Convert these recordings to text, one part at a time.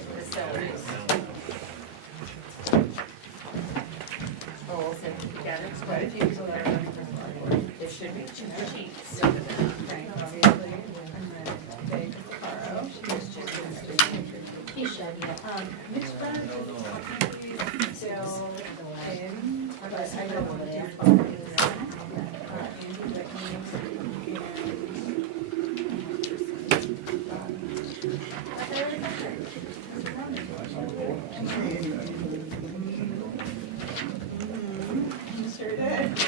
facilities. Goals and together, it's quite a few, so there should be 2 sheets. He should, yeah. Which one? Still in, but I know over there. Sure did.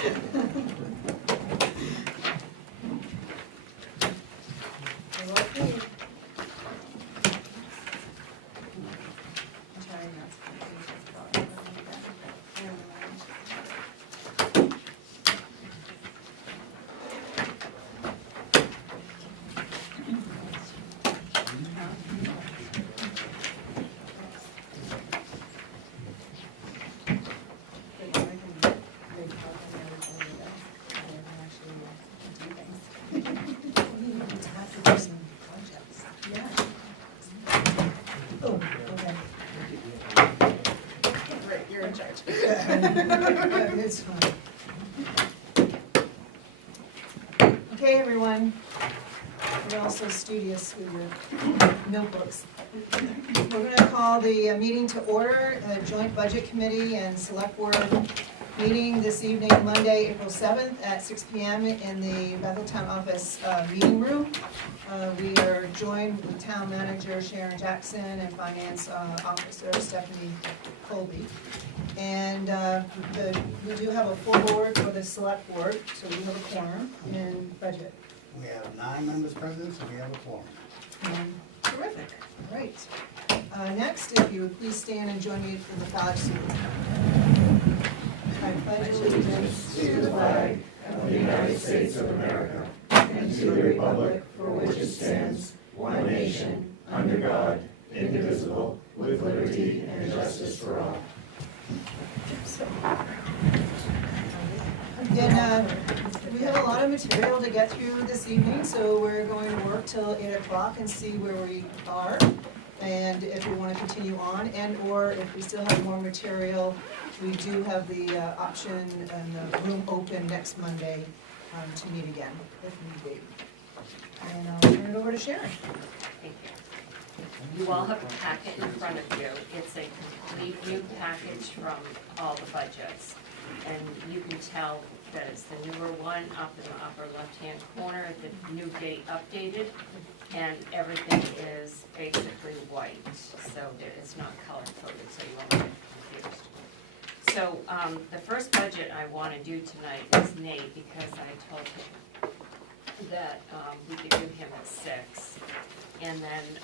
It's fine. Okay, everyone. You're all so studious with your notebooks. We're going to call the meeting to order, Joint Budget Committee and Select Board meeting this evening, Monday, April 7th at 6 p.m. in the Bethel Town Office meeting room. We are joined with Town Manager Sharon Jackson and Finance Officer Stephanie Colby. And we do have a full board for the Select Board, so we have a quorum in budget. We have 9 members present, so we have a quorum. Terrific. Right. Next, if you would please stand and join me for the flag salute. I pledge allegiance to the flag of the United States of America and to the republic for which it stands, one nation, under God, indivisible, with liberty and justice for all. And we have a lot of material to get through this evening, so we're going to work till 8 o'clock and see where we are. And if we want to continue on, and or if we still have more material, we do have the option and the room open next Monday to meet again, if need be. And I'll turn it over to Sharon. Thank you. You all have a packet in front of you. It's a complete new package from all the budgets. And you can tell that it's the newer one up in the upper left-hand corner, the new date updated, and everything is basically white, so that it's not color-coded, so you won't get confused. So the first budget I want to do tonight is Nate, because I told him that we could do him at 6. And then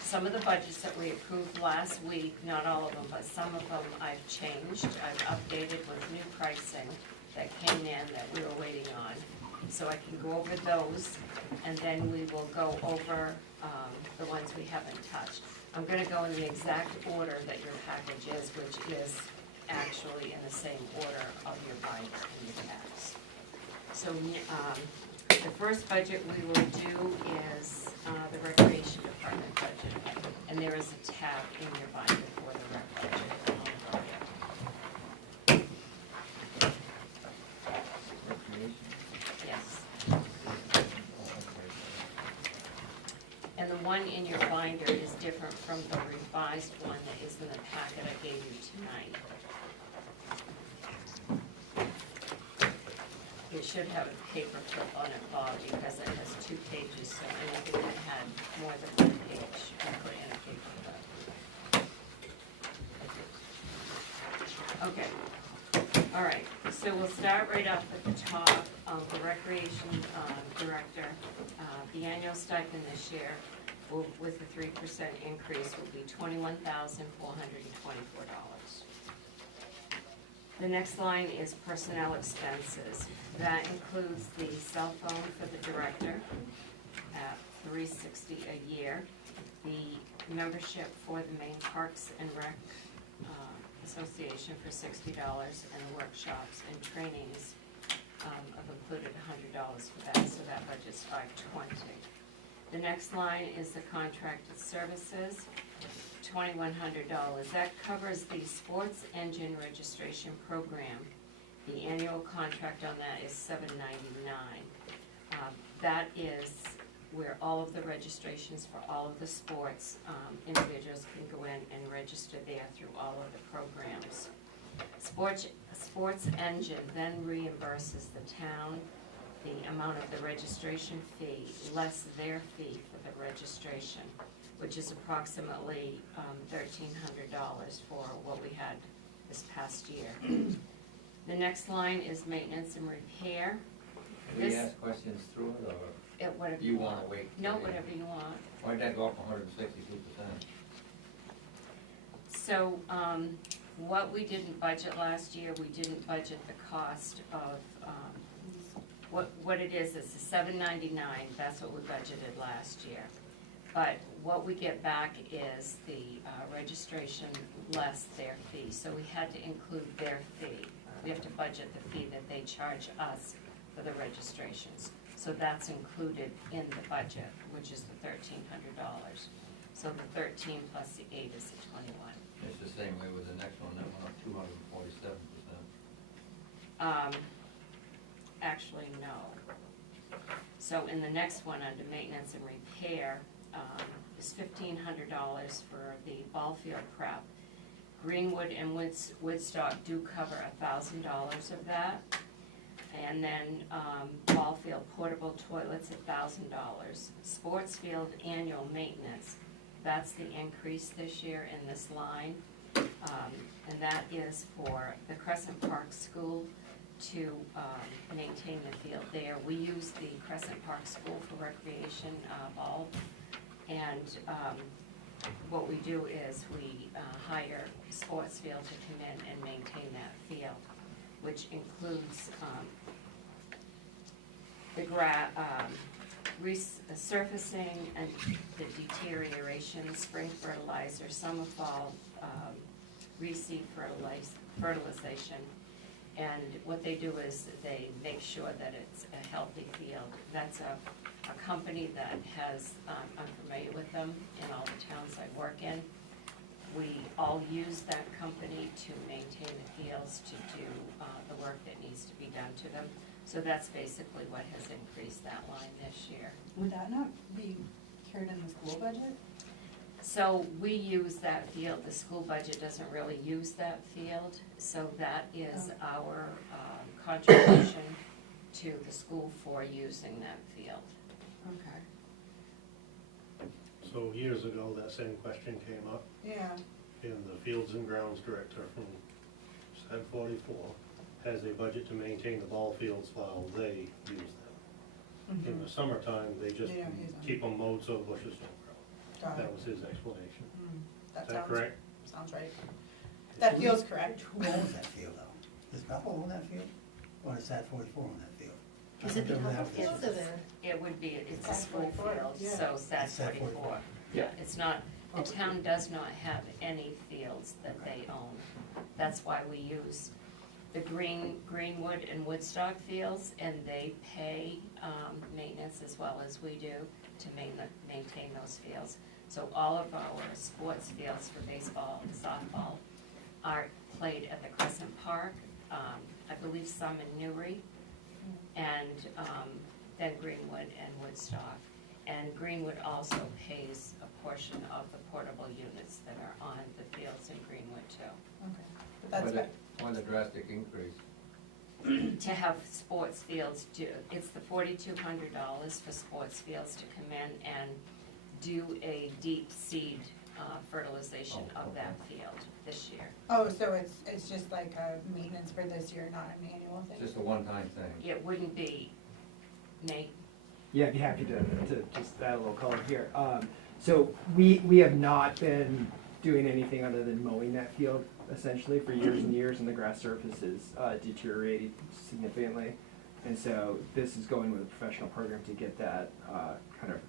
some of the budgets that we approved last week, not all of them, but some of them I've changed. I've updated with new pricing that came in that we were waiting on. So I can go over those, and then we will go over the ones we haven't touched. I'm going to go in the exact order that your package is, which is actually in the same order of your binder and your tabs. So the first budget we will do is the Recreation Department budget, and there is a tab in your binder for the rec budget. Yes. And the one in your binder is different from the revised one that is in the packet I gave you tonight. It should have a paper clip on it, Bob, because it has 2 pages, so anything that had more than 1 page, I put in a paper clip. Okay, all right, so we'll start right up at the top of the Recreation Director. The annual stipend this year, with the 3% increase, will be $21,424. The next line is personnel expenses. That includes the cell phone for the director at $360 a year, the membership for the Maine Parks and Rec Association for $60, and the workshops and trainings I've included $100 for that, so that budget's $520. The next line is the contracted services, $2,100. That covers the sports engine registration program. The annual contract on that is $799. That is where all of the registrations for all of the sports, individuals can go in and register there through all of the programs. Sports engine then reimburses the town the amount of the registration fee less their fee for the registration, which is approximately $1,300 for what we had this past year. The next line is maintenance and repair. Can we This- ask questions through it, or Whatever you wanna wait? No, till the- whatever you want. Why'd that go up 162%? So, what we didn't budget last year, we didn't budget the cost of, what it is, it's the $799, that's what we budgeted last year. But what we get back is the registration less their fee, so we had to include their fee. We have to budget the fee that they charge us for the registrations. So that's included in the budget, which is the $1,300. So the 13 plus the 8 is the 21. It's the same way with the next one, that went up 247%. Actually, no. So in the next one, under maintenance and repair, is $1,500 for the ball field prep. Greenwood and Woodstock do cover $1,000 of that. And then, ball field portable toilets, $1,000. Sports field annual maintenance, that's the increase this year in this line. And that is for the Crescent Park School to, maintain the field there. We use the Crescent Park School for recreation, ball. And, what we do is we, hire Sports Field to come in and maintain that field, which includes, the resurfacing and the deterioration, spring fertilizer, summer, fall, reseed fertilization. And what they do is they make sure that it's a healthy field. That's a company that has, I'm familiar with them in all the towns I work in. We all use that company to maintain the fields, to do the work that needs to be done to them. So that's basically what has increased that line this year. Would that not be carried in the school budget? So we use that field, the school budget doesn't really use that field, so that is our contribution to the school for using that field. Okay. So years ago, that same question came up, Yeah. and the Fields and Grounds Director from SAD 44 has a budget to maintain the ball fields while they use them. In the summertime, they just They don't use them. keep them mowed so bushes don't grow. Got That it. was his explanation. That Is that sounds, correct? sounds right. That feels correct. Who owns that field though? Does Bethel own that field? Or is that 44 on that field? Is it the I don't know Bethel that field or the? It would be, it's a SAD school 44, field, yeah. so SAD It's SAD 44. 44. Yeah, it's not, the town does not have any fields that they own. That's why we use the Greenwood and Woodstock fields, and they pay maintenance as well as we do to maintain those fields. So all of our sports fields for baseball and softball are played at the Crescent Park, I believe some in Newry, and then Greenwood and Woodstock. And Greenwood also pays a portion of the portable units that are on the fields in Greenwood too. Okay, but that's good. Why the drastic increase? To have sports fields do, it's the $4,200 for sports fields to come in and do a deep seed fertilization of that field this year. Oh, so it's just like a maintenance for this year, not an annual thing? Just a one-time thing. It wouldn't be, Nate, Yeah, I'd be happy to just add a little color here. So we have not been doing anything other than mowing that field essentially for years and years, and the grass surface is deteriorated significantly. And so this is going with a professional program to get that kind of,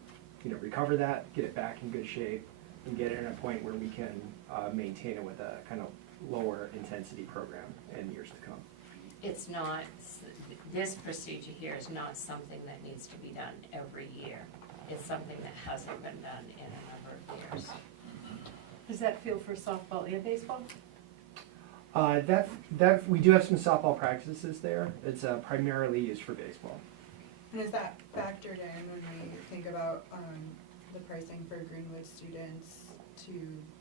recover that, get it back in good shape, and get it in a point where we can maintain it with a kind of lower intensity program in years to come. it's not, this procedure here is not something that needs to be done every year. It's something that hasn't been done in a number of years. Is that field for softball and baseball? We do have some softball practices there. It's primarily used for baseball. And is that factored in when we think about the pricing for Greenwood students to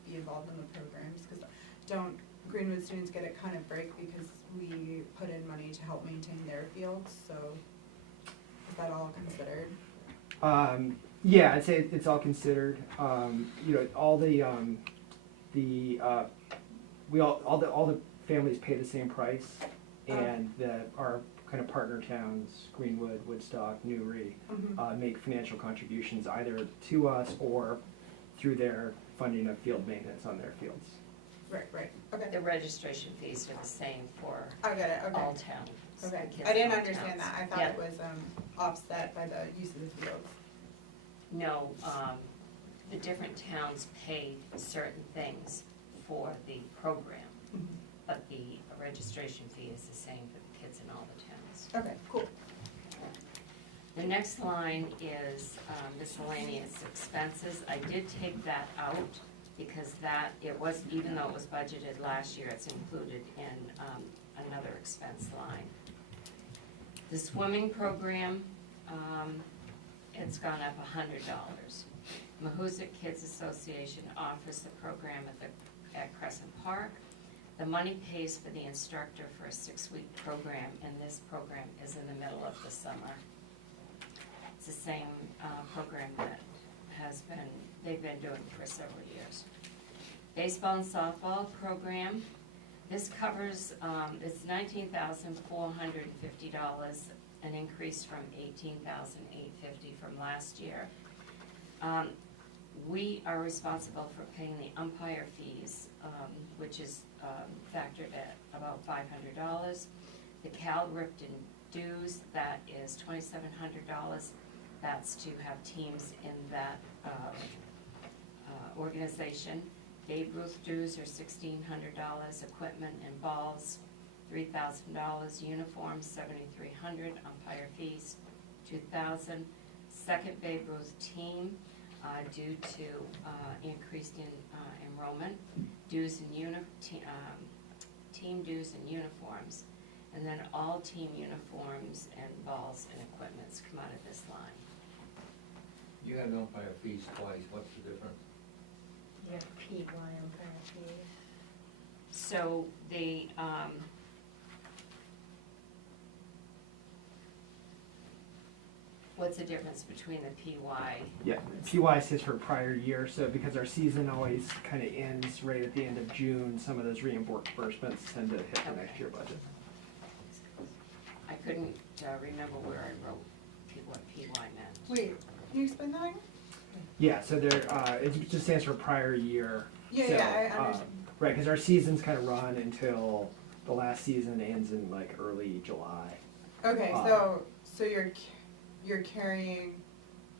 be involved in the programs? Because don't Greenwood students get a kind of break because we put in money to help maintain their fields? So is that all considered? Yeah, I'd say it's all considered. You know, all the families pay the same price, and our kind of partner towns, Greenwood, Woodstock, Newry, make financial contributions either to us or through their funding of field maintenance on their fields. Right, okay. The registration fees are the same for I get it, all okay. towns. Okay, the kids I in didn't all understand towns. that. I thought Yeah. it was offset by the use of the fields. No, the different towns paid certain things for the program, but the registration fee is the same for the kids in all the towns. Okay, cool. The next line is miscellaneous expenses. I did take that out because even though it was budgeted last year, it's included in another expense line. The swimming program, it's gone up $100. Mahoosic Kids Association offers the program at Crescent Park. The money pays for the instructor for a 6-week program, and this program is in the middle of the summer. It's the same program that they've been doing for several years. Baseball and softball program, this covers, it's $19,450, an increase from $18,850 from last year. We are responsible for paying the umpire fees, which is factored at about $500. The Cal Ripton dues, that is $2,700. That's to have teams in that organization. Babe Ruth dues are $1,600. Equipment and balls, $3,000. Uniforms, $7,300. Umpire fees, $2,000. Second Babe Ruth team, due to increased enrollment, dues and team dues and uniforms, and then all team uniforms and balls and equipments come out of this line. You had umpire fees twice, what's the difference? You have PY umpire fees. So the, what's the difference between the PY? Yeah, PY says for prior year, so because our season always kind of ends right at the end of June, some of those reimbursements tend to hit the next year budget. I couldn't remember where I wrote what PY meant. Wait, can you explain that again? Yeah, so there, it just stands for prior year. Yeah, So, I understand. Right, because our seasons kind of run until the last season ends in like early July. Okay, so you're carrying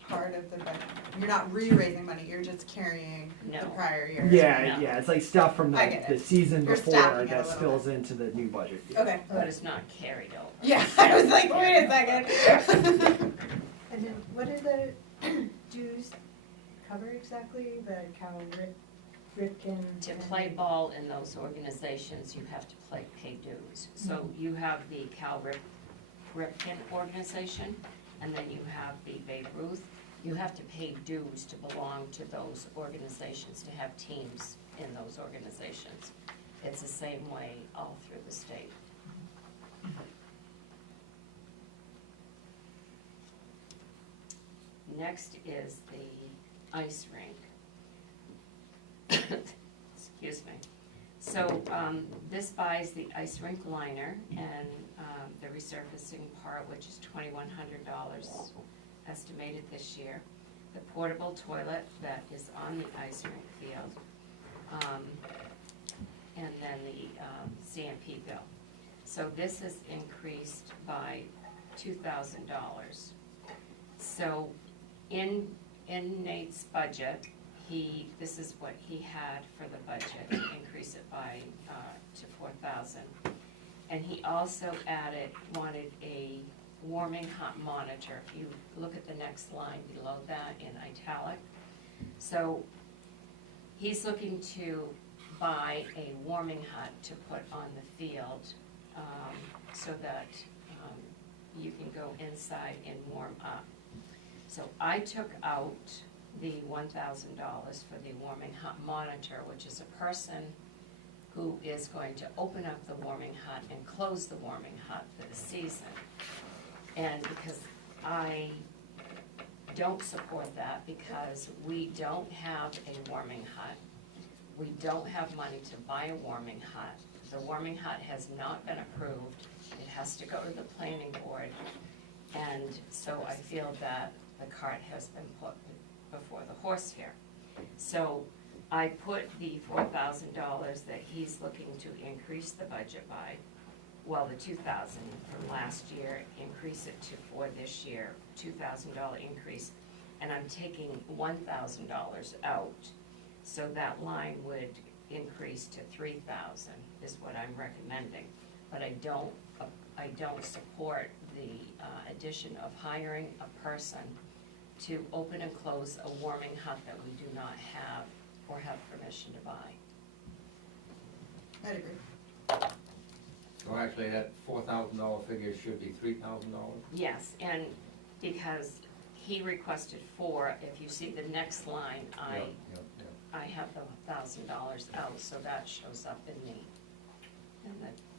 part of the budget. You're not re-raising money, you're just carrying the No. prior year. Yeah, No. yeah, it's like stuff from I get the it. season You're before stacking it a that little spills bit. into the new budget year. Okay. But it's not carried over. Yeah, I was like, wait a second. And then what do the dues cover exactly? The Cal Ripken? To play ball in those organizations, you have to pay dues. So you have the Cal Ripken organization, and then you have the Babe Ruth. You have to pay dues to belong to those organizations, to have teams in those organizations. It's the same way all through the state. Next is the ice rink. Excuse me. So this buys the ice rink liner and the resurfacing part, which is $2,100 estimated this year. The portable toilet that is on the ice rink field, and then the CMP bill. So this is increased by $2,000. So in Nate's budget, this is what he had for the budget, to increase it by, to $4,000. And he also wanted a warming hot monitor. If you look at the next line below that in italic. So He's looking to buy a warming hut to put on the field, so that, you can go inside and warm up. So I took out the $1,000 for the warming hut monitor, which is a person who is going to open up the warming hut and close the warming hut for the season. And because I don't support that, because we don't have a warming hut, we don't have money to buy a warming hut. The warming hut has not been approved, it has to go to the planning board. And so I feel that the cart has been put before the horse here. So I put the $4,000 that he's looking to increase the budget by, well, the $2,000 from last year, increase it to, for this year, $2,000 increase. And I'm taking $1,000 out, so that line would increase to $3,000 is what I'm recommending. But I don't support the addition of hiring a person to open and close a warming hut that we do not have or have permission to buy. I'd agree. So actually, that $4,000 figure should be $3,000? Yes, and because he requested 4, if you see the next line, I have the $1,000 out, so that shows up in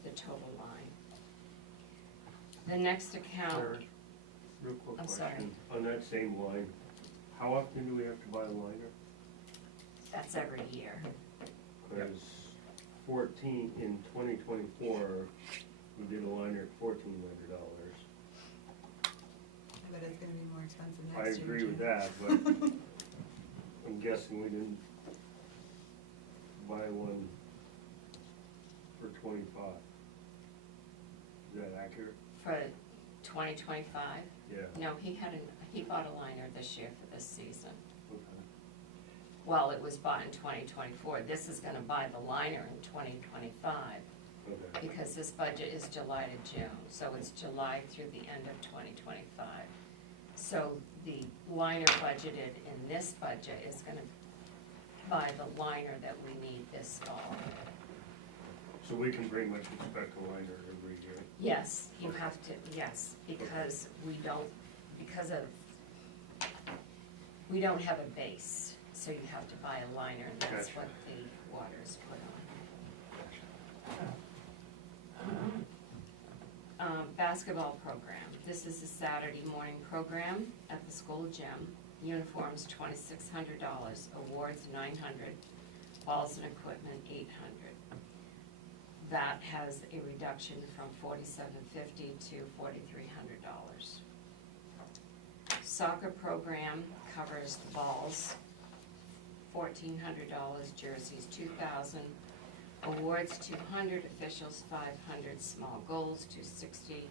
the total line. The next account, Sarah, real quick I'm sorry. question. On that same line, how often do we have to buy a liner? that's every year. Because in 2024, we did a liner at $1,400. But it's gonna be more expensive I next year. agree with too. that, but I'm guessing we didn't buy one for 25. Is that accurate? For 2025? Yeah. No, he bought a liner this year for this season. Okay. Well, it was bought in 2024. This is gonna buy the liner in 2025, Okay. because this budget is July to June, so it's July through the end of 2025. So the liner budgeted in this budget is gonna buy the liner that we need this fall. So we can pretty much expect a liner every year? Yes, you have to, yes, because we don't have a base, so you have to buy a liner, and that's Gotcha. what the water is put on. Basketball program, this is a Saturday morning program at the school gym. Uniforms $2,600, awards $900, balls and equipment $800. That has a reduction from $4,750 to $4,300. Soccer program covers the balls, $1,400, jerseys $2,000, awards $200, officials $500, small goals $260,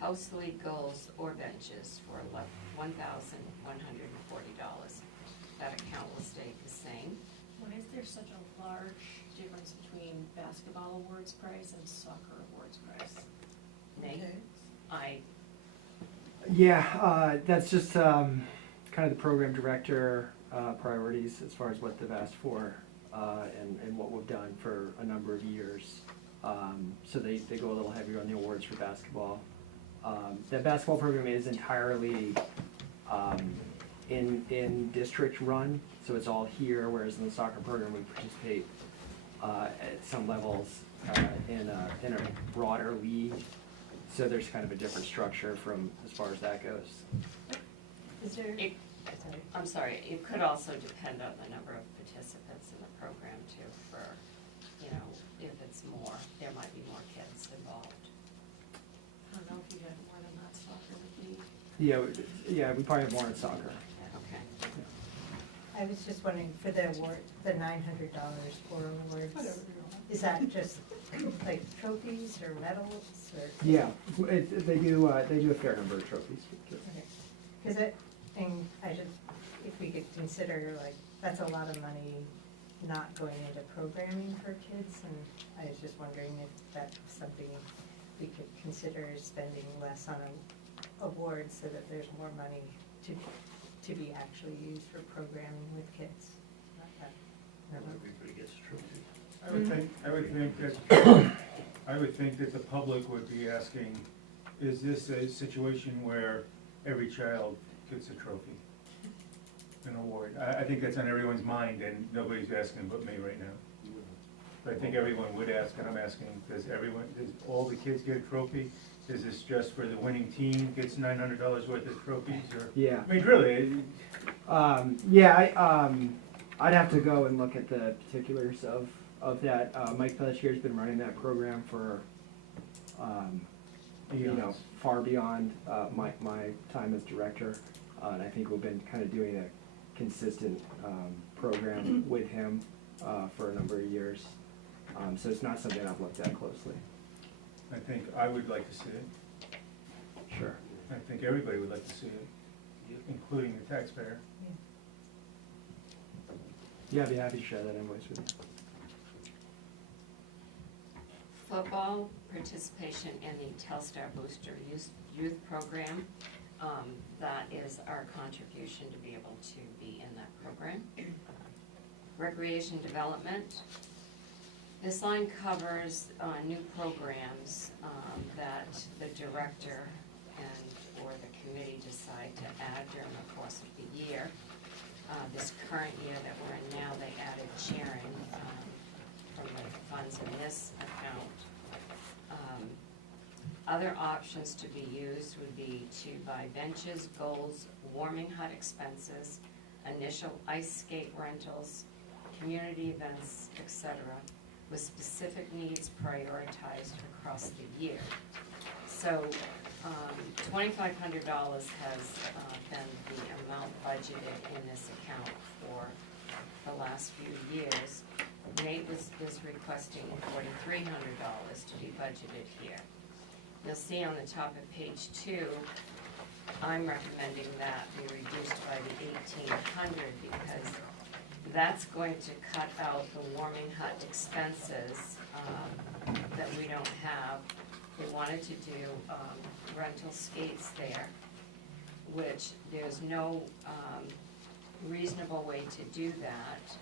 house league goals or benches for $1,140. That account will stay the same. Why is there such a large difference between basketball awards price and soccer awards price? Nate, Okay. Yeah, that's just kind of the program director priorities as far as what they've asked for and what we've done for a number of years. So they go a little heavier on the awards for basketball. The basketball program is entirely in district run, so it's all here, whereas in the soccer program, we participate at some levels in a broader league. So there's kind of a different structure from as far as that goes. Is there, I'm sorry, it could also depend on the number of participants in the program too, for, if it's more, there might be more kids involved. I don't know if you had more than that soccer would be. Yeah, we probably have more in soccer. Okay. I was just wondering, for the award, the $900 for awards, is that just like trophies or medals or? Yeah, they do a fair number of trophies for kids. Because and I just, if we could consider, like, that's a lot of money not going into programming for kids, and I was just wondering if that's something we could consider spending less on awards so that there's more money to be actually used for programming with kids. Not that Everybody gets a trophy. I would think that the public would be asking, is this a situation where every child gets a trophy? An award? I think that's on everyone's mind, and nobody's asking but me right now. But I think everyone would ask, and I'm asking, does all the kids get a trophy? Is this just for the winning team gets $900 worth of trophies, or? Yeah. I mean, really, I'd have to go and look at the particulars of that. Mike Pelletier has been running that program for, eons. far beyond my time as director. And I think we've been kind of doing a consistent program with him for a number of years. So it's not something I've looked at closely. I think I would like to see it. Sure. I think everybody would like to see it, including the taxpayer. Yeah, I'd be happy to share that invoice with you. Football participation in the Telstar Booster Youth Program. That is our contribution to be able to be in that program. Recreation development. This line covers new programs that the director or the committee decide to add during the course of the year. This current year that we're in now, they added cheering from the funds in this account. Other options to be used would be to buy benches, goals, warming hut expenses, initial ice skate rentals, community events, etc., with specific needs prioritized across the year. So $2,500 has been the amount budgeted in this account for the last few years. Nate is requesting $4,300 to be budgeted here. You'll see on the top of page 2, I'm recommending that be reduced by the $1,800 because that's going to cut out the warming hut expenses that we don't have. They wanted to do rental skates there, which there's no reasonable way to do that.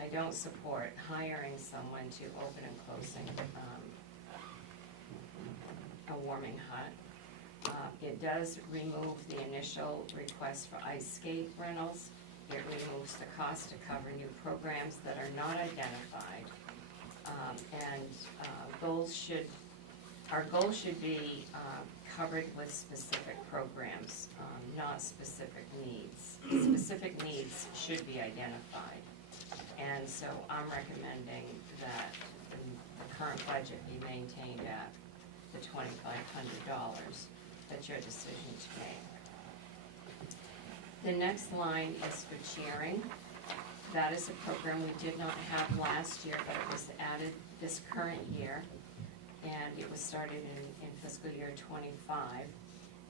I don't support hiring someone to open and closing a warming hut. It does remove the initial request for ice skate rentals. It removes the cost to cover new programs that are not identified. Our goals should be covered with specific programs, not specific needs. Specific needs should be identified. And so I'm recommending that the current budget be maintained at the $2,500. That's your decision to make. The next line is for cheering. That is a program we did not have last year, but it was added this current year, and it was started in fiscal year '25.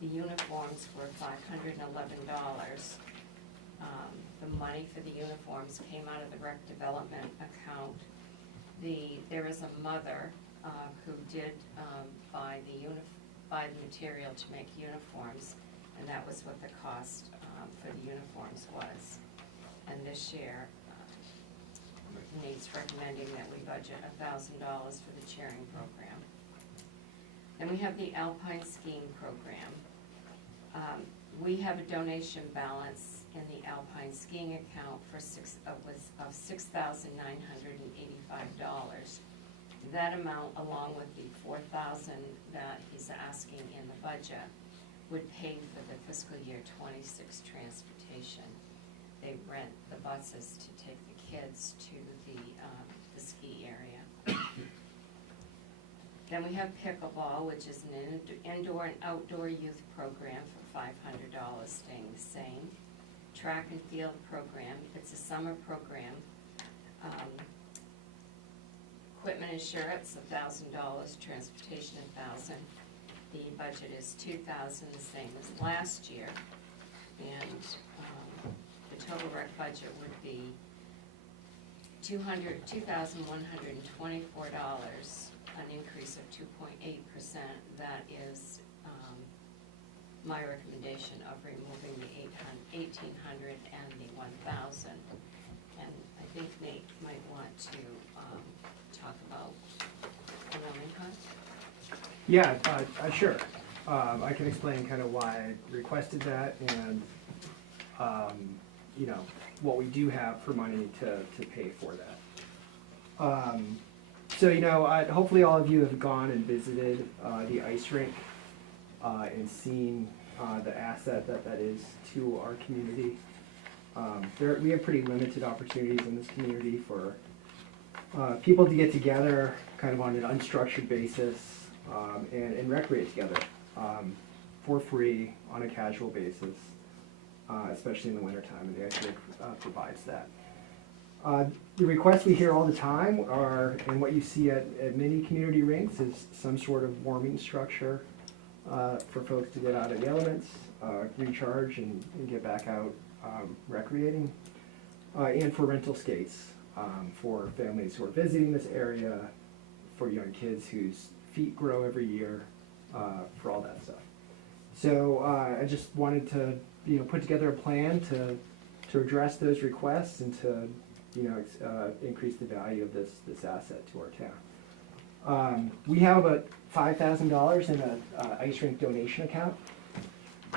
The uniforms were $511. The money for the uniforms came out of the rec development account. There is a mother who did buy the material to make uniforms, and that was what the cost for the uniforms was. And this year, Nate's recommending that we budget $1,000 for the cheering program. Then we have the Alpine skiing program. We have a donation balance in the Alpine skiing account of $6,985. That amount, along with the $4,000 that he's asking in the budget, would pay for the fiscal year '26 transportation. They rent the buses to take the kids to the ski area. Then we have pickleball, which is an indoor and outdoor youth program for $500, staying the same. Track and field program, it's a summer program. Equipment insurance, $1,000, transportation, $1,000. The budget is $2,000, the same as last year. And the total rec budget would be $2,124, an increase of 2.8%. That is my recommendation of removing the $1,800 and the $1,000. And I think Nate might want to, talk about the warming hunt. Yeah, sure. I can explain kind of why I requested that and, you know, what we do have for money to pay for that. So, you know, hopefully all of you have gone and visited the ice rink and seen the asset that is to our community. We have pretty limited opportunities in this community for people to get together kind of on an unstructured basis and recreate together for free on a casual basis, especially in the wintertime, and the ice rink provides that. The requests we hear all the time are, and what you see at many community rinks, is some sort of warming structure for folks to get out of the elements, recharge, and get back out recreating, and for rental skates for families who are visiting this area, for young kids whose feet grow every year, for all that stuff. So I just wanted to, you know, put together a plan to address those requests and to, you know, increase the value of this asset to our town. We have about $5,000 in an ice rink donation account,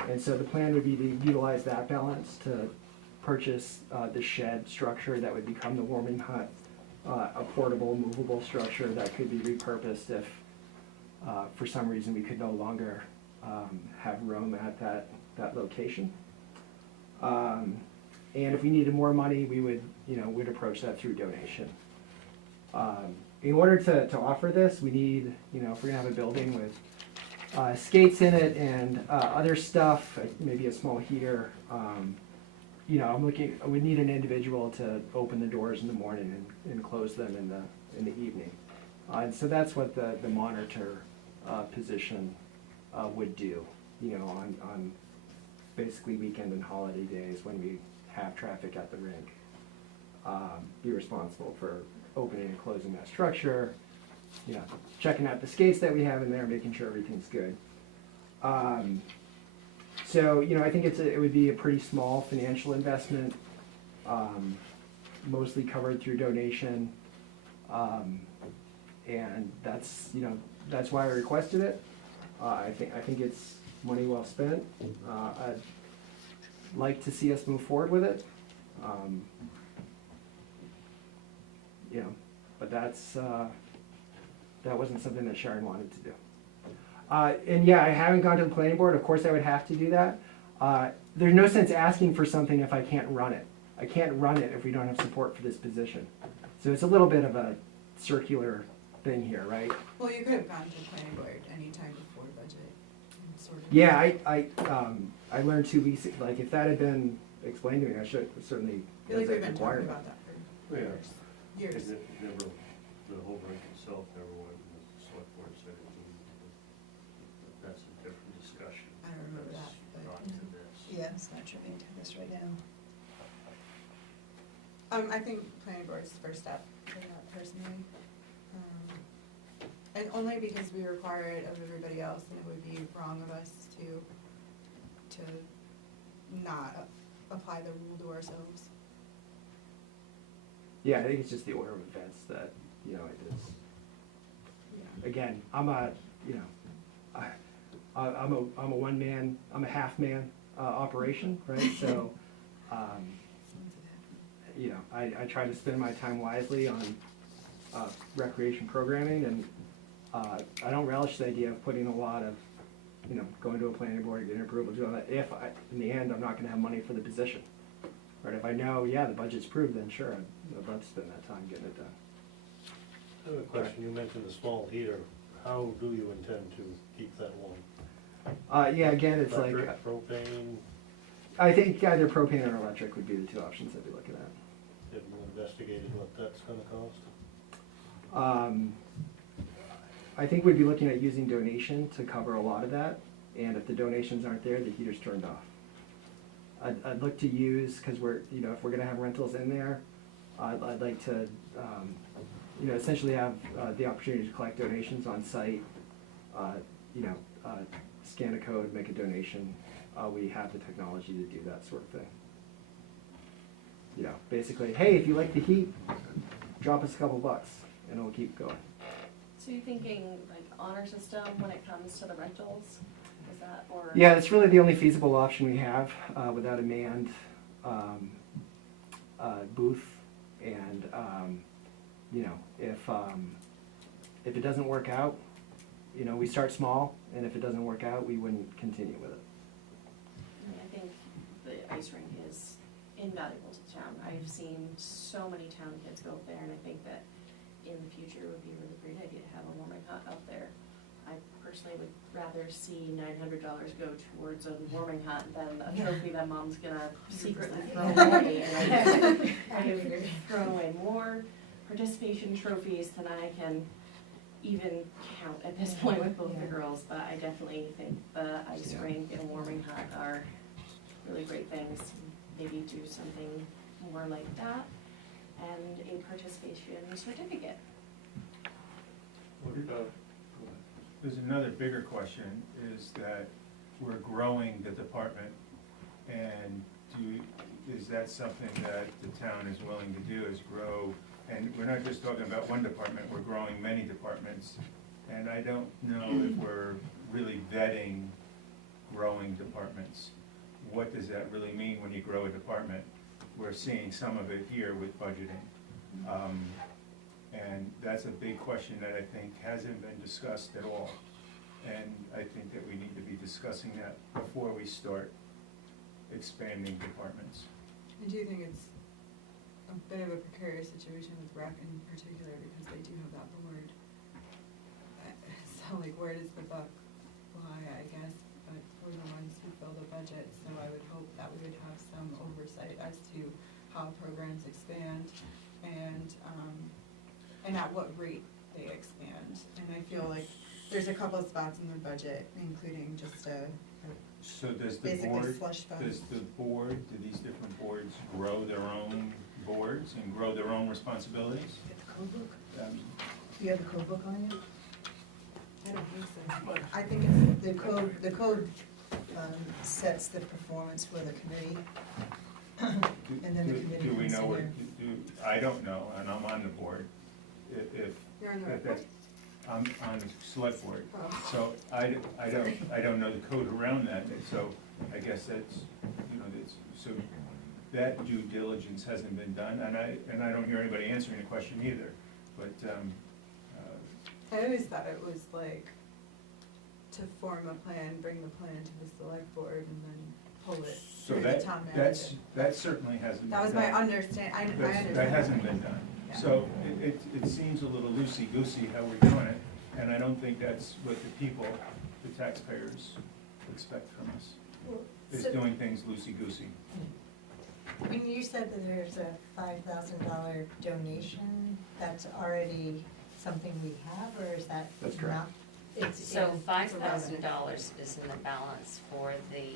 and so the plan would be to utilize that balance to purchase the shed structure that would become the warming hut, a portable, movable structure that could be repurposed if, for some reason, we could no longer have room at that location. And if we needed more money, we would, you know, we'd approach that through donation. In order to offer this, we need, you know, if we're gonna have a building with skates in it and other stuff, maybe a small heater, you know, I would need an individual to open the doors in the morning and close them in the evening. And so that's what the monitor position would do, you know, on basically weekend and holiday days when we have traffic at the rink. Be responsible for opening and closing that structure, you know, checking out the skates that we have in there, making sure everything's good. So, you know, I think it would be a pretty small financial investment, mostly covered through donation, and that's, you know, that's why I requested it. I think it's money well spent. I'd like to see us move forward with it. You know, but that wasn't something that Sharon wanted to do. And yeah, I haven't gone to the planning board. Of course I would have to do that. There's no sense asking for something if I can't run it. I can't run it if we don't have support for this position. So it's a little bit of a circular thing here, right? Well, you could have gone to the planning board anytime before budget, sort of. Yeah, I learned 2 weeks, like if that had been explained to me, I should certainly. I feel like we've been talking about that for Yeah. years. And it never, the whole rink itself never went, and the select board said it didn't. That's a different discussion. I don't remember that, That's but- not to this. Yeah, it's not germane to this right now. I think planning board's the first step for that personally. And only because we require it of everybody else, and it would be wrong of us to not apply the rule to ourselves. Yeah, I think it's just the order of events that, you know, it is. Yeah. Again, I'm a, you know, I'm a one man, I'm a half man operation, right? So, you know, I try to spend my time wisely on recreation programming, and I don't relish the idea of putting a lot of, you know, going to a planning board, getting approval, doing that, if in the end, I'm not gonna have money for the position. Right, if I know, yeah, the budget's approved, then sure, I'd love to spend that time getting it done. I have a question. You mentioned a small heater. How do you intend to keep that warm? Yeah, again, it's like, Electric, propane? I think either propane or electric would be the 2 options I'd be looking at. Have you investigated what that's gonna cost? I think we'd be looking at using donation to cover a lot of that, and if the donations aren't there, the heater's turned off. I'd look to use, because we're, you know, if we're gonna have rentals in there, I'd like to, you know, essentially have the opportunity to collect donations on site, you know, scan a code, make a donation. We have the technology to do that sort of thing. you know, basically, hey, if you like the heat, drop us a couple bucks, and it'll keep going. So you're thinking like honor system when it comes to the rentals, is that, or? Yeah, it's really the only feasible option we have without a manned booth. And you know, if it doesn't work out, you know, we start small, and if it doesn't work out, we wouldn't continue with it. I think the ice rink is invaluable to town. I've seen so many town kids go up there, and I think that in the future it would be a really great idea to have a warming hut out there. I personally would rather see $900 go towards a warming hut than a trophy that mom's gonna secretly throw away. And I have thrown away more participation trophies than I can even count at this point with both the girls, but I definitely think the ice rink and warming hut are really great things. Maybe do something more like that, and a participation certificate. What about, there's another bigger question, is that we're growing the department, and is that something that the town is willing to do, is grow? And we're not just talking about one department, we're growing many departments, and I don't know if we're really vetting growing departments. What does that really mean when you grow a department? We're seeing some of it here with budgeting. And that's a big question that I think hasn't been discussed at all. And I think that we need to be discussing that before we start expanding departments. I do think it's a bit of a precarious situation with rec in particular, because they do have that board. So like, where does the buck lie, I guess, but we're the ones who fill the budget, so I would hope that we would have some oversight as to how programs expand and at what rate they expand. And I feel like there's a couple of spots in the budget, including just So does the basically board, slush fund. do these different boards grow their own boards and grow their own responsibilities? Get the code book? Um, Do you have the code book on you? I don't think so. I think it's The code sets the performance for the committee. And then the committee Do we comes know in what, and- I don't know, and I'm on the board, if, you're on the if right. that's, I'm on the select board, Oh. so I don't know the code around that, so I guess that's, you know, that's, so that due diligence hasn't been done, and I don't hear anybody answering the question either, but, I always thought it was like to form a plan, bring the plan to the select board, and then pull it so through the town manager. that certainly hasn't been done. That was my understand, I understand. That hasn't been done. Yeah. So it seems a little loosey-goosey how we're doing it, and I don't think that's what the people, the taxpayers, expect from us, is doing things loosey-goosey. When you said that there's a $5,000 donation, that's already something we have, or is that That's correct. not? It's So in- $5,000 is in the balance for the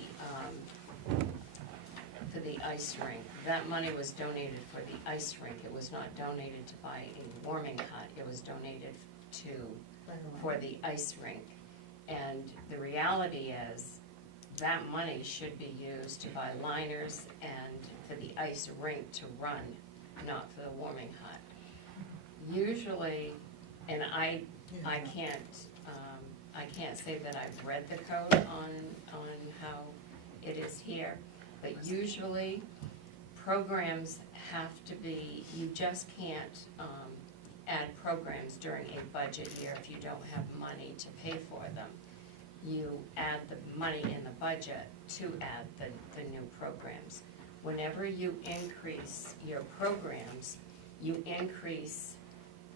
ice rink. That money was donated for the ice rink. It was not donated to buy a warming hut. It was donated for the ice rink. And the reality is, that money should be used to buy liners and for the ice rink to run, not for the warming hut. Usually, and I can't say that I've read the code on how it is here, but usually programs have to be, you just can't add programs during a budget year if you don't have money to pay for them. You add the money in the budget to add the new programs. Whenever you increase your programs, you increase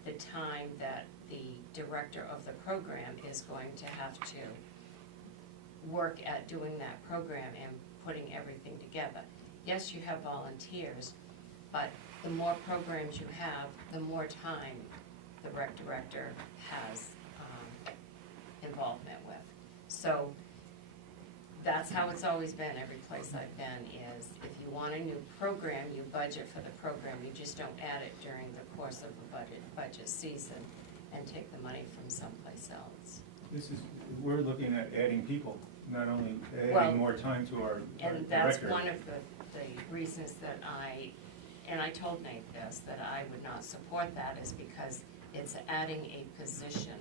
the time that the director of the program is going to have to work at doing that program and putting everything together. Yes, you have volunteers, but the more programs you have, the more time the rec director has involvement with. So that's how it's always been every place I've been, is if you want a new program, you budget for the program, you just don't add it during the course of the budget season and take the money from someplace else. We're looking at adding people, not only Well, adding more time to our And that's director. one of the reasons that I and I told Nate this, that I would not support that is because it's adding a position.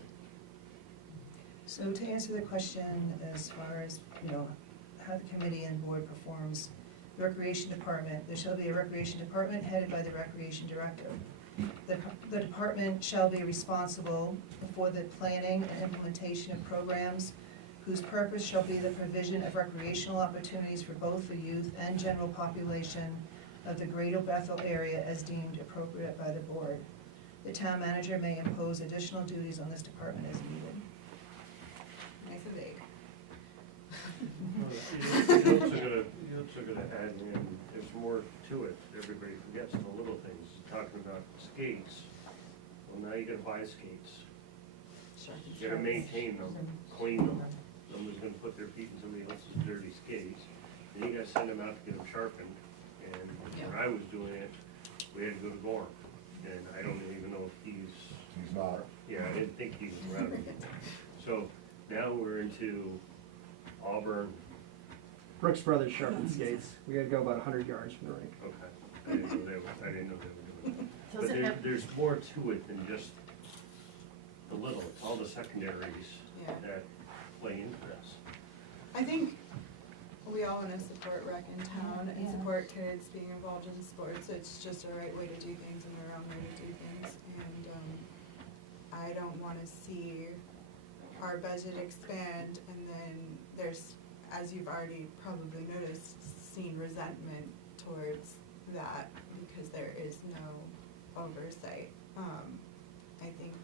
So to answer the question as far as, how the committee and board performs, the recreation department, there shall be a recreation department headed by the recreation director. The department shall be responsible for the planning and implementation of programs whose purpose shall be the provision of recreational opportunities for both the youth and general population of the greater Bethel area as deemed appropriate by the board. The town manager may impose additional duties on this department as needed. Nice and vague. You also gotta add in, there's more to it, everybody forgets the little things, talking about skates. Well, now you gotta buy skates, you gotta maintain them, clean them, somebody's gonna put their feet in somebody else's dirty skates, then you gotta send them out to get them sharpened, and when I was doing it, we had to go to Gorham, and I don't even know if he's not. yeah, I didn't think he was around. So now we're into Auburn. Brooks Brothers sharpened skates. We gotta go about 100 yards from the rink. Okay, I didn't know they were doing that. But Does it have- there's more to it than just the little, it's all the secondaries Yeah. that play into this. I think we all wanna support rec in town and Yeah. support kids being involved in sports. It's just a right way to do things and the wrong way to do things. And, I don't wanna see our budget expand and then there's, as you've already probably noticed, seen resentment towards that because there is no oversight. I think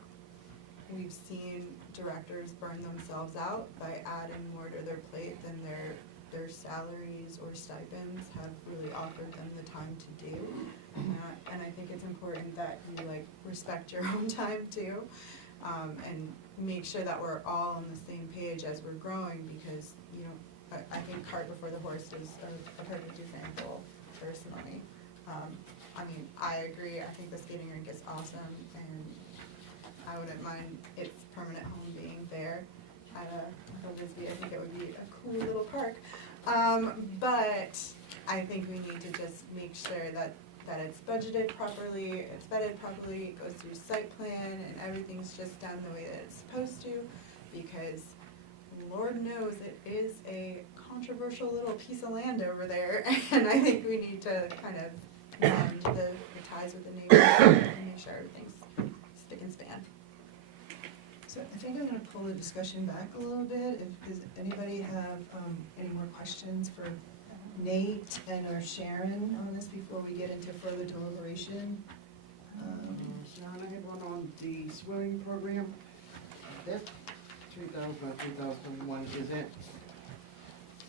we've seen directors burn themselves out by adding more to their plate than their salaries or stipends have really offered them the time to do. And I think it's important that you respect your own time too, and make sure that we're all on the same page as we're growing because, I think cart before the horse is a perfect example personally. I agree, I think the skating rink is awesome and I wouldn't mind its permanent home being there at a Lisby. I think it would be a cool little park. But I think we need to just make sure that it's budgeted properly, it's vetted properly, it goes through site plan, and everything's just done the way that it's supposed to, because Lord knows it is a controversial little piece of land over there, and I think we need to kind of mend the ties with the neighbors and make sure everything's spick and span. So I think I'm gonna pull the discussion back a little bit. Does anybody have any more questions for Nate and or Sharon on this before we get into further deliberation? Sharon, I had one on the swimming program. That 2001, is it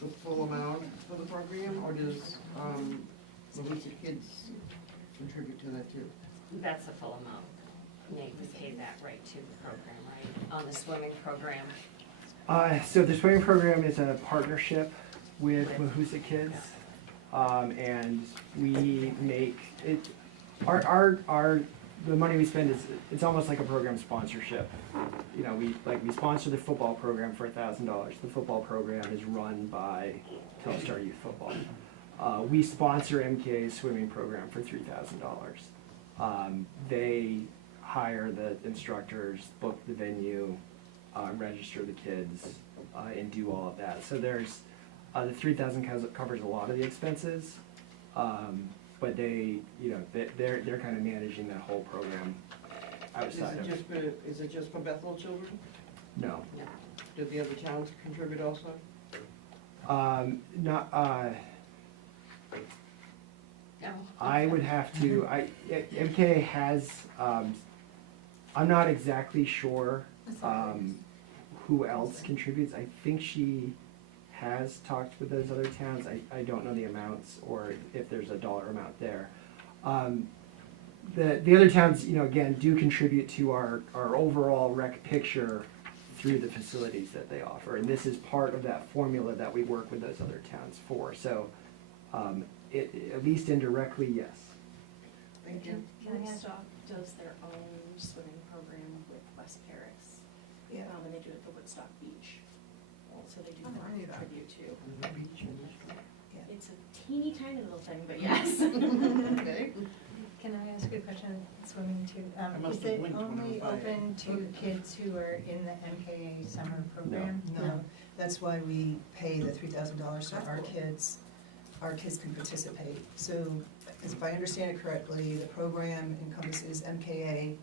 the full amount for the program, or does the W.H.A.T kids contribute to that too? That's the full amount. Nate, we paid that right to the program, right? On the swimming program. So the swimming program is a partnership with W.H.A.T Kids, and we make it. The money we spend is it's almost like a program sponsorship. We sponsor the football program for $1,000. The football program is run by Telstar Youth Football. We sponsor MKA's swimming program for $3,000. They hire the instructors, book the venue, register the kids, and do all of that. So there's the $3,000 covers a lot of the expenses, but they're kind of managing that whole program outside of. Is it just for Bethel children? No. Do the other towns contribute also? Not. No. I would have to. MK has. I'm not exactly sure who else contributes. I think she has talked with those other towns. I don't know the amounts or if there's a dollar amount there. The other towns, again, do contribute to our overall rec picture through the facilities that they offer, and this is part of that formula that we work with those other towns for. So, at least indirectly, yes. Thank you. Woodstock does their own swimming program with West Paris. Yeah. And they do it at the Woodstock Beach. So they do Oh, I knew that. contribute to. Yeah. It's a teeny tiny little thing, but yes. Okay. Can I ask you a question, swimming too? must Is have it winked when I only went by it. open to kids who are in the MKA summer program? No, that's why we pay the $3,000 so our kids can participate. So, if I understand it correctly, the program encompasses MKA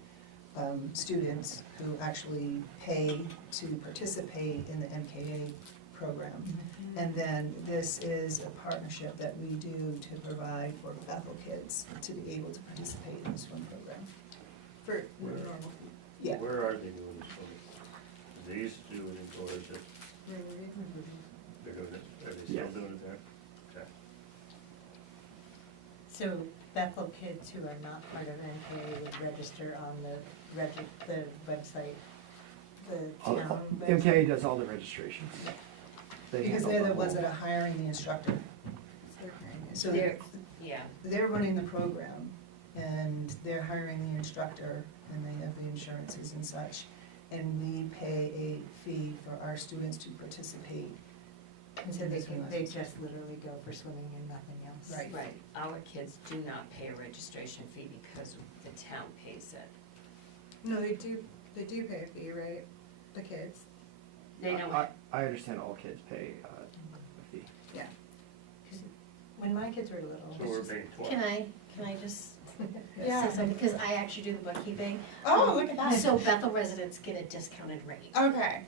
students who actually pay to participate in the MKA program. And then this is a partnership that we do to provide for Bethel kids to be able to participate in the swim program. For normal. Yeah. Where are they doing this swimming? They used to do it in Florida, they're doing it, are they still Yes. doing it there? Okay. So Bethel kids who are not part of MKA would register on the website, the town website? MKA does all the registrations. They Because handle they're the the ones whole- that are hiring the instructor. So Yeah, they're running the program, and they're hiring the instructor, and they have the insurances and such. And we pay a fee for our students to participate. And so they just literally go for swimming and nothing else? Right. right. Our kids do not pay a registration fee because the town pays it. No, they do pay a fee, right? The kids? They don't, I understand all kids pay a fee. Yeah. When my kids were little. So we're paying 12. Can I just Yeah. say something, because I actually do the bookkeeping. Oh, look at that. So Bethel residents get a discounted rate Okay.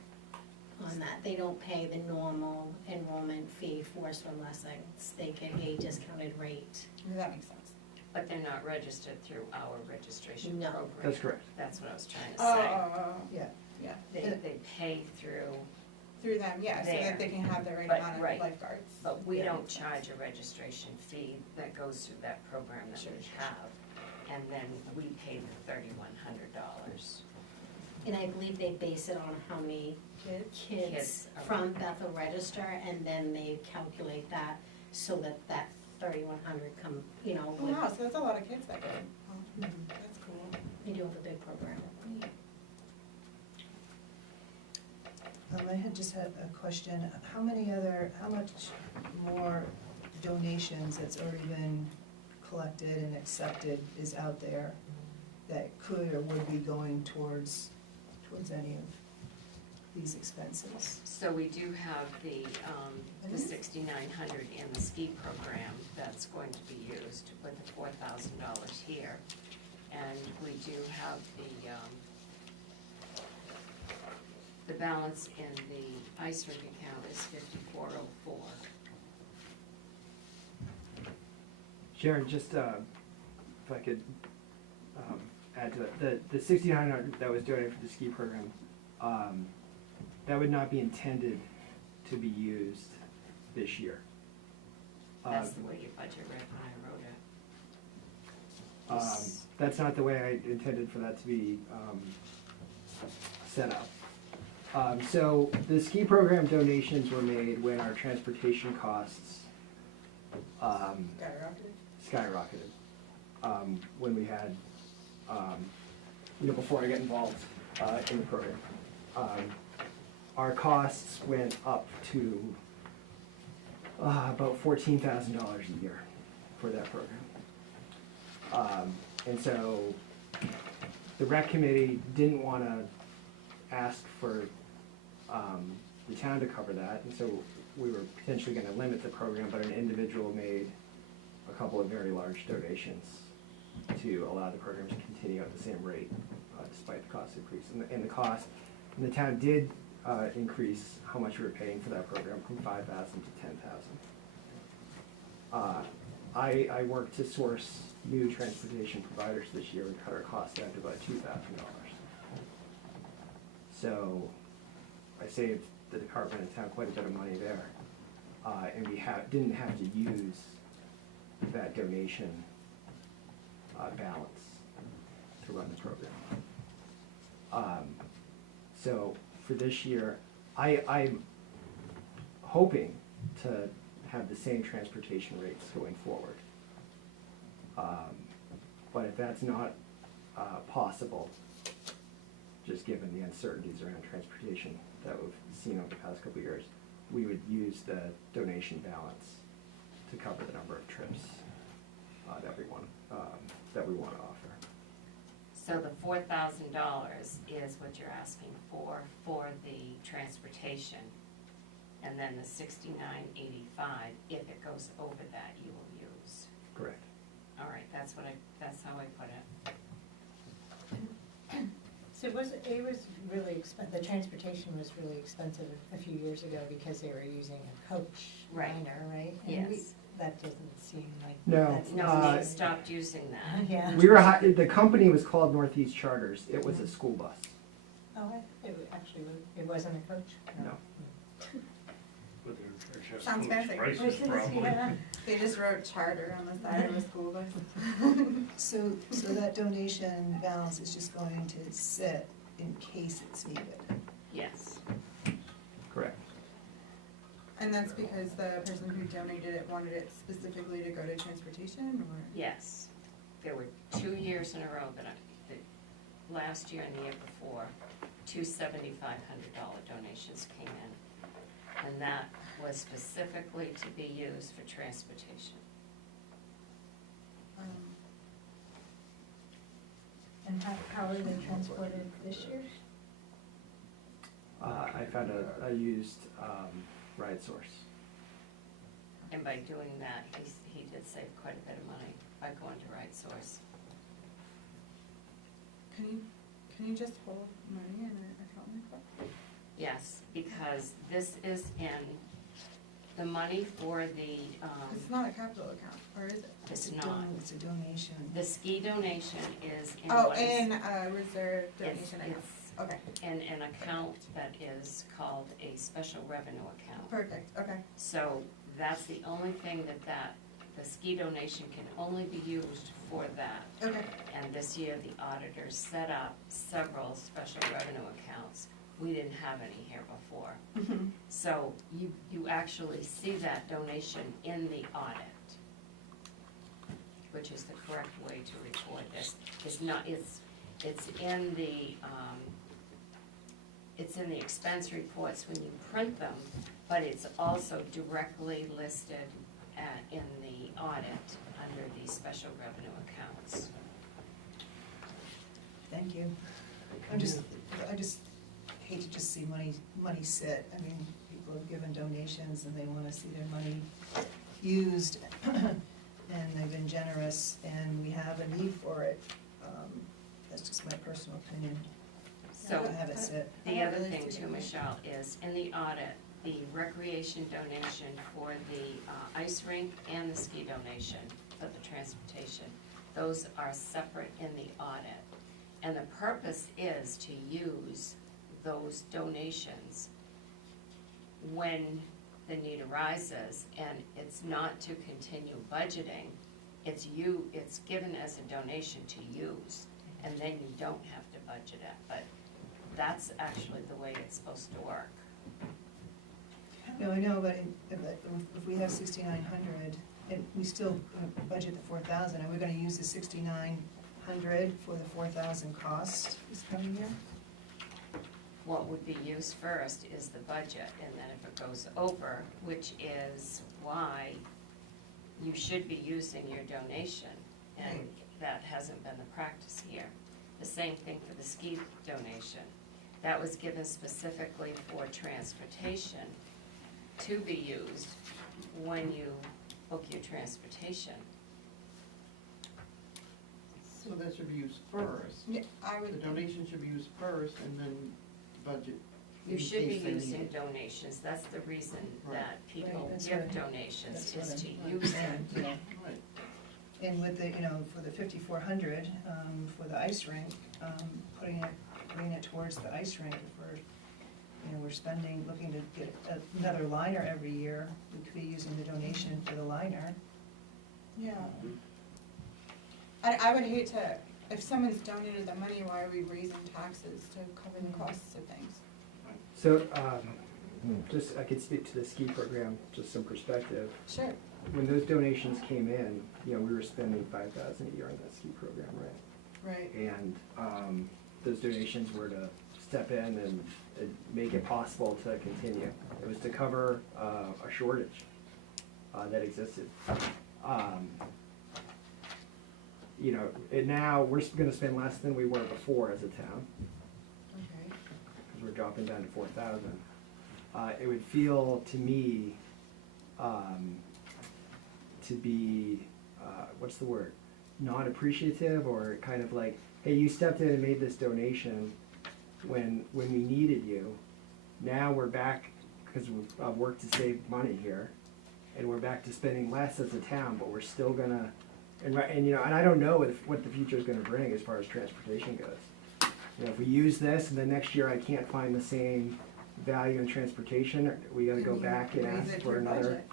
on that. They don't pay the normal enrollment fee for swim lessons. They get a discounted rate. That makes sense. but they're not registered through our registration No. program. That's correct. That's what I was trying to Oh, say. Yeah. yeah. They pay through, Through them, yeah, so There. that they can have the right But- amount right. of lifeguards. but we Yeah. don't charge a registration fee that goes through that program that we have. And then we pay the $3,100. And I believe they base it on how many Kids? kids Kids are- from Bethel register, and then they calculate that so that 3,100 come, Oh, would, wow, so that's a lot of kids that go. Oh, that's cool. they do have a big program. I had just had a question, how much more donations that's already been collected and accepted is out there that could or would be going towards any of these expenses? So we do have the 6,900 in the ski program that's going to be used with the $4,000 here. And we do have the balance in the ice rink account is 5,404. Sharon, just, if I could, add to that, the 6,900 that was donated for the ski program, that would not be intended to be used this year. That's the way your budget read when I wrote it. That's not the way I intended for that to be, set up. So the ski program donations were made when our transportation costs, skyrocketed. When we had, before I got involved, in the program. Our costs went up to, about $14,000 a year for that program. And so the rec committee didn't wanna ask for, the town to cover that, and so we were potentially gonna limit the program, but an individual made a couple of very large donations to allow the program to continue at the same rate, despite the cost increase. And the town did, increase how much we were paying for that program from $5,000 to $10,000. I worked to source new transportation providers this year and cut our costs down to about $2,000. So I saved the department and town quite a bit of money there. And we didn't have to use that donation balance to run the program. So for this year, I'm hoping to have the same transportation rates going forward. But if that's not possible, just given the uncertainties around transportation that we've seen over the past couple of years, we would use the donation balance to cover the number of trips that that we want to offer. So the $4,000 is what you're asking for the transportation. And then the $69.85, if it goes over that, you will use. Correct. All right, that's how I put it. So it was really the transportation was really expensive a few years ago because they were using a coach Right. liner, right? And Yes. that doesn't seem like. No. that's No, they necessary. stopped using that. Yeah. We were the company was called Northeast Charters. It was a school bus. Oh, it wasn't a coach? No. With their chest Sounds coach fancy. prices probably. Yeah. They just wrote charter on the side of a school bus. So that donation balance is just going to sit in case it's needed. Yes. Correct. And that's because the person who donated it wanted it specifically to go to transportation, or? Yes. There were 2 years in a row last year and the year before, two $7,500 donations came in. And that was specifically to be used for transportation. And how are they transported this year? I found a used ride source. And by doing that, he did save quite a bit of money by going to Right Source. Can you just hold money in an account like that? Yes, because this is in the money for the, It's not a capital account, or is it? it's not. It's a donation. The ski donation is in Oh, what is- in a reserve it's, donation account. Okay, in an account that is called a special revenue account. perfect, okay. So that's the only thing the ski donation can only be used for that. Okay. And this year, the auditors set up several special revenue accounts. We didn't have any here before. Mhm. So you actually see that donation in the audit, which is the correct way to record this. It's not, it's in the expense reports when you print them, but it's also directly listed in the audit under the special revenue accounts. Thank you. I just hate to just see money sit. I mean, people have given donations and they wanna see their money used, and they've been generous, and we have a need for it. That's just my personal opinion. So I have it sit. the other thing too, Michelle, is in the audit, the recreation donation for the ice rink and the ski donation for the transportation, those are separate in the audit. And the purpose is to use those donations when the need arises, and it's not to continue budgeting. It's given as a donation to use, and then you don't have to budget it, but that's actually the way it's supposed to work. No, I know, but if we have 6,900, and we still budget the 4,000, are we gonna use the 6,900 for the 4,000 cost this coming year? What would be used first is the budget, and then if it goes over, which is why you should be using your donation, and that hasn't been the practice here. The same thing for the ski donation. That was given specifically for transportation to be used when you book your transportation. So that should be used first. Yeah, I The would, donation should be used first and then budget. You in should be case they need using it. donations, that's the reason Right. that people Right, that's give what donations, that's is to what I'm use saying, it. yeah. Right. And with the, for the 5,400, for the ice rink, putting it towards the ice rink, if we're spending, looking to get another liner every year, we could be using the donation for the liner. yeah. I would hate to, if someone's donated the money, why are we raising taxes to cover the costs of things? So, I could speak to the ski program, just some perspective. Sure. When those donations came in, we were spending $5,000 a year on that ski program, right? Right. And those donations were to step in and make it possible to continue. It was to cover a shortage that existed. you know, now we're gonna spend less than we were before as a town, Okay. because we're dropping down to 4,000. It would feel to me, to be, what's the word? Non-appreciative, or kind of like, hey, you stepped in and made this donation when we needed you. Now we're back, because we've worked to save money here, and we're back to spending less as a town, but we're still gonna, and you know, and I don't know what the future is gonna bring as far as transportation goes. You know, if we use this and then next year I can't find the same value in transportation, we gotta go back and Raise ask it for your another. budget.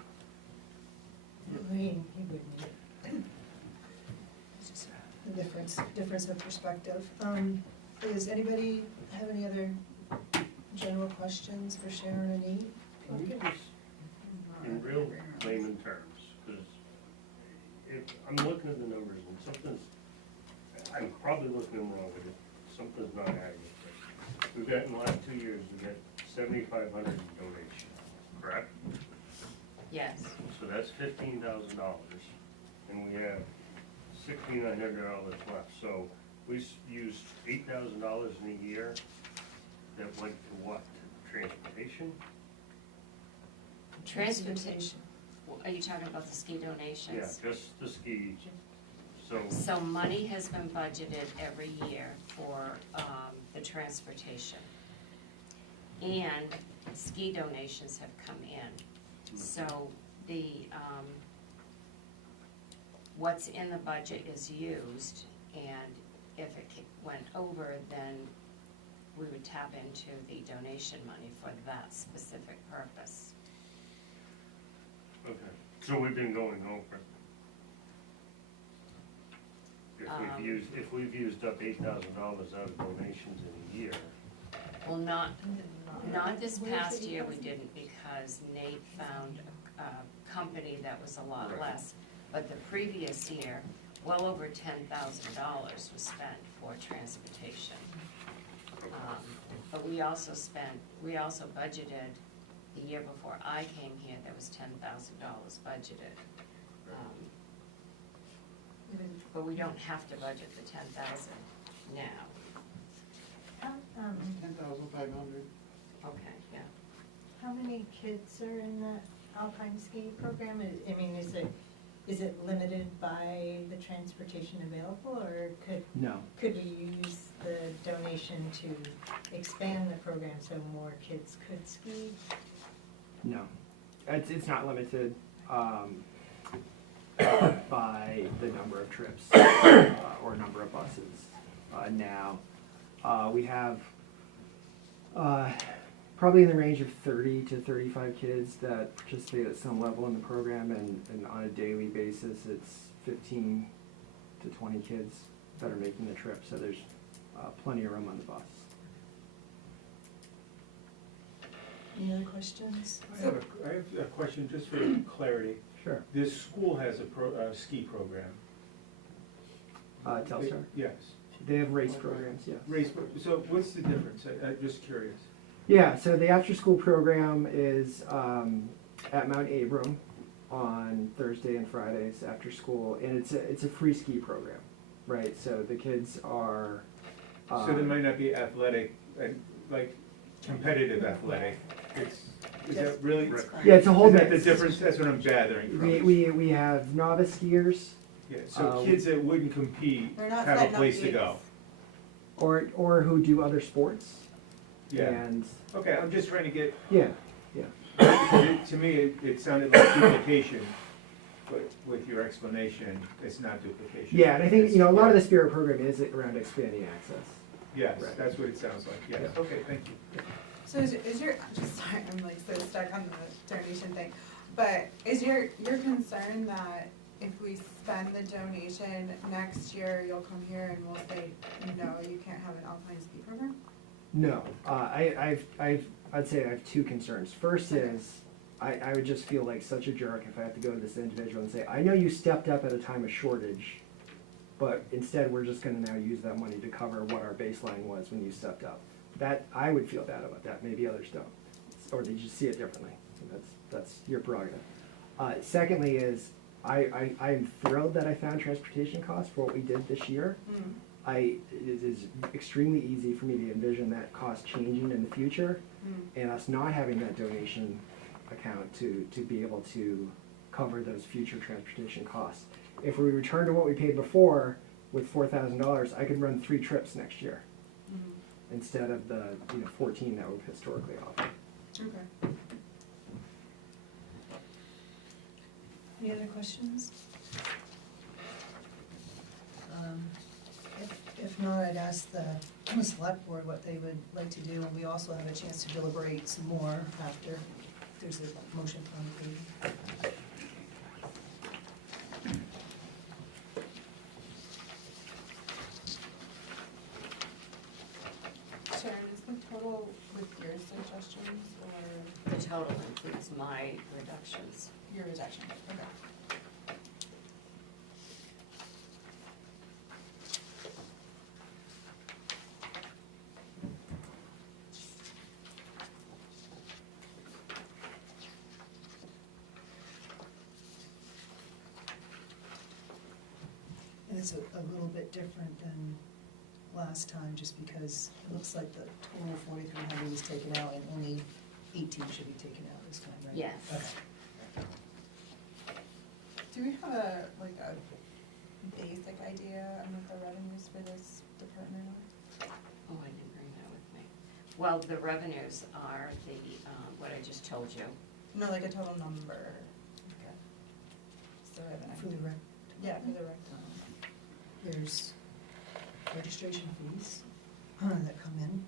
I mean, he wouldn't. It's just a difference of perspective. Does anybody have any other general questions for Sharon or Nate? Can you just, in real layman terms, because if, I'm looking at the numbers and something's, I'm probably looking at them wrong with it, something's not adding up. We've got, in the last 2 years, we've got 7,500 in donation, correct? Yes. So that's $15,000, and we have $6,900 left. So we used $8,000 in a year that went to what? Transportation? Transportation. Are you talking about the ski donations? Yeah, just the ski. So, So money has been budgeted every year for the transportation. And ski donations have come in. So the, what's in the budget is used, and if it went over, then we would tap into the donation money for that specific purpose. okay, so we've been going over. If we've used up $8,000 out of donations in a year, Well, not this past year we didn't, because Nate found a company that was a lot Right. less. But the previous year, well over $10,000 was spent for transportation. But we also budgeted, the year before I came here, there was $10,000 budgeted. But we don't have to budget the 10,000 now. 10,500. Okay, yeah. How many kids are in the alpine ski program? I mean, is it limited by the transportation available, or No. could we use the donation to expand the program so more kids could ski? No, it's not limited by the number of trips or number of buses. Now, we have probably in the range of 30 to 35 kids that participate at some level in the program, and on a daily basis, it's 15 to 20 kids that are making the trip, so there's plenty of room on the bus. Any other questions? I have a question just for clarity. Sure. This school has a ski program. Telstar? Yes. They have race programs, yes. So what's the difference? I'm just curious. Yeah, so the after-school program is at Mount Abram on Thursday and Fridays after school, and it's a free ski program, right? So the kids are. So there might not be athletic, like competitive athletic. Is that really? Yeah, it's a whole Is that the mix. difference? That's what I'm gathering from it. We have novice skiers. Yeah, so kids that wouldn't compete They're not have a setting up place to gates. go. Or who do other sports. Yeah. And Okay, I'm just trying to get, yeah. to me, it sounded like duplication, but with your explanation, it's not duplication. Yeah, and I think, It's- you know, a lot of the Spirit program is around expanding access. Yes, Right. that's what it sounds like, yes. Yeah. Okay, thank you. So is your, just sorry, I'm like so stuck on the donation thing, but is your concern that if we spend the donation next year, you'll come here and we'll say, no, you can't have an alpine ski program? No, I'd say I have two concerns. First is, I would just feel like such a jerk if I have to go to this individual and say, I know you stepped up at a time of shortage, but instead we're just gonna now use that money to cover what our baseline was when you stepped up. That, I would feel bad about that, maybe others don't, or they just see it differently. That's your prerogative. Secondly is, I'm thrilled that I found transportation costs for what we did this year. It is extremely easy for me to envision that cost changing in the future, and us not having that donation account to be able to cover those future transportation costs. If we return to what we paid before with $4,000, I could run 3 trips next year instead of the 14 that we've historically offered. Okay. Any other questions? If not, I'd ask the select board what they would like to do, and we also have a chance to deliberate some more after there's a motion from the meeting. Sharon, is the total with your suggestions or The total includes my reductions. your rejections? Okay. And it's a little bit different than last time, just because it looks like the total 4,300 was taken out and only 18 should be taken out this time, right? Yes. Okay. Do we have a basic idea on what the revenues for this department are? Oh, I didn't bring that with me. Well, the revenues are the, what I just told you. No, like a total number. Okay. So I have an For the idea. rec, Yeah, for the rec. there's registration fees that come in.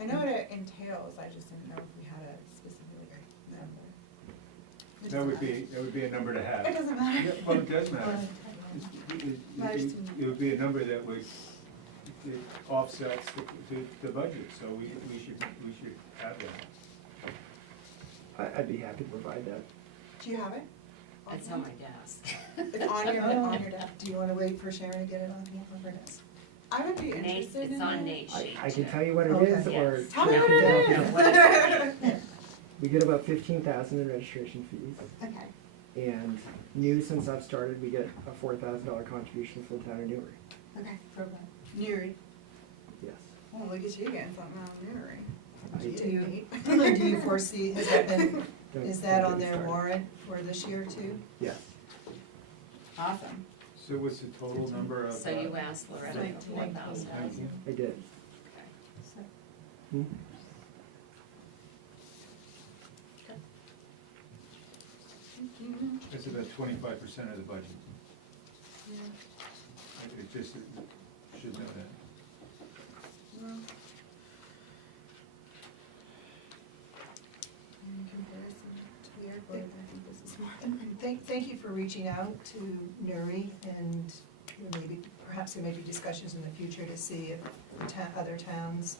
I know what it entails, I just didn't know if we had a specific number. It That doesn't would be a number to have. matter. It doesn't matter. Yeah, well, it does matter. Matters to me. It would be a number that would, it offsets the budget, so we should have that. I'd be happy to provide that. Do you have it? It's on my desk. It's on your desk. Do you wanna wait for Sharon to get it on her desk? I would be Nate, interested in it's on it. Nate's sheet. I can too. tell you what it Okay. is, or. Yes. Tell me what Jeff can it tell is. you. What is it? We get about 15,000 in registration fees, Okay, and new since I've started, we get a $4,000 contribution from the town of Newry. okay. Newry. Yes. Oh, look at you getting something out of Newry. Do you foresee, has that been, is that on their Started. warrant for this year too? Yes. Awesome. So what's the total number of? So you asked Loretta for 4,000. I did. Hmm? That's about 25% of the budget. It just, should know that. Well, in comparison to the airport, I think this is more than. Thank you for reaching out to Nuri, and maybe, perhaps there may be discussions in the future to see if other towns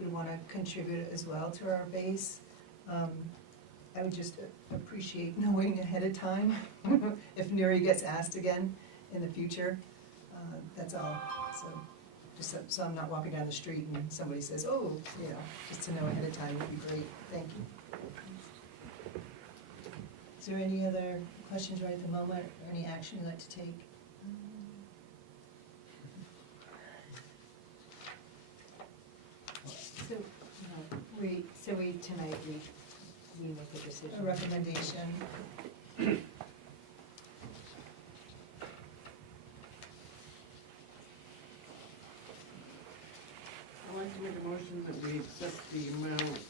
would want to contribute as well to our base. I would just appreciate knowing ahead of time if Nuri gets asked again in the future. That's all. So, so I'm not walking down the street and somebody says, oh, just to know ahead of time would be great. Thank you. Is there any other questions right at the moment, or any action you'd like to take? So we, tonight, we make a decision. A recommendation. I'd like to make a motion that we accept the amount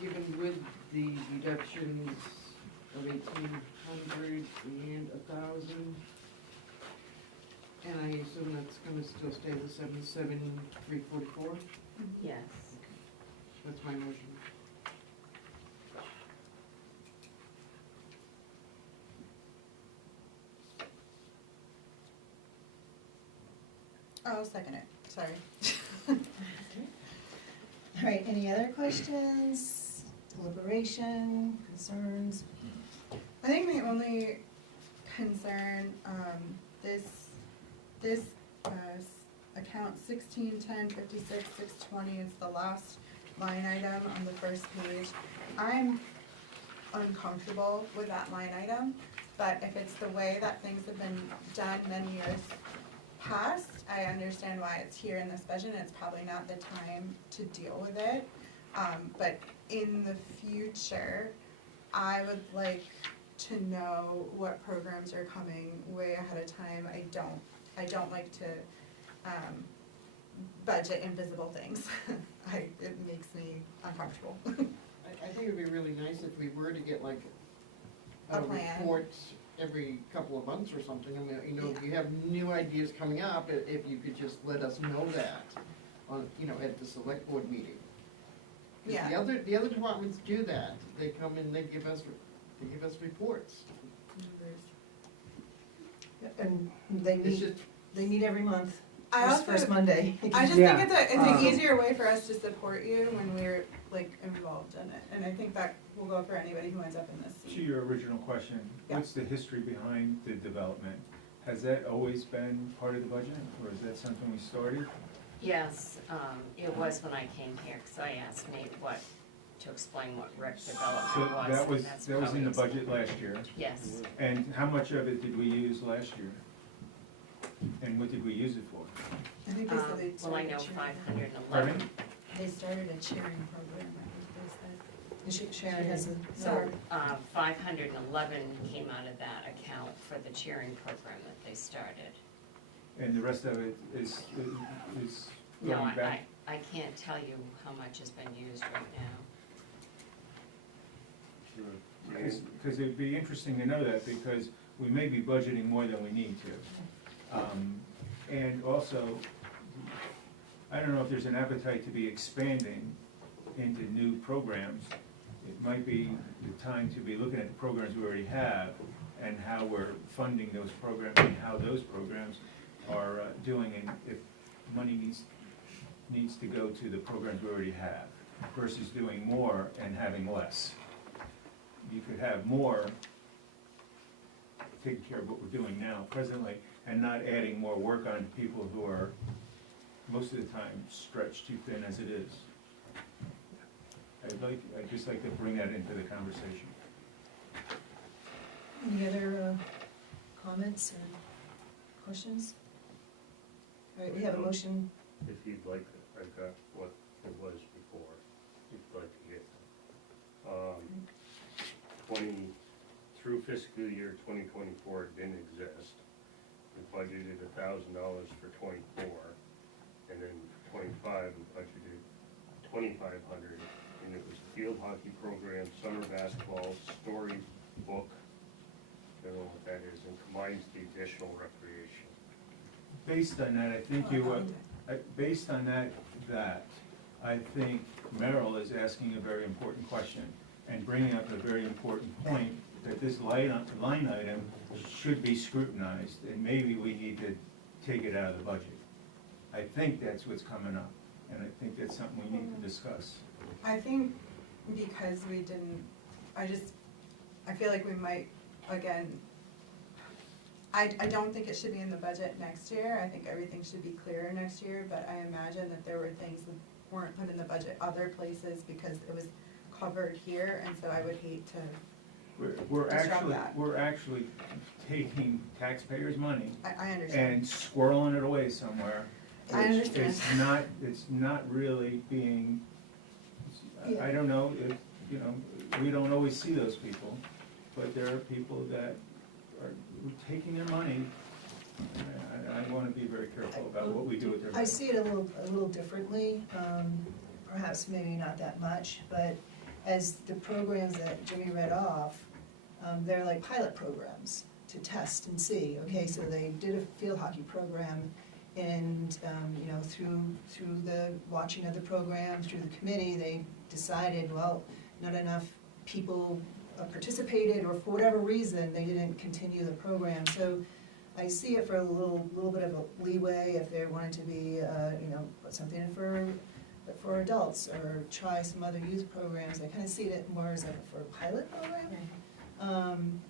given with the deductions of 1,800 and 1,000. And I assume that's gonna still stay the 77,344? Yes. That's my motion. I'll second it, sorry. All right, any other questions, deliberation, concerns? I think my only concern, this account 161056 620 is the last line item on the first page. I'm uncomfortable with that line item. But if it's the way that things have been done many years past, I understand why it's here in this budget, and it's probably not the time to deal with it. But in the future, I would like to know what programs are coming way ahead of time. I don't like to, budget invisible things. It makes me uncomfortable. I think it'd be really nice if we were to get like A plan. reports every couple of months or something. I mean, you know, if you have new ideas coming up, if you could just let us know that on, you know, at the select board meeting. 'Cause Yeah. the other departments do that. They come in, they give us reports. And they It's meet, just, they meet every month, I also, first Monday. I just Yeah. think it's an easier way for us to support you when we're like involved in it, and I think that will go for anybody who ends up in this To seat. your original question, Yeah. what's the history behind the development? Has that always been part of the budget, or is that something we started? Yes, it was when I came here, because I asked Nate to explain what rec So development was. that and was, that's that was in the probably- budget last year, Yes, and how much of it did we use last year? And what did we use it for? I think they said they well, I started know cheering. 511. Pardon? They started a cheering program, I think they said. Sharon has a, So, 511 came out of that account for the cheering program that they started. And the rest of it is No, going back? I can't tell you how much has been used right now. Because it'd be interesting to know that, because we may be budgeting more than we need to. And also, I don't know if there's an appetite to be expanding into new programs. It might be the time to be looking at the programs we already have and how we're funding those programs and how those programs are doing, and if money needs to go to the programs we already have versus doing more and having less. You could have more taking care of what we're doing now presently and not adding more work on people who are most of the time stretched too thin as it is. I'd just like to bring that into the conversation. any other comments or questions? All right, we have a motion. If you'd like, I've got what it was before, if you'd like to get. 20, through fiscal year 2024, it didn't exist. We budgeted $1,000 for 24, and then for 25, we budgeted $2,500, and it was a field hockey program, summer basketball, storybook, I don't know what that is, and combines the additional recreation. Based on that, I think based on that, I think Merrill is asking a very important question and bringing up a very important point, that this line item should be scrutinized, and maybe we need to take it out of the budget. I think that's what's coming up, and I think that's something we need to discuss. I think because we didn't, I feel like we might, again, I don't think it should be in the budget next year. I think everything should be clearer next year, but I imagine that there were things that weren't put in the budget other places because it was covered here, and so I would hate to, We're Disrupt that. actually taking taxpayers' money I understand. and squirreling it away somewhere. I which understand. It's not really being, Yeah. I don't know, if, we don't always see those people, but there are people that are taking their money. I want to be very careful about what we do with their money. I see it a little differently, perhaps maybe not that much, but as the programs that Jimmy read off, they're like pilot programs to test and see. Okay, so they did a field hockey program, and through the watching of the program, through the committee, they decided, well, not enough people participated, or for whatever reason, they didn't continue the program. So I see it for a little bit of a leeway if they wanted to be, put something in for adults, or try some other youth programs. I kind of see it more as for a pilot program.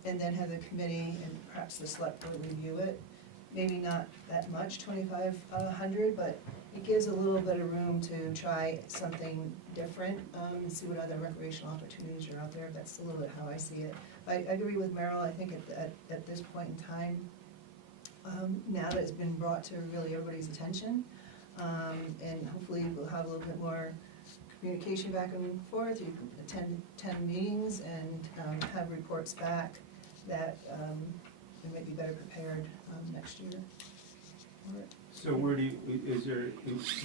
And then have the committee and perhaps the select board review it. maybe not that much, 2,500, but it gives a little bit of room to try something different, and see what other recreational opportunities are out there. That's a little bit how I see it. I agree with Merrill. I think at this point in time, now that it's been brought to really everybody's attention, and hopefully we'll have a little bit more communication back and forth. You can attend meetings and have reports back that we may be better prepared next year for it. So where do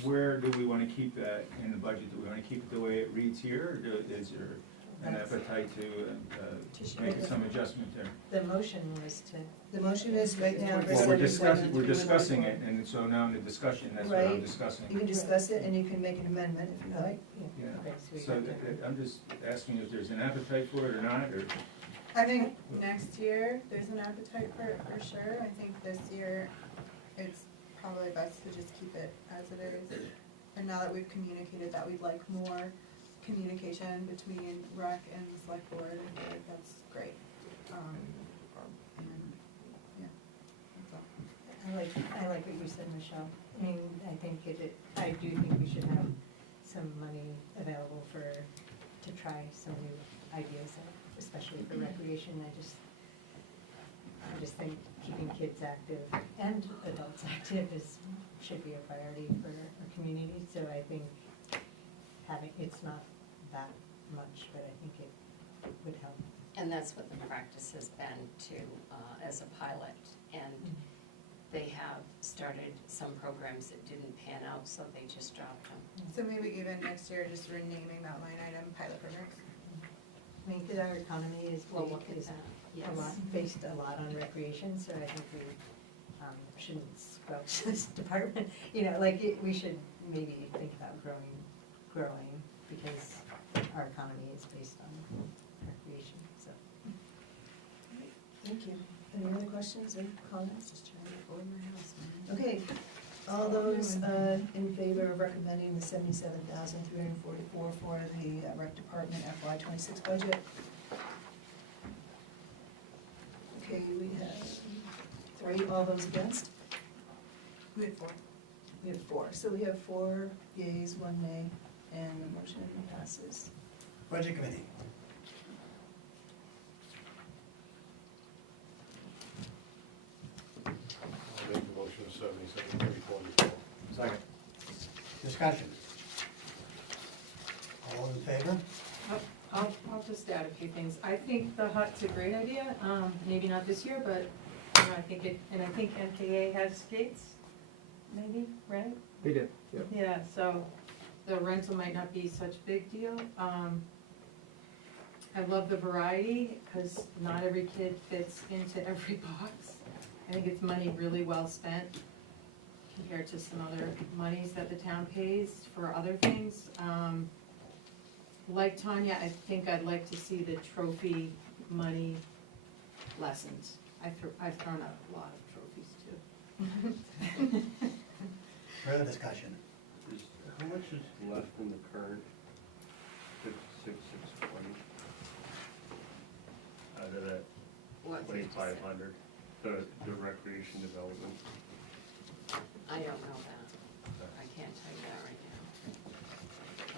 where do we want to keep that in the budget? Do we want to keep it the way it reads here, or is there an appetite to make some adjustment there? The motion was to. The motion is right now. Well, we're discussing it, and so now in the discussion, that's what I'm Right. discussing. You can discuss it and you can make an amendment if you like. Yeah, Okay, so we so have to- I'm just asking if there's an appetite for it or not, or, I think next year, there's an appetite for it for sure. I think this year, it's probably best to just keep it as it is. And now that we've communicated that we'd like more communication between rec and the select board, I feel like that's great. And, yeah, that's all. I like what you said, Michelle. I mean, I do think we should have some money available to try some new ideas, especially for recreation. I just think keeping kids active and adults active should be a priority for our community. So I think it's not that much, but I think it would help. And that's what the practice has been to, as a pilot. And they have started some programs that didn't pan out, so they just dropped them. So maybe even next year, just renaming that line item pilot programs. I mean, 'cause our economy is We'll look at is that, a yes. lot, based a lot on recreation, so I think we shouldn't squelch this department. We should maybe think about growing, because our economy is based on recreation, so. Thank you. Any other questions or comments? Just trying to avoid my house, man. Okay, all those in favor of recommending the $77,344 for the rec department FY '26 budget? Okay, we have 3. All those against? We had 4. We have 4. So we have 4 yeas, 1 nay, and the motion passes. Budget committee. I'll make the motion of 77,344. Second. Discussion. All in favor? I'll just add a few things. I think the H.A.T's a great idea, maybe not this year, but I think MKA has skates, maybe, right? they did, yeah. Yeah, so the rental might not be such a big deal. I love the variety, because not every kid fits into every box. I think it's money really well spent compared to some other monies that the town pays for other things. Like Tanya, I think I'd like to see the trophy money lessened. I've thrown out a lot of trophies too. Further discussion. How much is left in the current 56,620? Out of that What, 2,500, the recreation development? I don't know that. I can't tell you that right now,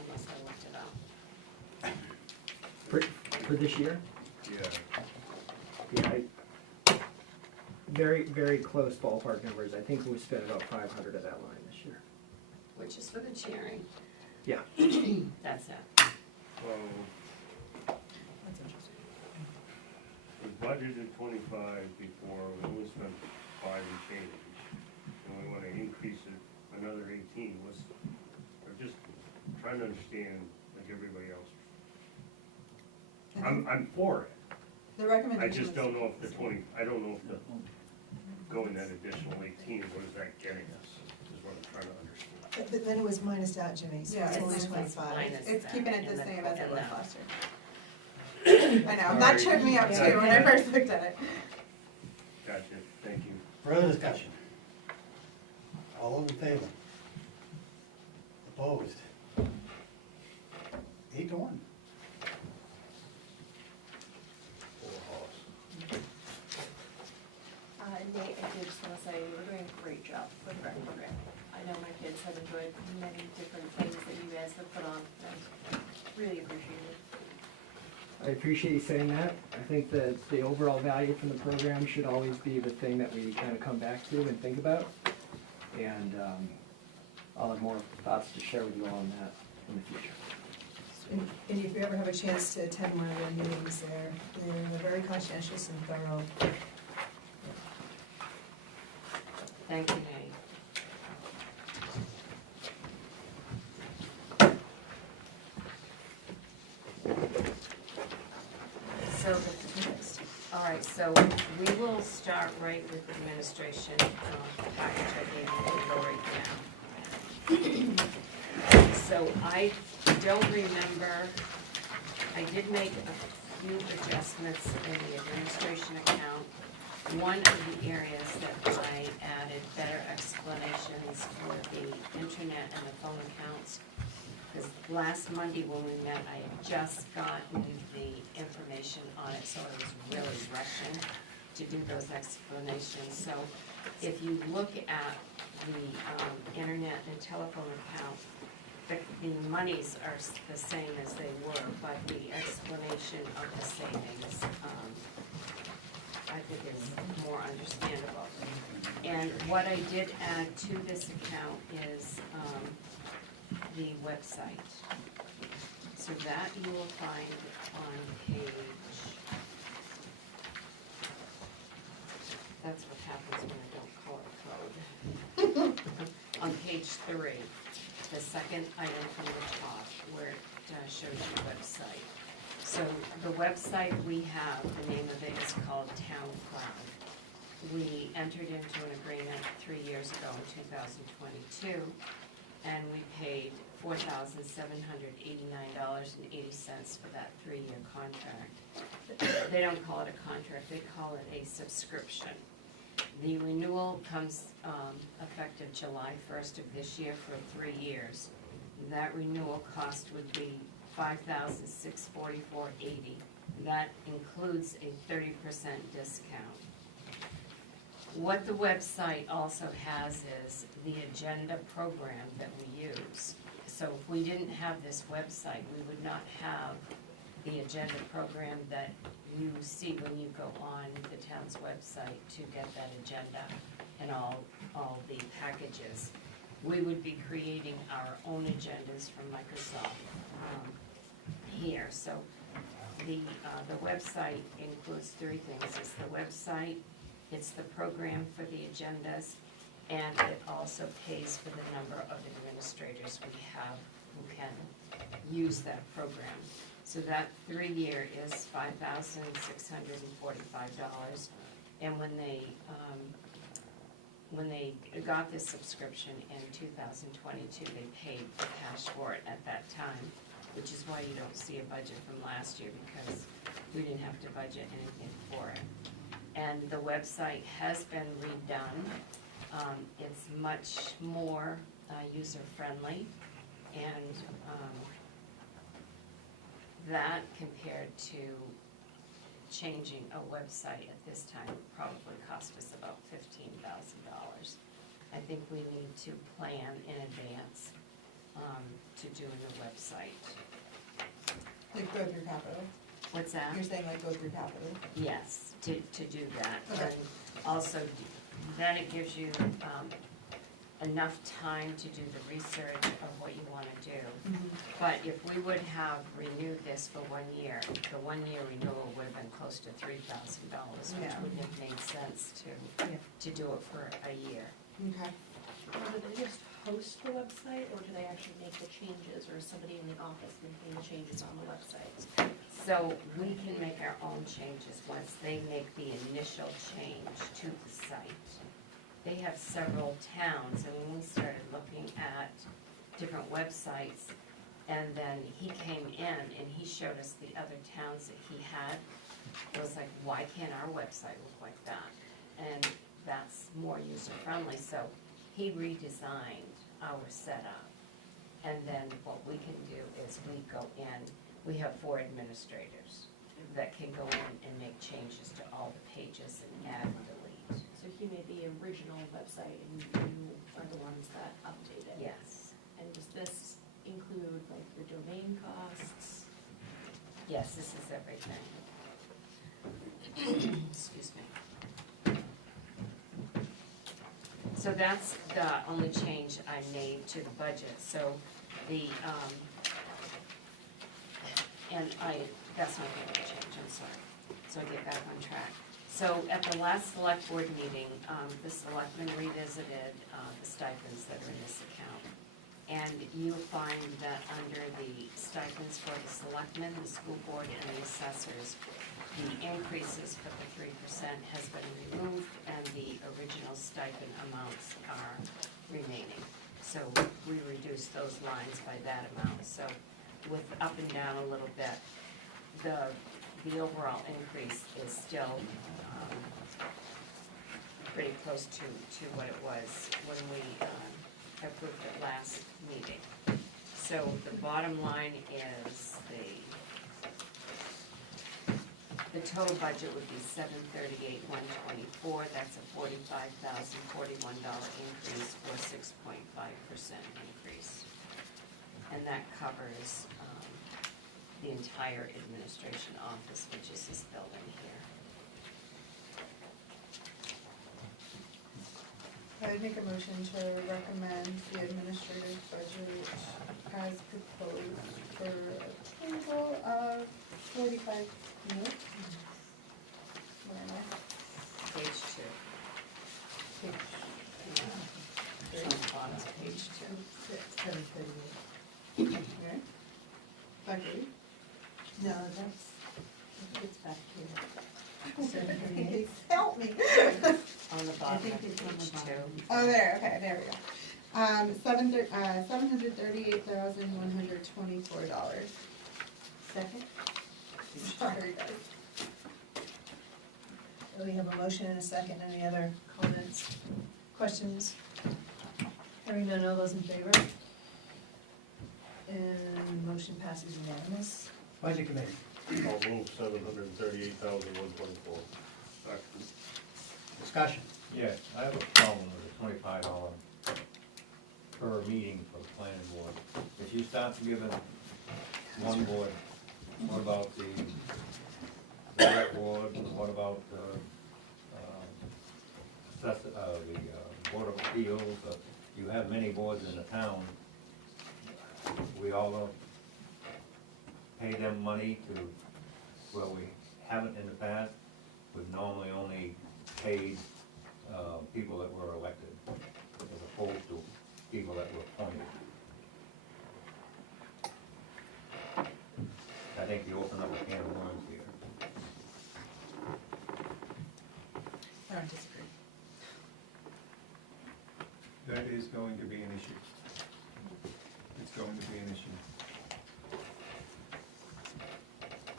unless I looked it up. For this year? Yeah. Yeah, very, very close ballpark numbers. I think we spent about 500 of that line this year. Which is for the cheering. Yeah. That's it. Well, That's interesting. we budgeted 25 before, we only spent 5 and change, and we wanna increase it another 18, we're just trying to understand, like everybody else. I'm for it, The I recommendation just was don't to know keep if the 20, I don't know if the, going that additional 18, what is that getting us, is what I'm trying to understand. But then it was minused out, Jimmy, so Yeah, it's only it's 25. minus It's that keeping it and the the- same as it and was the- last year. I know, that tripped me up too when I first looked at it. Gotcha, thank you. Further discussion. All in favor? Opposed? 8-1. Nate, I do just wanna say, for the rec program. I know my kids have enjoyed many different things that you guys have put on, and really appreciate it. I appreciate you saying that. I think that the overall value from the program should always be the thing that we kind of come back to and think about. And I'll have more thoughts to share with you all on that in the future. And if you ever have a chance to attend one of their meetings, they're very conscientious and thorough. Thank you, Nettie. So, all right, so we will start right with the administration package I gave you right now. So I don't remember, I did make a few adjustments in the administration account. One of the areas that I added better explanations for the internet and the phone accounts. Because last Monday when we met, I had just gotten the information on it, so I was really rushing to do those explanations. So if you look at the internet and telephone account, the monies are the same as they were, but the explanation of the savings, I think is more understandable. And what I did add to this account is the website. So that you will find on page, that's what happens when I don't color code. On page 3, the second item from the top, where it shows your website. So the website we have, the name of it is called Town Cloud. We entered into an agreement 3 years ago in 2022, and we paid $4,789.80 for that 3-year contract. They don't call it a contract, they call it a subscription. The renewal comes effective July 1st of this year for 3 years. That renewal cost would be $5,644.80. That includes a 30% discount. What the website also has is the agenda program that we use. So if we didn't have this website, we would not have the agenda program that you see when you go on the town's website to get that agenda and all the packages. We would be creating our own agendas from Microsoft here. So the website includes 3 things. It's the website, it's the program for the agendas, and it also pays for the number of administrators we have who can use that program. So that 3-year is $5,645, and when they got this subscription in 2022, they paid the cash for it at that time, which is why you don't see a budget from last year, because we didn't have to budget anything for it. And the website has been redone. It's much more user-friendly, and that compared to changing a website at this time would probably cost us about $15,000. I think we need to plan in advance to do a new website. Like go through capital? What's that? You're saying like go through capital? Yes, to do that. Okay. And also, then it gives you enough time to do the research of what you want to do. But if we would have renewed this for 1 year, the 1-year renewal would have been close to $3,000, which Yeah. wouldn't have made sense to do it for a year. Okay. Or do they just host the website, or do they actually make the changes, or is somebody in the office making the changes on the website? So we can make our own changes once they make the initial change to the site. They have several towns, and when we started looking at different websites, and then he came in and he showed us the other towns that he had, it was like, why can't our website look like that? And that's more user-friendly, so he redesigned our setup. And then what we can do is we go in, we have 4 administrators that can go in and make changes to all the pages and add and delete. So So he made the original website and you are the ones that update it? Yes, And does this include like your domain costs? yes, this is everything. Excuse me. So that's the only change I made to the budget, so the, that's not the only change, I'm sorry. So I get back on track. So at the last select board meeting, the selectmen revisited, the stipends that are in this account. And you'll find that under the stipends for the selectmen, the school board, and the assessors, the increases for the 3% has been removed, and the original stipend amounts are remaining. So we reduced those lines by that amount. So with up and down a little bit, the overall increase is still pretty close to what it was when we approved it last meeting. So the bottom line is the total budget would be $738,124. That's a $45,041 increase, or 6.5% increase. And that covers the entire administration office, which is this building here. I would make a motion to recommend the administrative budget as proposed for a total of 45, no? Where am I? Page 2. On the bottom of page 2. Where? Back there? No, it's back here. 738. Help me. On the bottom of think it's on the page 2. bottom. Oh, there, okay, there we go. $738,124. Second? Sorry, guys. We have a motion and a second. Any other comments, questions? Hearing none, all those in favor? And motion passes unanimous. Budget committee. I'll move $738,124. Discussion. Yes, I have a problem with the $25 per meeting for the planning board. If you start giving one board, what about the rec board, what about the Board of Appeals? You have many boards in the town. We all gonna pay them money to, well, we haven't in the past. We've normally only paid people that were elected, as opposed to people that were appointed. I think you open up a can of worms here. I don't disagree. That is going to be an issue. It's going to be an issue.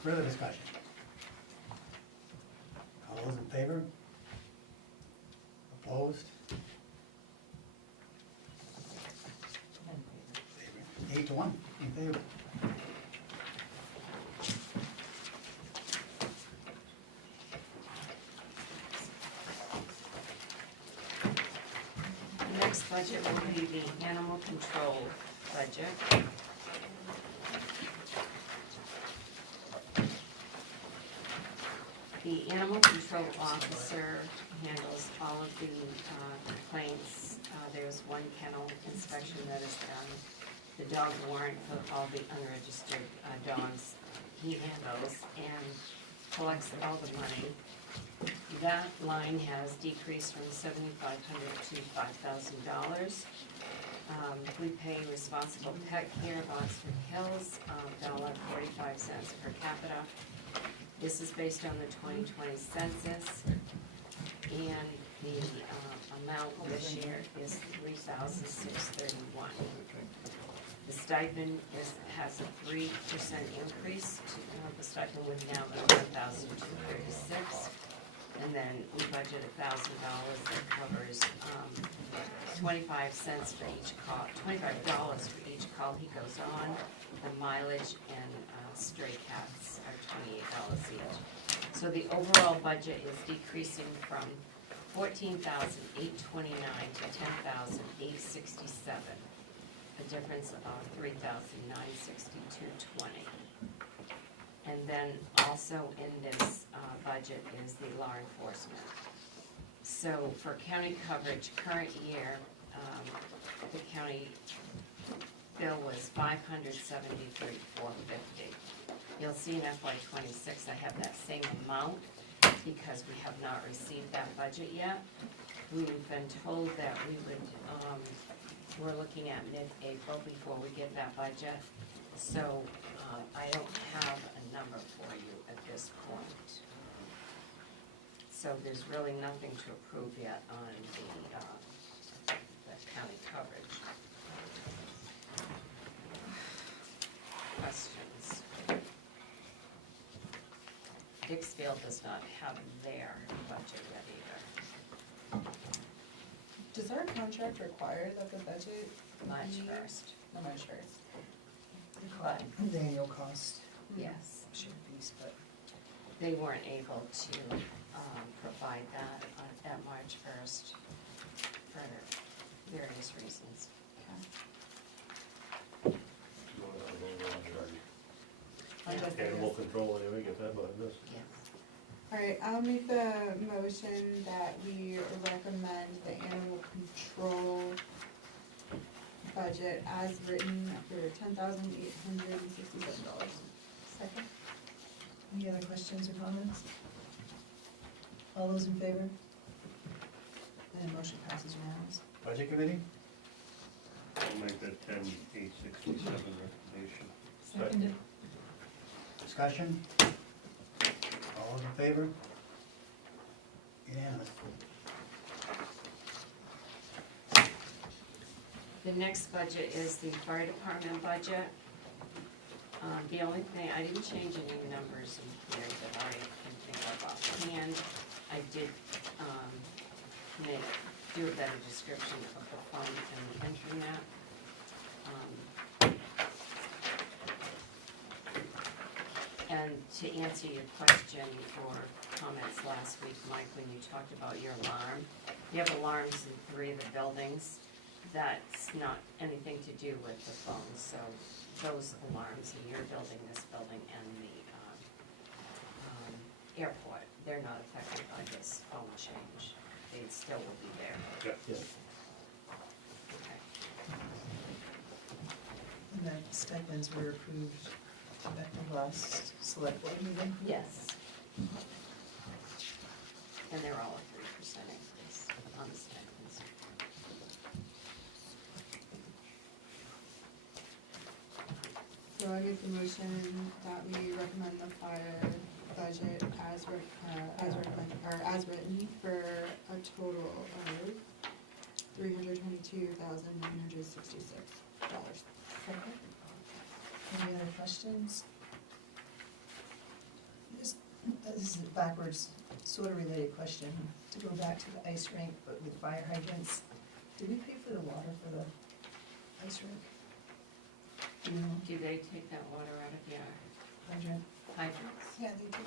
Further discussion. All those in favor? Opposed? Favor. 8-1 in favor. The next budget will be the animal control budget. The animal control officer handles all of the complaints. There's one kennel inspection that is done. The dog warrant for all the unregistered dogs he handles and collects all the money. That line has decreased from $7,500 to $5,000. We pay responsible pet care of Oxford Hills, $1.45 per capita. This is based on the 2020 census, and the amount this year is $3,631. The stipend has a 3% increase. The stipend would now be $1,236. And then we budget $1,000 that covers 25 cents for each call, $25 for each call he goes on. The mileage and stray cats are $28 each. So the overall budget is decreasing from $14,829 to $10,867, a difference of $3,962.20. And then also in this budget is the law enforcement. So for county coverage, current year, the county bill was $573,450. You'll see in FY '26, I have that same amount because we have not received that budget yet. We've been told that we would, we're looking at mid-April before we get that budget. So I don't have a number for you at this point. So there's really nothing to approve yet on the county coverage. Questions? Dixfield does not have their budget yet either. Does our contract require that the budget? March be- 1st. Oh, March first. But, The annual cost, yes, share piece, but. they weren't able to provide that at March 1st for various reasons. Animal control anyway, get that behind us. Yes. Alright, I'll make the motion that we recommend the animal control budget as written for $10,867. Second. Any other questions or comments? All those in favor? And motion passes unanimous. Budget committee? I'll make that 10,867 recommendation. Seconded. Discussion? All those in favor? Unanimous. The next budget is the fire department budget. The only thing, I didn't change any numbers in here that I can think of offhand. I did do a better description of the fund and entering that. And to answer your question or comments last week, Mike, when you talked about your alarm, you have alarms in 3 of the buildings. That's not anything to do with the phones, so those alarms in your building, this building, and the airport, they're not affected by this phone change. They still will be there. Yes. Okay. And the stipends were approved at the last select board meeting. Yes. And they're all a 3% increase on the stipends. So I make the motion that we recommend the fire budget as written for a total of $322,966. Second. Any other questions? This is a backwards, sort of related question. To go back to the ice rink, but with fire hydrants, did we pay for the water for the ice rink? Do you know, Do they take that water out of your hydrant? hydrants? Yeah, they do.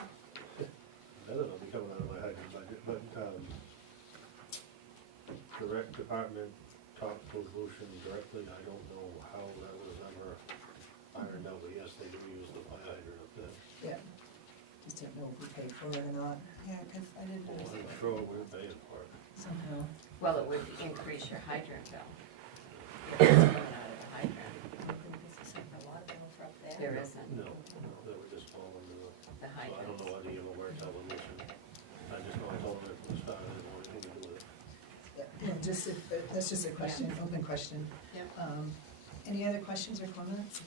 That will be coming out of my hydrant budget, but, the rec department talked to Lucian directly, I don't know how that was ever ironed out, but yes, they do use the fire hydrant up there. Yeah. Just didn't know if we paid for it or not, Yeah, because I didn't Well, notice it. I'm sure we're paying for it. somehow. Well, it would increase your hydrant bill. If it's coming out of the hydrant. There isn't. No, they were just falling into the, The so I don't hydrants. know whether you ever worked out with Lucian. I just know I told them it was fine, I didn't want anything to do with it. Yeah, just, that's just a question, open question. Yep. Any other questions or comments?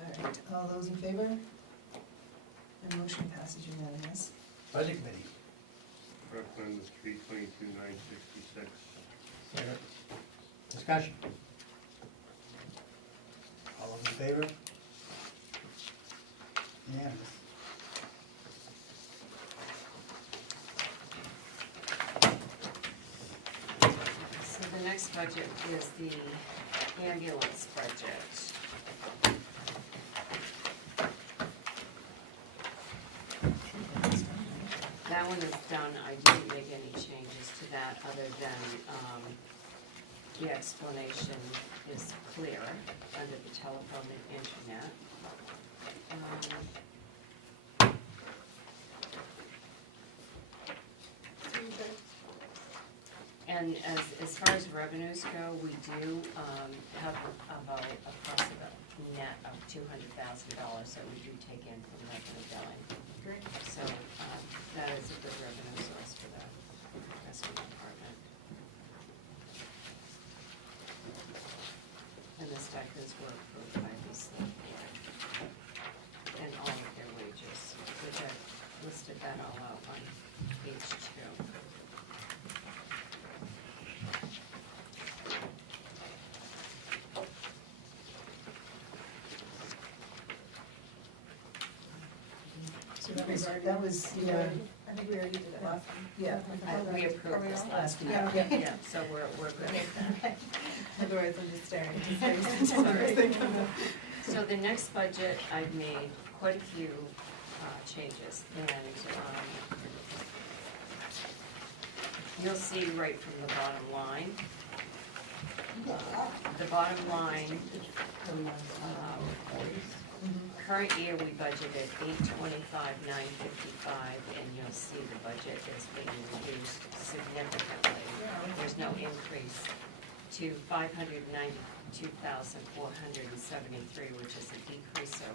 All right, all those in favor? And motion passes unanimous. Budget committee? Recommend the 322,966. Second. Discussion? All those in favor? Unanimous. So the next budget is the ambulance budget. That one is done, I didn't make any changes to that other than, the explanation is clear under the telephone and internet. And as far as revenues go, we do, have about approximate net of $200,000 that we do take in from revenue billing. Great. So, that is a good revenue source for the investment department. And the stipends were approved by the select board. And all of their wages, which I listed that all out on page 2. So that was, yeah, I think we already did it last time. yeah. We approved this last week. Yeah. Yeah, so we're good with that. Otherwise, I'm just staring at his face until Sorry. everything comes up. So the next budget, I've made quite a few changes, and you'll see right from the bottom line. The bottom line, current year we budgeted $825,955, and you'll see the budget is being reduced significantly. There's no increase to $592,473, which is a decrease of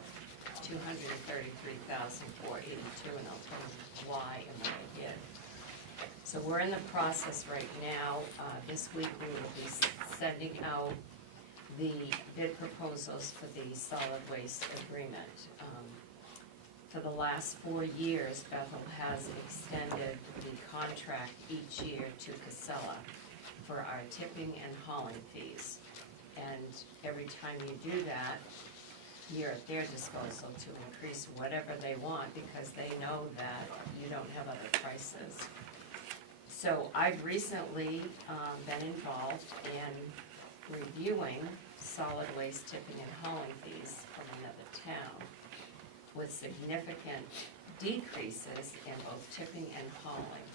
$233,482, and I'll tell you why and what I did. So we're in the process right now. This week we will be sending out the bid proposals for the solid waste agreement. For the last 4 years, Bethel has extended the contract each year to Casella for our tipping and hauling fees. And every time you do that, you're at their disposal to increase whatever they want, because they know that you don't have other prices. So I've recently been involved in reviewing solid waste tipping and hauling fees from another town with significant decreases in both tipping and hauling.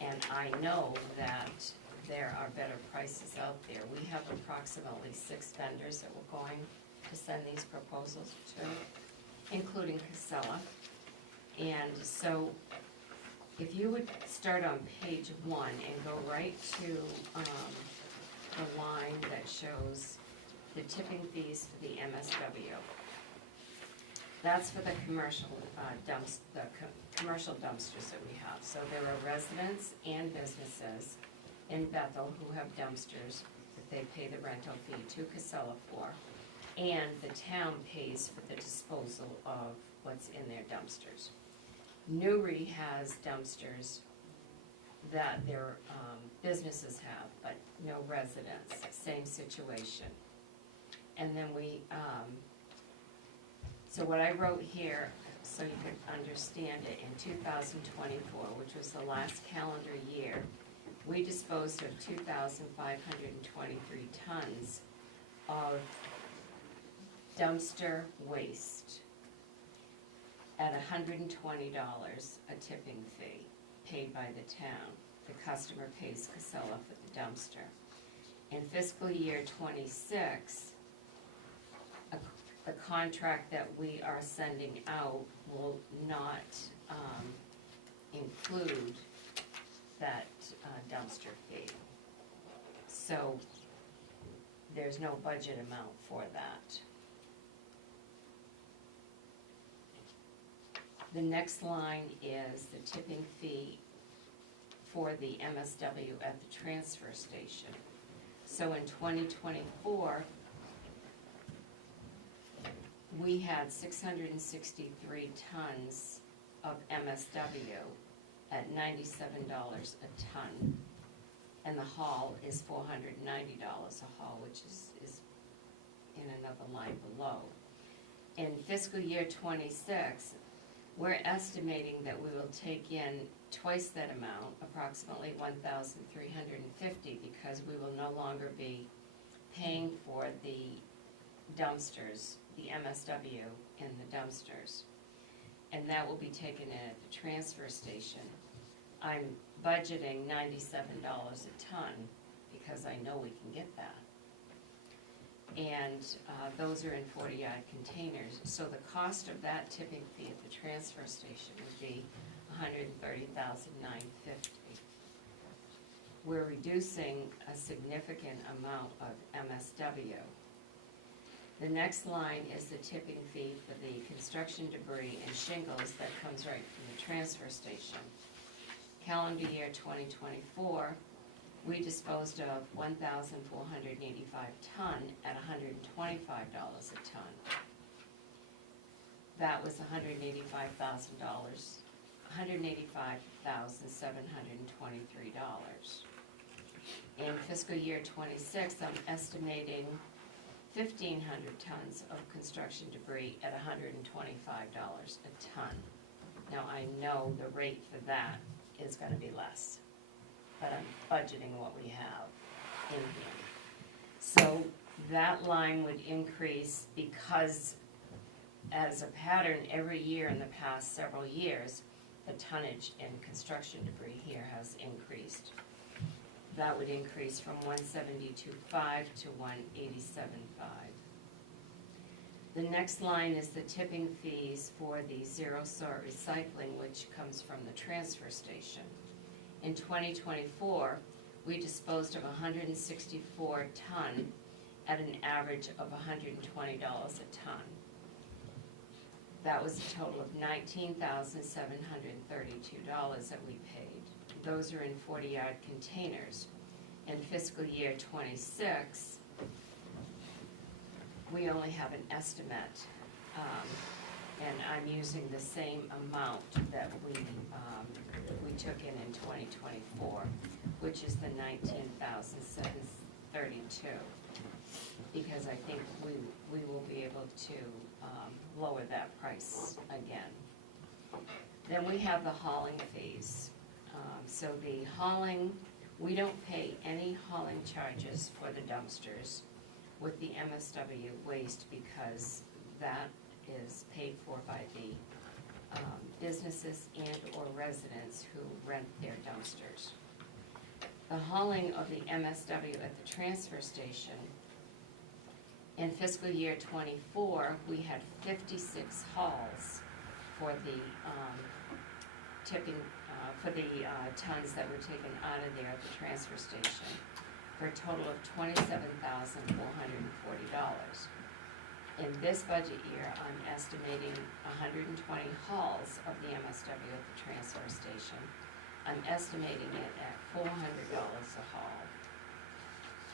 And I know that there are better prices out there. We have approximately 6 vendors that we're going to send these proposals to, including Casella. And so if you would start on page 1 and go right to the line that shows the tipping fees for the MSW. That's for the commercial commercial dumpsters that we have. So there are residents and businesses in Bethel who have dumpsters that they pay the rental fee to Casella for, and the town pays for the disposal of what's in their dumpsters. Newry has dumpsters that their businesses have, but no residents, same situation. And then so what I wrote here, so you can understand it, in 2024, which was the last calendar year, we disposed of 2,523 tons of dumpster waste at $120 a tipping fee paid by the town. The customer pays Casella for the dumpster. In fiscal year 26, the contract that we are sending out will not include that dumpster fee. So there's no budget amount for that. The next line is the tipping fee for the MSW at the transfer station. So in 2024, we had 663 tons of MSW at $97 a ton. And the haul is $490 a haul, which is in another line below. In fiscal year 26, we're estimating that we will take in twice that amount, approximately 1,350, because we will no longer be paying for the dumpsters, the MSW in the dumpsters. and that will be taken in at the transfer station. I'm budgeting $97 a ton, because I know we can get that. And those are in 40-yard containers, so the cost of that tipping fee at the transfer station would be $130,950. We're reducing a significant amount of MSW. The next line is the tipping fee for the construction debris and shingles that comes right from the transfer station. Calendar year 2024, we disposed of 1,485 ton at $125 a ton. That was $185,723. In fiscal year 26, I'm estimating 1,500 tons of construction debris at $125 a ton. Now, I know the rate for that is gonna be less, but I'm budgeting what we have in here. So that line would increase because, as a pattern, every year in the past several years, the tonnage in construction debris here has increased. That would increase from 172.5 to 187.5. The next line is the tipping fees for the zero sort recycling, which comes from the transfer station. In 2024, we disposed of 164 ton at an average of $120 a ton. That was a total of $19,732 that we paid. Those are in 40-yard containers. In fiscal year 26, we only have an estimate, and I'm using the same amount that we took in 2024, which is the $19,732, because I think we will be able to lower that price again. Then we have the hauling fees. So the hauling, we don't pay any hauling charges for the dumpsters with the MSW waste, because that is paid for by the businesses and or residents who rent their dumpsters. The hauling of the MSW at the transfer station, in fiscal year 24, we had 56 hauls for the tipping, for the tons that were taken out of there at the transfer station, for a total of $27,440. In this budget year, I'm estimating 120 hauls of the MSW at the transfer station. I'm estimating it at $400 a haul.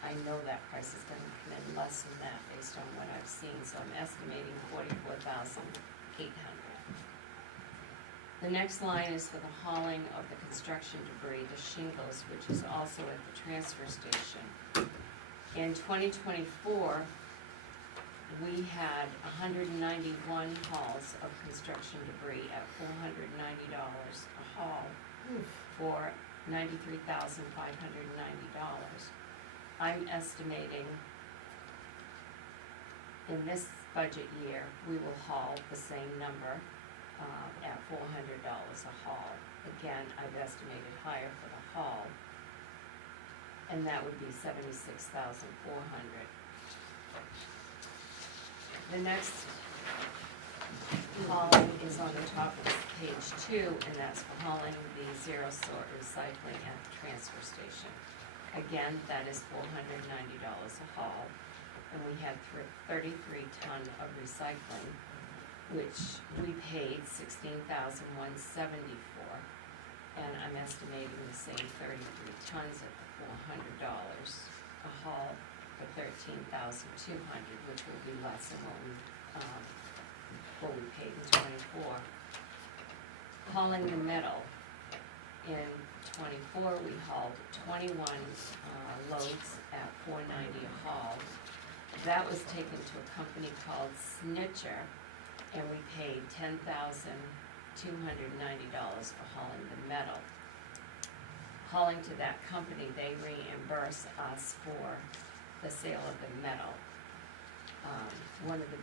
I know that price is gonna come in less than that based on what I've seen, so I'm estimating $44,800. The next line is for the hauling of the construction debris, the shingles, which is also at the transfer station. In 2024, we had 191 hauls of construction debris at $490 a haul for $93,590. I'm estimating in this budget year, we will haul the same number at $400 a haul. Again, I've estimated higher for the haul, and that would be $76,400. The next hauling is on the top of page 2, and that's for hauling the zero sort recycling at the transfer station. Again, that is $490 a haul, and we had 33 ton of recycling, which we paid $16,170 for, and I'm estimating the same 33 tons at $400 a haul for $13,200, which will be less than what we paid in 24. Hauling the metal. In 24, we hauled 21 loads at $490 a haul. That was taken to a company called Snitcher, and we paid $10,290 for hauling the metal. Hauling to that company, they reimburse us for the sale of the metal. One of the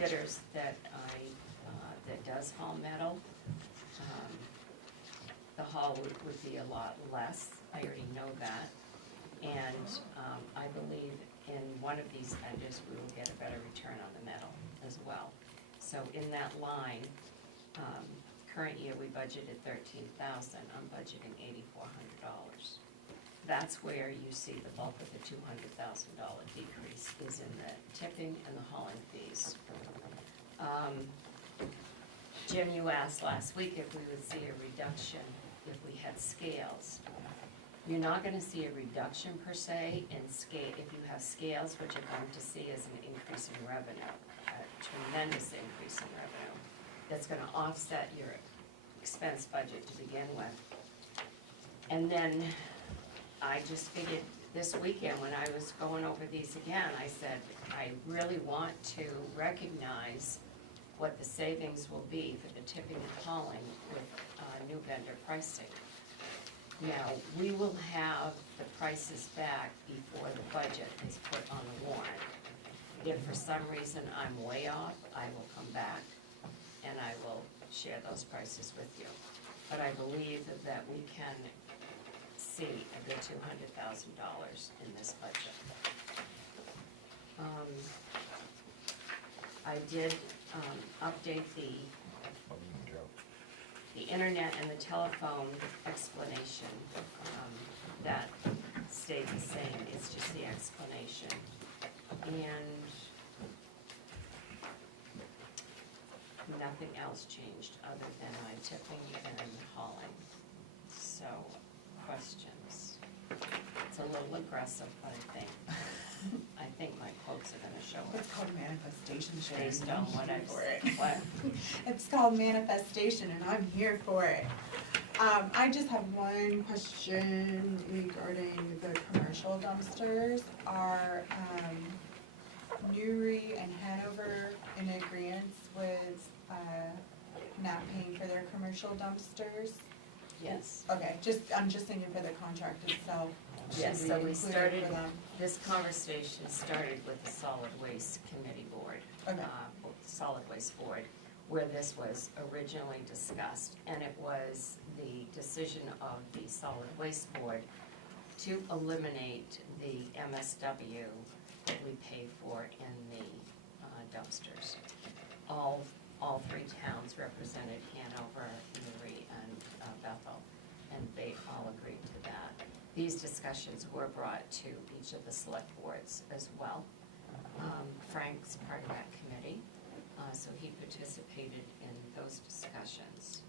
bidders that I that does haul metal, the haul would be a lot less, I already know that. And I believe in one of these tenders, we will get a better return on the metal as well. So in that line, current year, we budgeted $13,000, I'm budgeting $8,400. That's where you see the bulk of the $200,000 decrease is in the tipping and the hauling fees. Jim, you asked last week if we would see a reduction if we had scales. You're not gonna see a reduction per se in scale, if you have scales, what you're going to see is an increase in revenue, a tremendous increase in revenue. That's gonna offset your expense budget to begin with. And then I just figured this weekend, when I was going over these again, I said, I really want to recognize what the savings will be for the tipping and hauling with new vendor pricing. Now, we will have the prices back before the budget is put on the warrant. If for some reason I'm way off, I will come back and I will share those prices with you. But I believe that we can see a good $200,000 in this budget. I did update the internet and the telephone explanation. That stayed the same, it's just the explanation. And nothing else changed other than my tipping and hauling. So, questions? It's a little aggressive, but I think my quotes are gonna show it. It's called manifestation, Sharon. Based on what I'm I've, here for it. what? It's called manifestation, and I'm here for it. I just have one question regarding the commercial dumpsters. Are Newry and Hanover in agreement with not paying for their commercial dumpsters? Yes. Okay, I'm just thinking for the contract itself. Yes, Should so we include it started, for them? this conversation started with the Solid Waste Committee Board. Okay. Solid Waste Board, where this was originally discussed. And it was the decision of the Solid Waste Board to eliminate the MSW that we pay for in the dumpsters. All three towns represented, Hanover, Newry, and Bethel, and they all agreed to that. These discussions were brought to each of the select boards as well. Frank's part of that committee, so he participated in those discussions.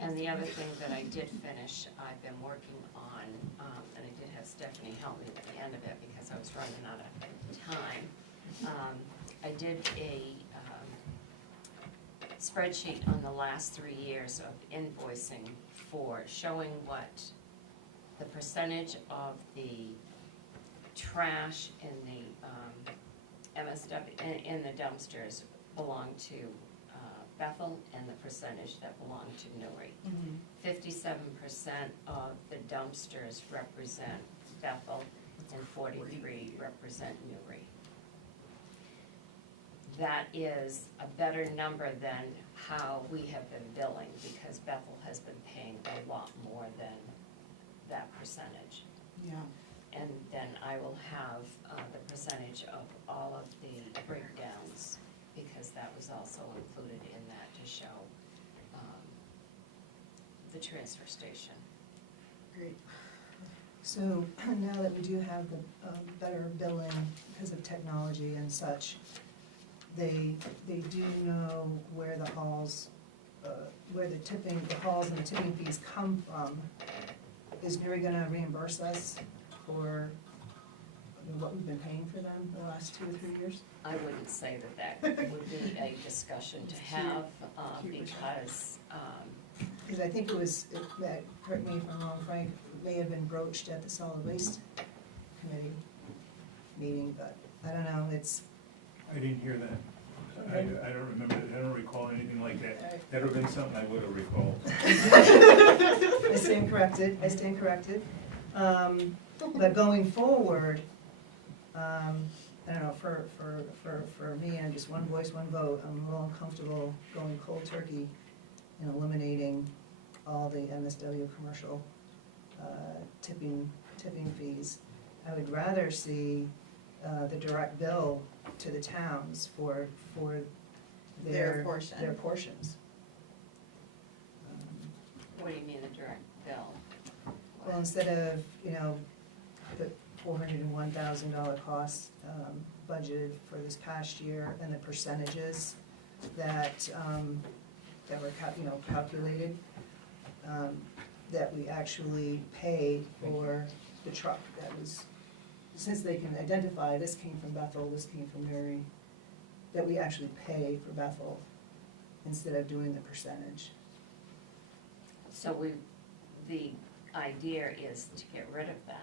And the other thing that I did finish, I've been working on, and I did have Stephanie help me at the end of it because I was running out of time. I did a spreadsheet on the last 3 years of invoicing for showing what the percentage of the trash in the MSW, in the dumpsters belong to Bethel and the percentage that belong to Newry. 57% of the dumpsters represent Bethel and 43 represent Newry. That is a better number than how we have been billing, because Bethel has been paying a lot more than that percentage. Yeah. And then I will have the percentage of all of the breakdowns, because that was also included in that to show the transfer station. Great. So now that we do have the better billing because of technology and such, they do know where the hauls, where the hauls and the tipping fees come from. Is Newry gonna reimburse us for what we've been paying for them the last 2 or 3 years? I wouldn't say that would be a discussion to have, because, Because I think it was, correct me if I'm wrong, Frank, it may have been broached at the solid waste committee meeting, but I don't know, it's. I didn't hear that. I don't remember, I don't recall anything like that. That would have been something I would have recalled. I stand corrected, But going forward, I don't know, for me, I'm just one voice, one vote, I'm a little uncomfortable going cold turkey and eliminating all the MSW commercial tipping fees. I would rather see the direct bill to the towns for Their portion. their portions. What do you mean a direct bill? Well, instead of, the $401,000 cost budgeted for this past year and the percentages that were calculated, that we actually paid for the truck that was, since they can identify this came from Bethel, this came from Mary, that we actually pay for Bethel instead of doing the percentage. So the idea is to get rid of that.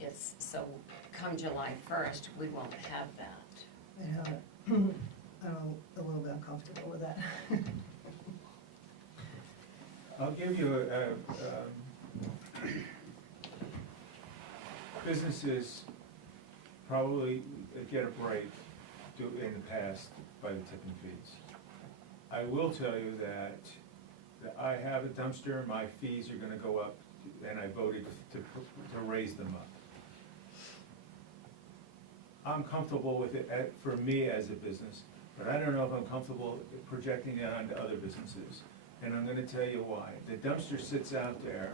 It's, so come July 1st, we won't have that. I'm a little bit uncomfortable with that. I'll give you businesses probably get a break in the past by the tipping fees. I will tell you that I have a dumpster, my fees are gonna go up, and I voted to raise them up. I'm comfortable with it for me as a business, but I don't know if I'm comfortable projecting it onto other businesses. And I'm gonna tell you why. The dumpster sits out there,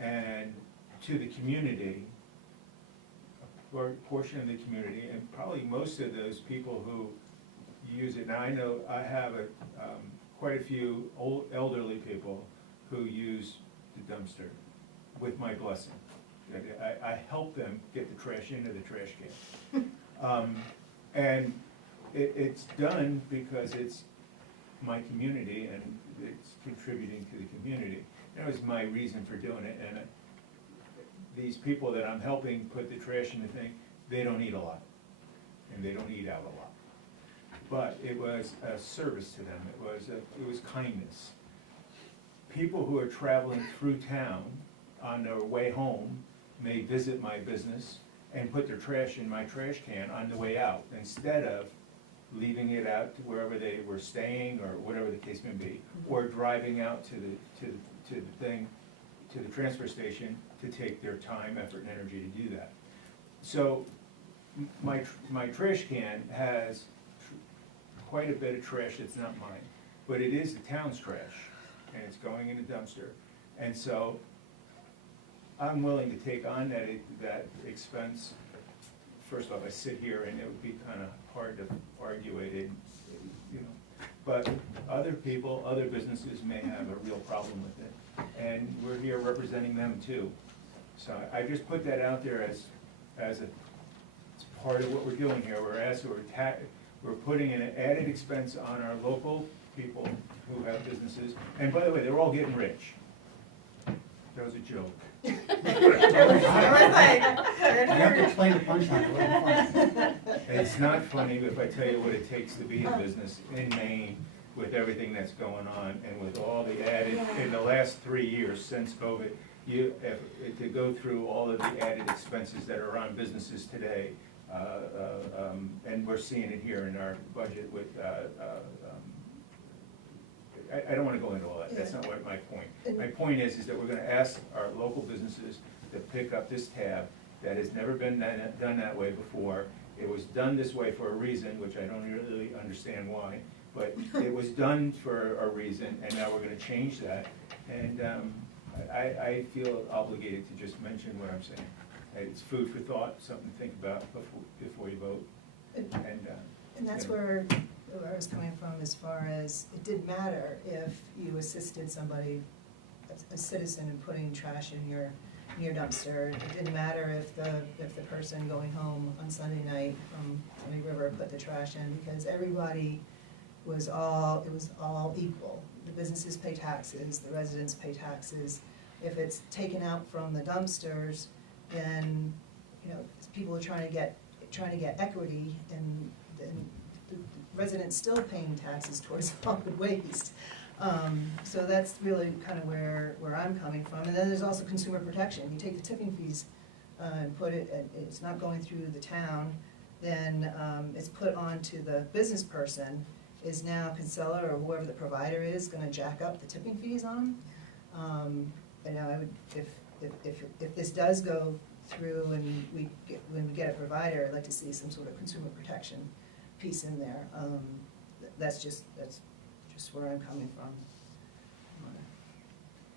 and to the community, or a portion of the community, and probably most of those people who use it. Now, I know I have quite a few old elderly people who use the dumpster with my blessing. I help them get the trash into the trash can. And it's done because it's my community and it's contributing to the community. That was my reason for doing it, and these people that I'm helping put the trash in the thing, they don't eat a lot, and they don't eat out a lot. But it was a service to them, it was kindness. People who are traveling through town on their way home may visit my business and put their trash in my trash can on the way out, instead of leaving it out to wherever they were staying or whatever the case may be, or driving out to the transfer station to take their time, effort, and energy to do that. So my trash can has quite a bit of trash that's not mine, but it is the town's trash, and it's going in a dumpster. And so I'm willing to take on that expense. First off, I sit here and it would be kind of hard to argue it, but other people, other businesses may have a real problem with it, and we're here representing them too. So I just put that out there as it's part of what we're doing here. We're putting an added expense on our local people who have businesses, and by the way, they're all getting rich. That was a joke. You have to explain the punchline, it wasn't funny. It's not funny if I tell you what it takes to be in business in Maine with everything that's going on and with all the added, in the last 3 years since COVID, to go through all of the added expenses that are on businesses today, and we're seeing it here in our budget with, I don't want to go into all that, that's not what my point. My point is that we're going to ask our local businesses to pick up this tab that has never been done that way before. It was done this way for a reason, which I don't really understand why, but it was done for a reason, and now we're going to change that. And I feel obligated to just mention what I'm saying. It's food for thought, something to think about before you vote. And that's where I was coming from, as far as it didn't matter if you assisted somebody, a citizen, in putting trash in your dumpster. It didn't matter if the person going home on Sunday night from Sunny River put the trash in, because everybody it was all equal. The businesses pay taxes, the residents pay taxes. If it's taken out from the dumpsters, then people are trying to get equity, and then the residents still paying taxes towards solid waste. So that's really kind of where I'm coming from. And then there's also consumer protection. You take the tipping fees and put it, it's not going through the town, then it's put on to the business person, is now Kinsella or whoever the provider is gonna jack up the tipping fees on them? You know, I would, if this does go through and when we get a provider, I'd like to see some sort of consumer protection piece in there. That's just where I'm coming from.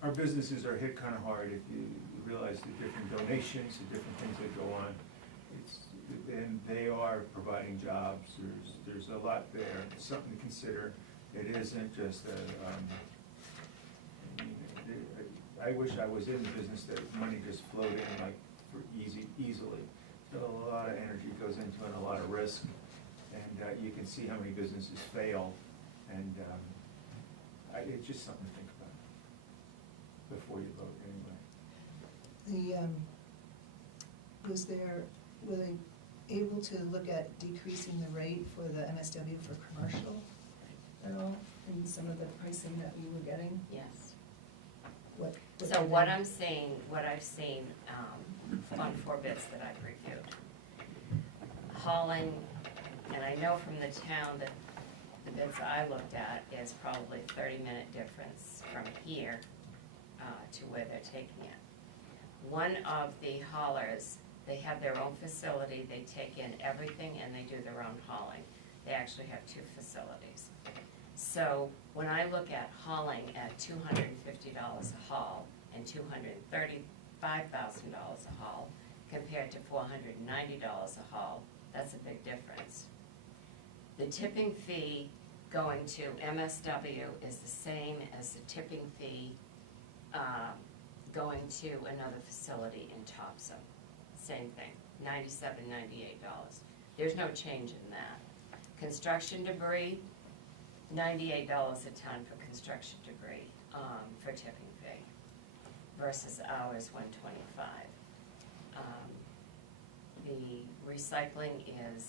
Our businesses are hit kind of hard if you realize the different donations, the different things that go on. And they are providing jobs, there's a lot there, it's something to consider. It isn't just I wish I was in the business that money just flowed in like easily. So a lot of energy goes into it, and a lot of risk, and you can see how many businesses fail, and it's just something to think about before you vote anyway. Were they able to look at decreasing the rate for the MSW for commercial at all, in some of the pricing that we were getting? Yes. What So did what they- I'm seeing, what I've seen on 4 bids that I've reviewed, hauling, and I know from the town that the bids I looked at is probably 30-minute difference from here to where they're taking it. One of the haulers, they have their own facility, they take in everything and they do their own hauling. They actually have 2 facilities. So when I look at hauling at $250 a haul and $235,000 a haul compared to $490 a haul, that's a big difference. The tipping fee going to MSW is the same as the tipping fee going to another facility in Topsom. Same thing, $97, $98. There's no change in that. Construction debris, $98 a ton for construction debris for tipping fee versus ours $125. The recycling is,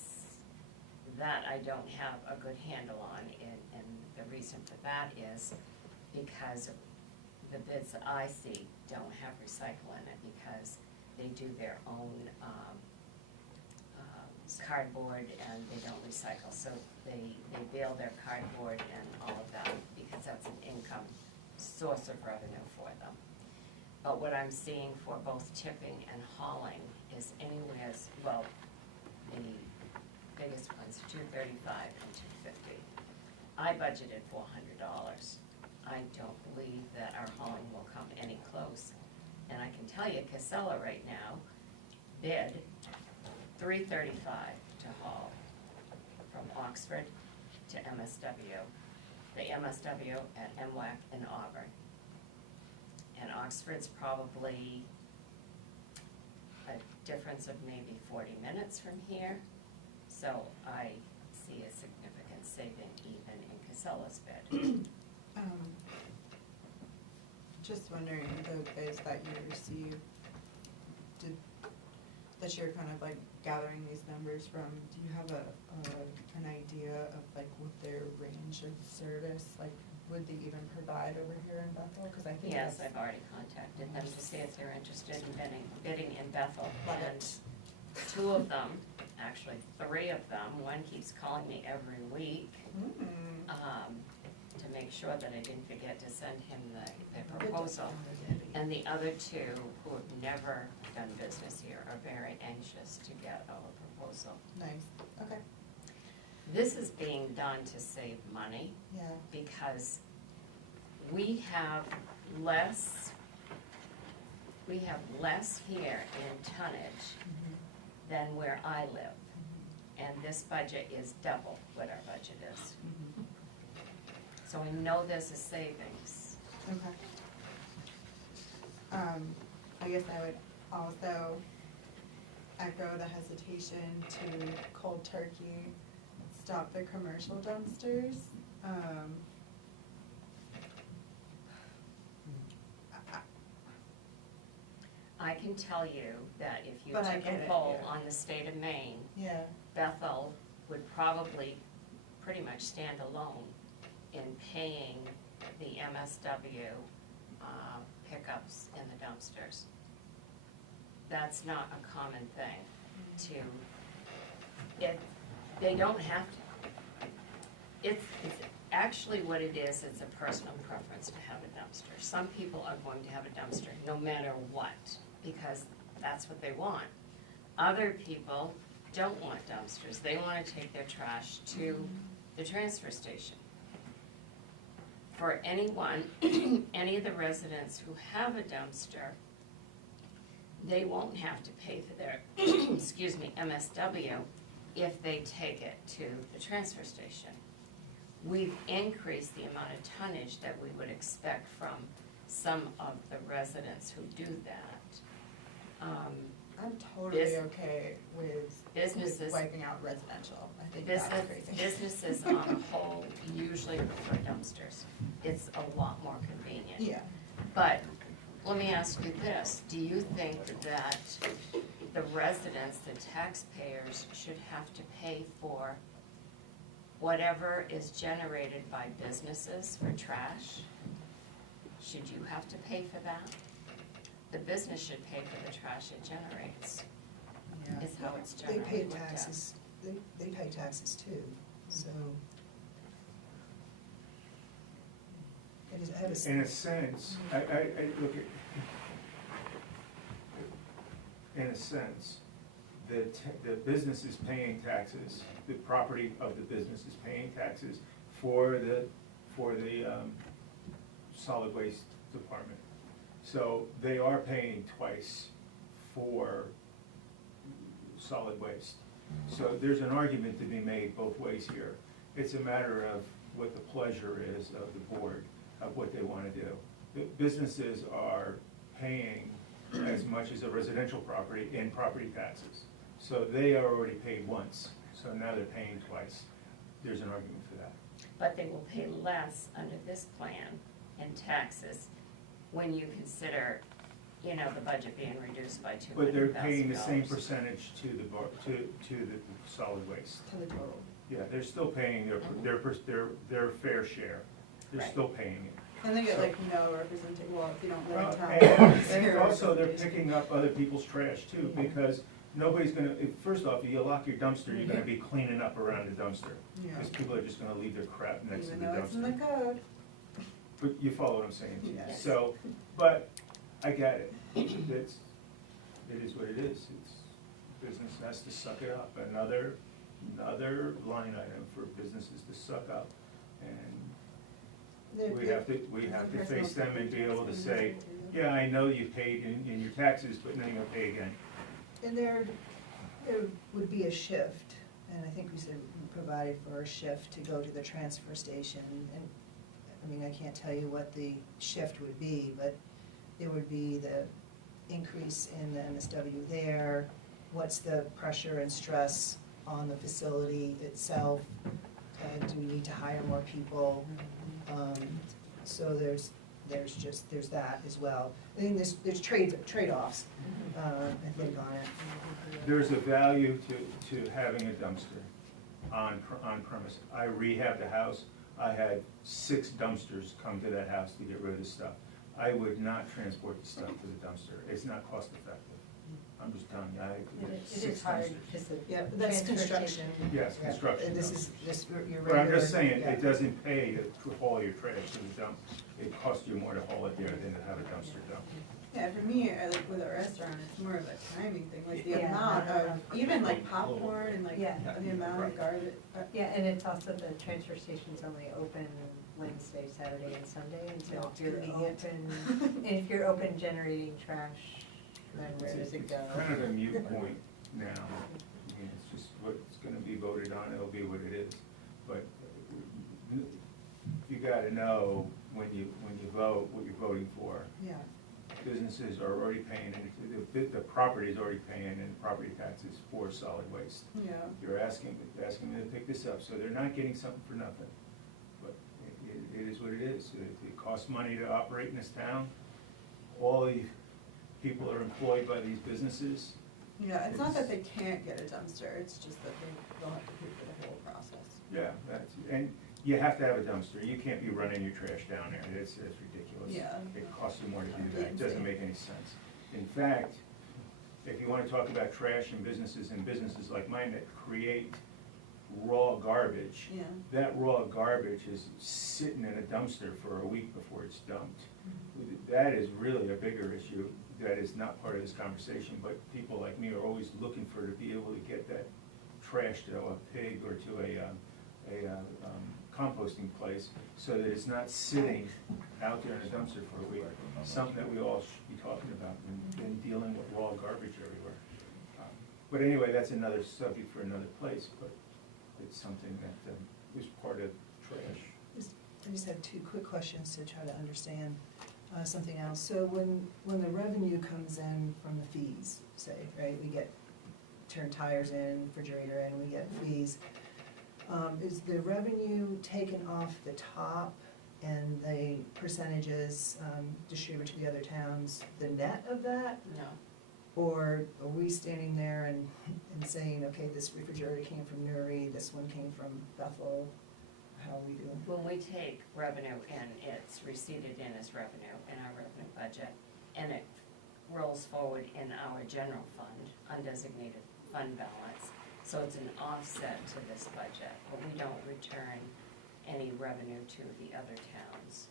that I don't have a good handle on, and the reason for that is because the bids that I see don't have recycle in it because they do their own cardboard and they don't recycle. So they bale their cardboard and all of that because that's an income source of revenue for them. But what I'm seeing for both tipping and hauling is anywhere, well, the biggest ones, $235 and $250. I budgeted $400. I don't believe that our hauling will come any close. And I can tell you, Casella right now bid $335 to haul from Oxford to MSW, the MSW at MWAC in Auburn. And Oxford's probably a difference of maybe 40 minutes from here. So I see a significant saving even in Casella's bid. Just wondering, the bids that you received, that you're kind of like gathering these numbers from, do you have an idea of like what their range of service, like would they even provide over here in Bethel? Because I think Yes, that's- I've already contacted them to see if they're interested in bidding in Bethel. Love And it. 2 of them, actually 3 of them, one keeps calling me every week to make sure that I didn't forget to send him the proposal. And the other 2, who have never done business here, are very anxious to get our proposal. Nice, okay, This is being done to save money yeah. because we have less here in tonnage than where I live. And this budget is double what our budget is. So we know there's a savings. Okay. I guess I would also echo the hesitation to cold turkey stop the commercial dumpsters. I can tell you that if you But I took get a it, poll yeah. on the state of Maine, Yeah, Bethel would probably pretty much stand alone in paying the MSW pickups in the dumpsters. That's not a common thing to they don't have to. It's actually what it is, it's a personal preference to have a dumpster. Some people are going to have a dumpster no matter what, because that's what they want. Other people don't want dumpsters, they wanna take their trash to the transfer station. For anyone, any of the residents who have a dumpster, they won't have to pay for their, excuse me, MSW if they take it to the transfer station. We've increased the amount of tonnage that we would expect from some of the residents who do that. I'm totally Bus- okay with businesses- wiping out residential. I think that's crazy. Businesses on a whole usually prefer dumpsters. It's a lot more convenient. Yeah. But let me ask you this, do you think that the residents, the taxpayers, should have to pay for whatever is generated by businesses for trash? Should you have to pay for that? The business should pay for the trash it generates, is how it's They generally pay looked at. taxes, they pay taxes too, so. I have a. In a sense, I look at, in a sense, the business is paying taxes, the property of the business is paying taxes for the solid waste department. So they are paying twice for solid waste. So there's an argument to be made both ways here. It's a matter of what the pleasure is of the board, of what they want to do. The businesses are paying as much as a residential property in property taxes. So they are already paid once, so now they're paying twice. There's an argument for that. But they will pay less under this plan in taxes when you consider, you know, the budget being reduced by $200,000. But they're paying the same percentage to the solid waste. To the total. Yeah, they're still paying their fair share. They're Right. still paying it. And they get So- like no representation, well, if you don't live Well, in town. and zero also they're representation. picking up other people's trash too, because nobody's gonna, first off, you lock your dumpster, you're gonna be cleaning up around the dumpster. Yeah. Because people are just gonna leave their crap next to Even the though it's in the dumpster. code. But you follow what I'm saying? Yes. So, but I get it. It is what it is. Business has to suck it up. Another line item for businesses to suck up. And we have to face them and be able to say, yeah, I know you paid in your taxes, but now you're gonna pay again. And there would be a shift, and I think we said we provided for a shift to go to the transfer station. And, I mean, I can't tell you what the shift would be, but there would be the increase in the MSW there. What's the pressure and stress on the facility itself? Do we need to hire more people? So there's that as well. I think there's trade-offs, I think, on it. There's a value to having a dumpster on premise. I rehabbed a house, I had 6 dumpsters come to that house to get rid of the stuff. I would not transport the stuff to the dumpster, it's not cost effective. I'm just telling you, It six is hard, dumpsters. because the Yeah, but that's transfer construction. station- Yes, Yeah, construction. and this is your regular. But I'm just saying, yeah. it doesn't pay to haul your trash to the dump. It costs you more to haul it there than to have a dumpster dump. Yeah, for me, like with a restaurant, it's more of a timing thing, like the Yeah. amount of, even like popcorn and like Yeah. the amount of garbage. Yeah, and it's also the transfer station's only open Wednesday, Saturday, and Sunday, and so Not if you're convenient. open, and if you're open generating trash, then where does it go? It's kind of a moot point now. I mean, it's just what's gonna be voted on, it'll be what it is. But you gotta know when you vote, what you're voting for. Yeah. Businesses are already paying, the property is already paying in property taxes for solid waste. Yeah. You're asking them to pick this up, so they're not getting something for nothing. But it is what it is. It costs money to operate in this town. All the people are employed by these businesses. Yeah, it's not that they can't get a dumpster, it's just that they'll have to pay for the whole process. Yeah, and you have to have a dumpster. You can't be running your trash down there. It's ridiculous. Yeah. It costs you more to do That'd be that. It doesn't insane. make any sense. In fact, if you wanna talk about trash and businesses like mine that create raw garbage, Yeah. that raw garbage is sitting in a dumpster for a week before it's dumped. That is really a bigger issue, that is not part of this conversation, but people like me are always looking to be able to get that trash to a pig or to a composting place, so that it's not sitting out there in a dumpster for a week. Something that we all should be talking about and dealing with raw garbage everywhere. But anyway, that's another subject for another place, but it's something that is part of trash. I just have two quick questions to try to understand something else. So when the revenue comes in from the fees, say, right, we turn tires in, refrigerator in, we get fees. Is the revenue taken off the top and the percentages distributed to the other towns, the net of that? No. Or are we standing there and saying, okay, this refrigerator came from Newry, this one came from Bethel? How are we doing? When we take revenue and it's receipted in as revenue in our revenue budget, and it rolls forward in our general fund, undesignated fund balance, so it's an offset to this budget, but we don't return any revenue to the other towns.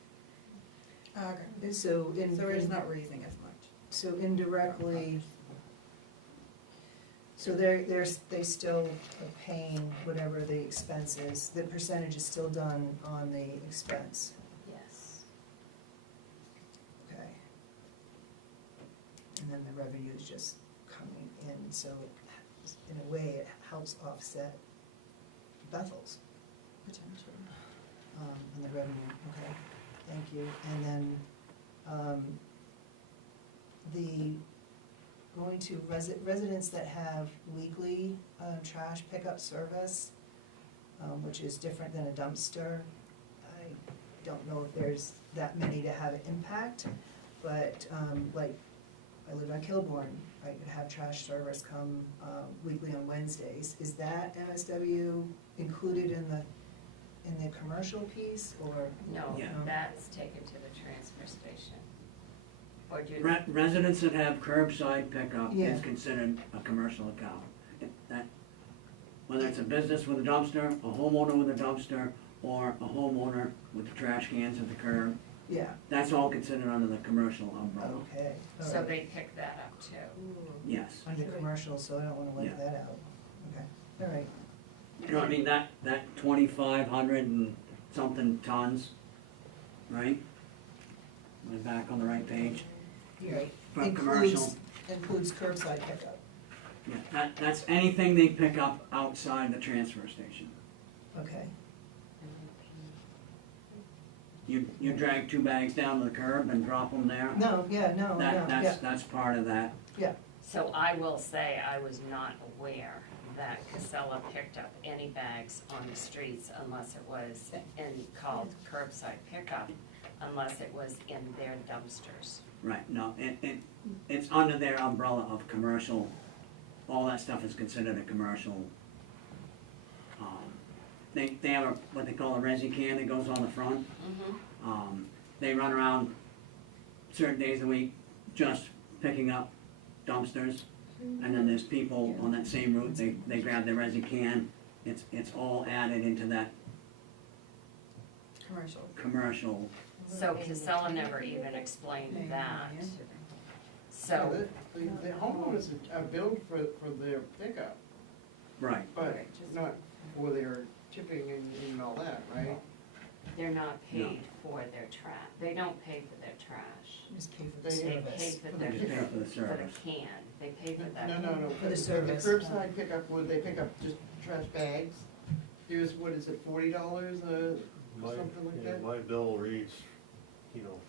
Okay. So So we're just not raising as much. So indirectly, so they still are paying whatever the expense is, the percentage is still done on the expense, Yes. okay? And then the revenue is just coming in, so in a way, it helps offset Bethel's, Potentially. on the revenue, okay, thank you. And then, going to residents that have weekly trash pickup service, which is different than a dumpster. I don't know if there's that many to have an impact, but like, I live on Kilbourne, I could have trash service come weekly on Wednesdays. Is that MSW included in the commercial piece, or? No, Yeah. that's taken to the transfer station. Or do Residents that have curbside pickup Yeah. is considered a commercial account. That- Whether it's a business with a dumpster, a homeowner with a dumpster, or a homeowner with the trash cans at the curb, Yeah, that's all considered under the commercial umbrella. okay, all So right. they pick that up too. Yes. Under commercial, so I don't wanna let Yeah. that out. Okay, all right. You know what I mean, that 2,500 and something tons, right? Am I back on the right page? Right. For commercial, Includes curbside pickup, yeah, that's anything they pick up outside the transfer station. okay. You drag 2 bags down to the curb and drop them there? No, yeah, no, yeah, That's part of that. yeah, So I will say, I was not aware that Casella picked up any bags on the streets unless it was called curbside pickup, unless it was in their dumpsters. Right, no, it's under their umbrella of commercial, all that stuff is considered a commercial. They have what they call a resi can that goes on the front. They run around certain days a week just picking up dumpsters. And then there's people on that same route, they grab their resi can, it's all added into that commercial. So Casella never even explained that. So, The homeowners are billed for their pickup, Right, but not for their tipping and all that, right? they're not paid for their trash, they don't pay for their trash. just pay for the They They pay service. for For their, the they pay for the for service. the can, they pay for that. No, For the the service. curbside pickup, would they pick up just trash bags? Here's, what is it, $40, something like that? My bill reads,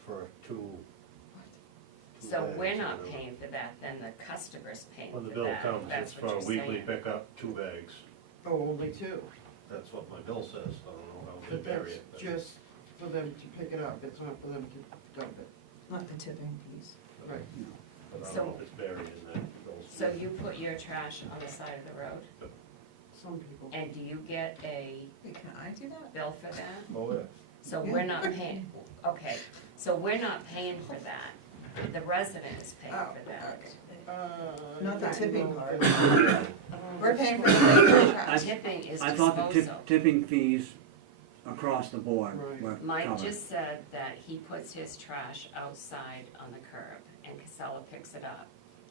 for two. So bags we're or not whatever. paying for that, then the customer's paying for When that, the bill comes, that's it's what for you're a weekly saying. pickup, 2 bags. Oh, only 2, That's what my bill says. I don't know how they but vary that's it. but- just for them to pick it up, it's not for them to dump it. Not the tipping piece. Right. But I So- don't know if it's buried in that bill. So you put your trash on the side of the road, Some people. and do you get a Wait, can I do that? bill for that? Oh, yeah. So we're not paying, okay, so we're not paying for that, the resident is paying Oh, for that. okay. Not the tipping part. We're paying for the regular Oh, trash. tipping is I thought the disposal. tipping fees across the board Right. were Mike covered. just said that he puts his trash outside on the curb and Casella picks it up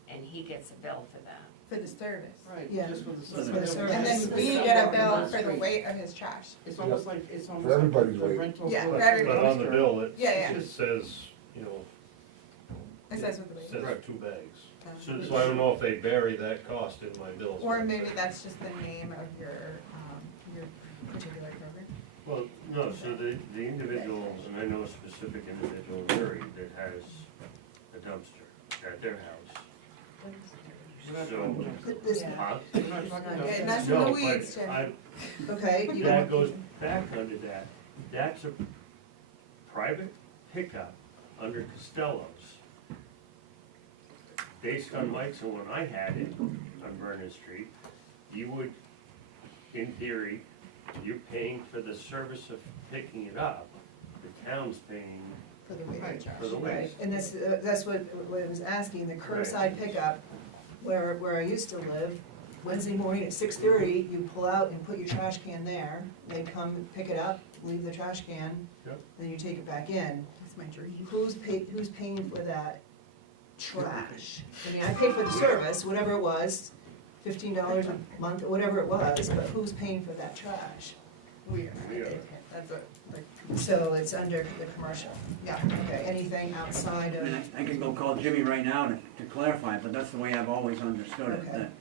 and he gets a bill for that. For the service. Right, Yeah. just for the For the service. service. And then we get a bill for the weight of his trash. It's almost like, it's almost For like everybody's the rate. rental. Yeah, for for the everybody. But on the dumpster. bill, it Yeah, yeah. just says, you know, It says with the weight. says 2 bags. Um, So I don't know if they bury that cost in my bills. Or maybe that's just the name of your particular program. Well, no, so the individual, and I know a specific individual in Erie that has a dumpster at their house. We're not So, talking about- This, huh? we're not talking about- Yeah, that's No, in the but weeds, Jim. okay, you that don't, goes back under that. That's a private pickup under Costello's. Based on Mike's and when I had it on Vernon Street, you would, in theory, you're paying for the service of picking it up. The town's paying For the weight of the trash. for the right, waste. and that's what I was asking, the curbside pickup, where I used to live, Wednesday morning at 6:30, you pull out and put your trash can there, they come pick it up, leave the trash can, Yep. then you take it back in. That's my dream. Who's paying for that trash? I mean, I paid for the service, whatever it was, $15 a month, whatever it was, but who's paying for that trash? We are. We are. That's a, like, So it's under the commercial, yeah, okay, anything outside I mean, of, I can go call Jimmy right now to clarify, but that's the way I've always understood it, Okay. that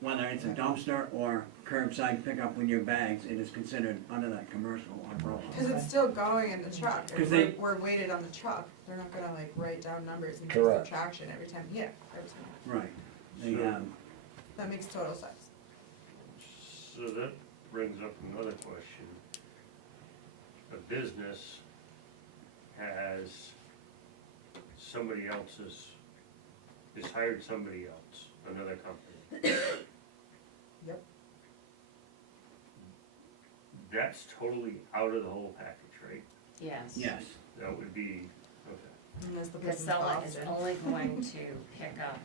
whether it's a dumpster or curbside pickup with your bags, it is considered under that commercial umbrella. cause it's still going in the truck, or 'Cause they- we're weighted on the truck, they're not gonna like write down numbers and do Correct. subtraction every time, yeah, every time. Right, they, So- That makes total sense. So that brings up another question. A business has somebody else's, has hired somebody else, another company. Yep. That's totally out of the whole package, right? Yes. yes, That would be, okay. Unless the person's Casella is Boston. only going to pick up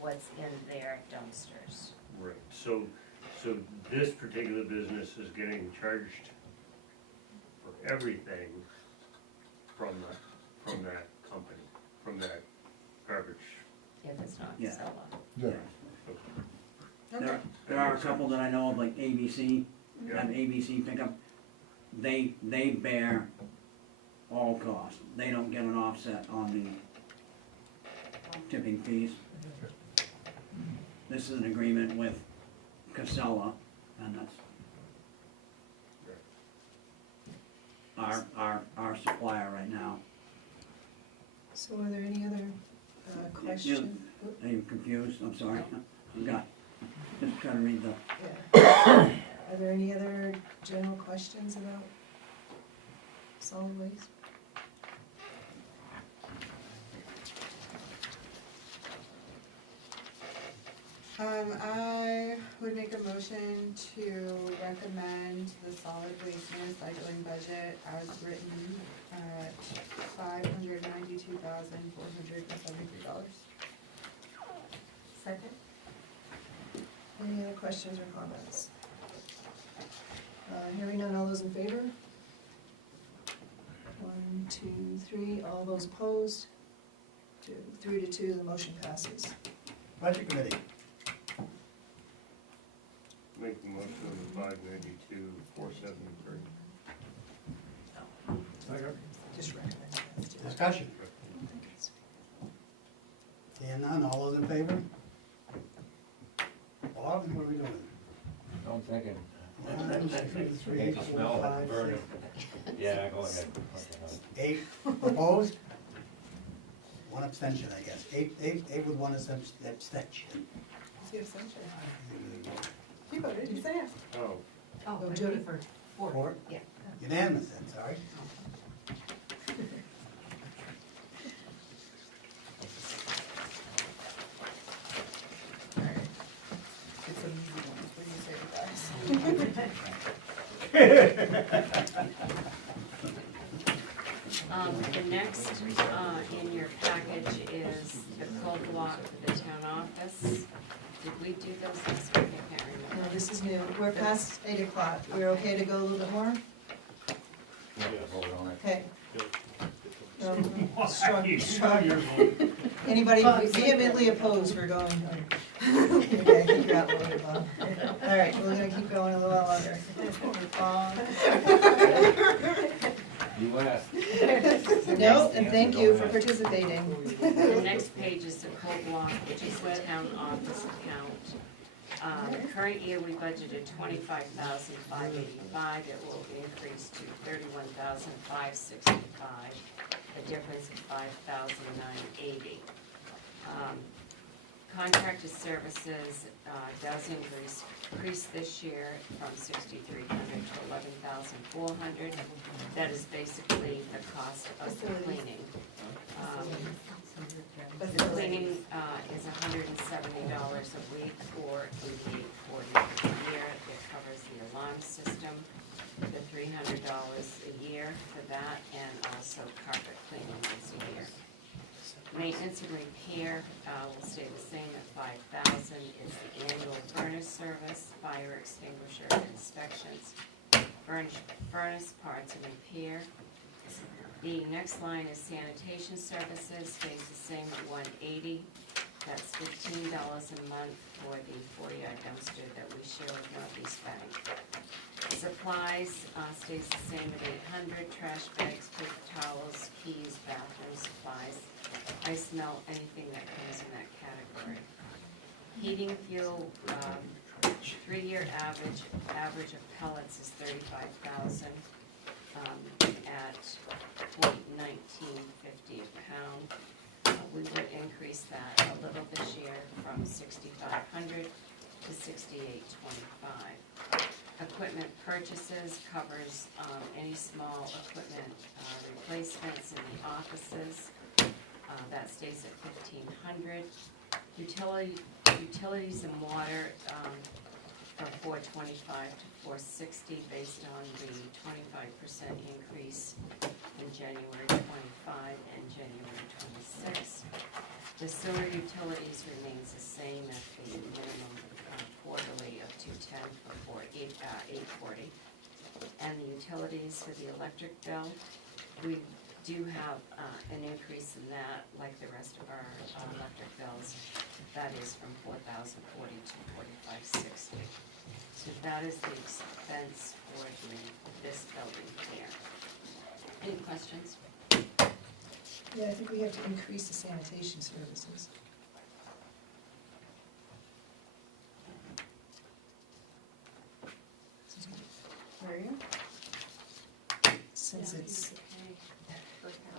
what's in their dumpsters. Right, so this particular business is getting charged for everything from that company, from that garbage. If it's not Yeah. Casella. Yeah. okay, there are a couple that I know of, like ABC, have ABC pickup, they bear all costs, they don't get an offset on the tipping fees. This is an agreement with Casella, and that's our supplier right now. so are there any other questions? Are you confused? I'm sorry, I'm just trying to read the, Yeah. Are there any other general questions about solid waste? I would make a motion to recommend the solid waste and recycling budget as written at $592,473. Second? Any other questions or comments? Hearing none, all those in favor? 1, 2, 3, all those opposed? 3 to 2, the motion passes. Budget committee, Make the motion on the 592,473. Just recommend. discussion. Seeing none, all those in favor? Bob, what are we doing? Don't think it. 1, 2, 3, Hate to 4, smell it 5, burning. 6, Yeah, go ahead. 8 opposed? 1 abstention, I guess. 8 with 1 abstention. See if Century. You voted, you said yes. Oh, Oh, Oh, but Jody. for Four? Yeah. Unanimous then, sorry. Alright. It's an easy one, what do you say, guys? The next, in your package is the Coldwood block for the town office. Did we do those last week? I can't No, remember. this is new. We're past 8 o'clock. We're okay to go a little bit more? We have to vote on it. Okay. You saw your vote. Anybody vehemently opposed for going? Okay, I think you're outvoted, Bob. All right, we're gonna keep going a little while longer. You asked. No, and thank you for participating. The next page is the co-block, which is the town office account. Current year, we budgeted $25,585. It will increase to $31,565. A difference of $5,980. Contracted services does increase this year from $6,300 to $11,400. That is basically the cost of the cleaning. The cleaning is $170 a week or $88.40 a year. It covers the alarm system, the $300 a year for that, and also carpet cleaning once a year. Maintenance and repair will stay the same at $5,000. It's the annual furnace service, fire extinguisher inspections, furnace parts and repair. The next line is sanitation services, stays the same at $180. That's $15 a month for the 40-yard dumpster that we share with Northeast Bank. Supplies stays the same at $800. Trash bags, paper towels, keys, bathroom supplies, ice melt, anything that comes in that category. Heating fuel, 3-year average of pellets is 35,000 at $0.1950 a pound. We would increase that a little this year from 6,500 to 6,825. Equipment purchases covers any small equipment replacements in the offices. That stays at 1,500. Utilities and water from 425 to 460 based on the 25% increase in January 25 and January 26. The sewer utilities remains the same at the minimum quarterly of 210 for 840. And the utilities for the electric bill, we do have an increase in that, like the rest of our electric bills. That is from $4,040 to $4,560. So that is the expense for this building here. Any questions? Yeah, I think we have to increase the sanitation services. Where are you? Since it's,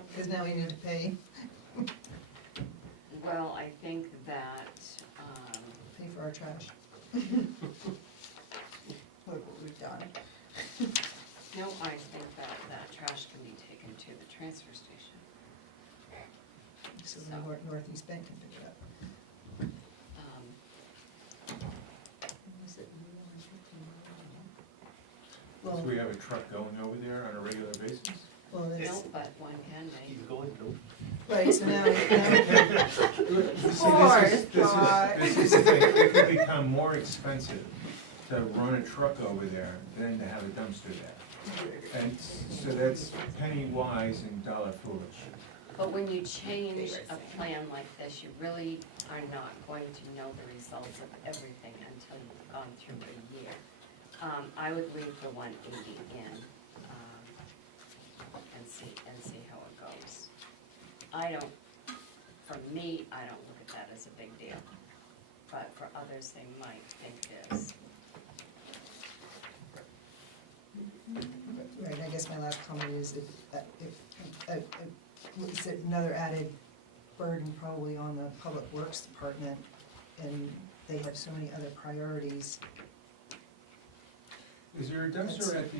because now we need to pay, Well, I think that, pay for our trash. Look what we've done. no, I think that trash can be taken to the transfer station. So the Northeast Bank can pick it up. So Well, we have a truck going over there on a regular basis? well, No, it's, but one can be. Keep going, Bill. right, so now, This is the thing, it could become more expensive to run a truck over there than to have a dumpster there. And so that's penny wise and dollar foolish. But when you change a plan like this, you really are not going to know the results of everything until you've gone through a year. I would leave the 180 in, and see how it goes. For me, I don't look at that as a big deal, but for others, they might think it is. right, I guess my last comment is it's another added burden probably on the Public Works Department, and they have so many other priorities. Is there a dumpster at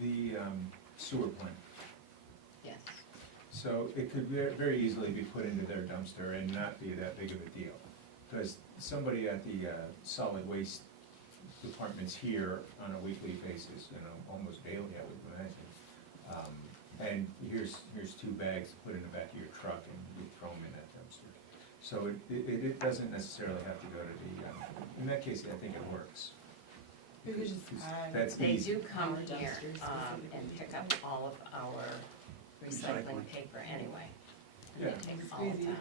the sewer plant? Yes. So it could very easily be put into their dumpster and not be that big of a deal. Because somebody at the solid waste department's here on a weekly basis, almost daily, I would imagine. and here's 2 bags to put in the back of your truck, and you throw them in that dumpster. So it doesn't necessarily have to go to the, in that case, I think it works. We could just add. That's They easy. do come Our here, dumpsters and pick up all of our recycling paper anyway. And Yeah. they take all of that.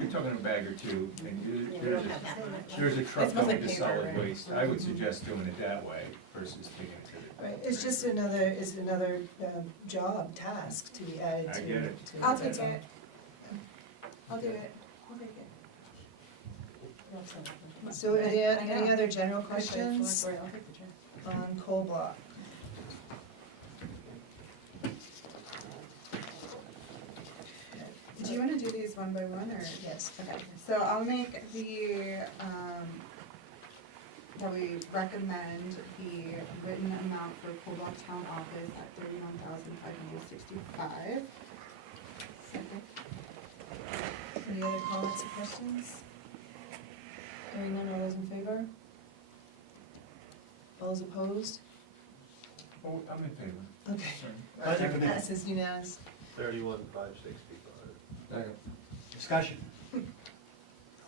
You're talking a bag or 2, and We don't have that much. there's a truck It smells going like to paper, solid right? waste. I would suggest doing it that way versus taking it to the. Right, it's just another job, task to be added I to. get it. to- I'll take that's all. it. I'll do it. I'll take it. So any I know. other general Actually, questions I'll take the chair. on coal block? Do you wanna do these one by one, or? Yes. Okay, so I'll make the, that we recommend the written amount for Coldwell Town Office at $31,565. Second. Any other comments or questions? Hearing none, all those in favor? All those opposed? Oh, I'm in favor. Okay. Budget committee, Passes unanimous. 31,565. discussion.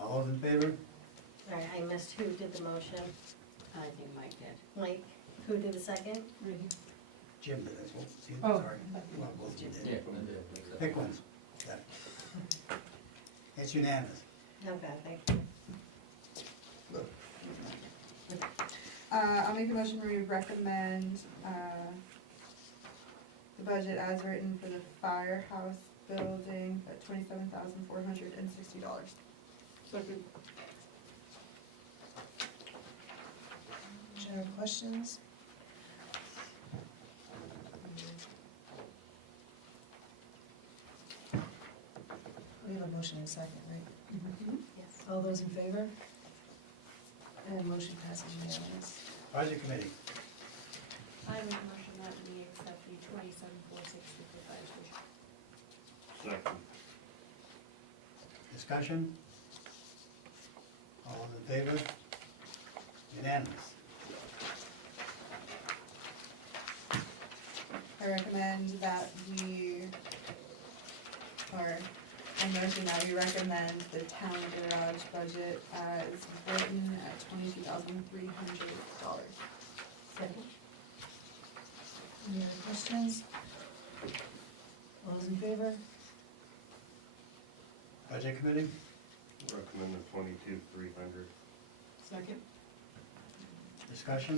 All those in favor? All right, I missed who did the motion. I think Mike did. Mike, who did the second? Jim did, I suppose. See, Oh. sorry. Well, both of you did. Pick one. Yeah. It's unanimous. Okay, thank you. I'll make a motion where we recommend, the budget as written for the firehouse building at $27,460. General questions? We have a motion in a second, right? Yes. All those in favor? And motion passes unanimous. Budget committee, I make a motion that we accept the $27,460 for fire station. Second. discussion. All those in favor? Unanimous. I recommend that we, or I motion that we recommend the town garage budget as written at $22,300. Second. Any other questions? All those in favor? Budget committee, Recommend the 22,300. Second. discussion.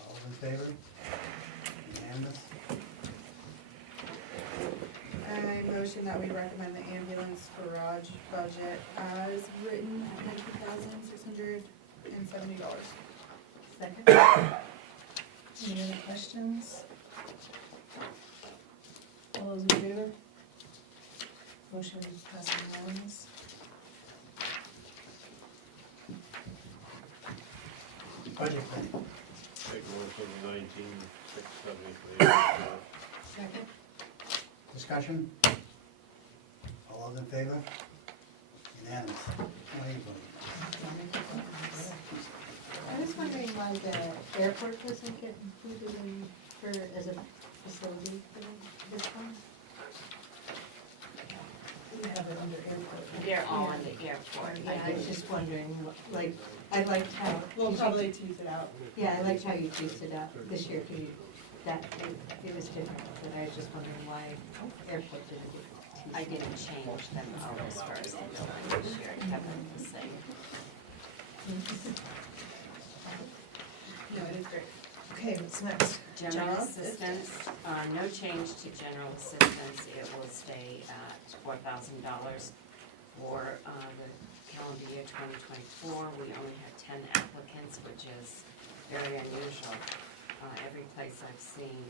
All those in favor? Unanimous. I motion that we recommend the ambulance garage budget as written at $19,670. Second. Any other questions? All those in favor? Motion passes unanimous. Budget committee, Take motion 19,670 Second. discussion. All those in favor? Unanimous. What are you voting? I was wondering why the airport doesn't get included in, as a facility for this one? We have it under airport. They're all in the airport. Yeah, I was just wondering, like, I liked how. We'll probably tease it out. Yeah, I liked how you teased it out this year, because it was different, but I was just wondering why airport didn't get teased. I didn't change them out as far as the building this year, I kept them the same. No, it is great. Okay, what's next? General General assistance, no change to general assistance, it will stay at $4,000. For the calendar year 2024, we only had 10 applicants, which is very unusual. Every place I've seen,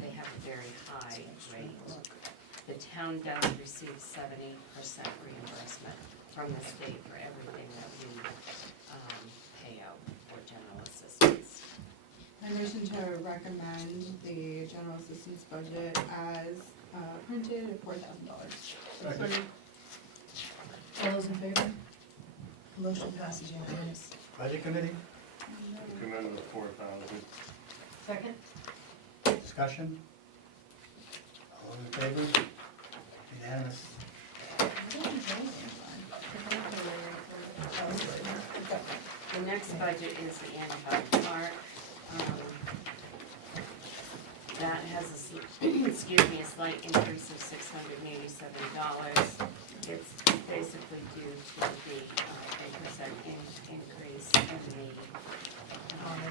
they have a very high rate. The town does receive 70% reimbursement from the state for everything that we pay out for general assistance. I motion to recommend the general assistance budget as printed at $4,000. Second. All those in favor? Motion passes unanimous. Budget committee, Recommend the 4,000. Second? Discussion? All in favor? Unanimous. The next budget is the Antioch Park. That has a slight increase of $687. It's basically due to the 8% increase in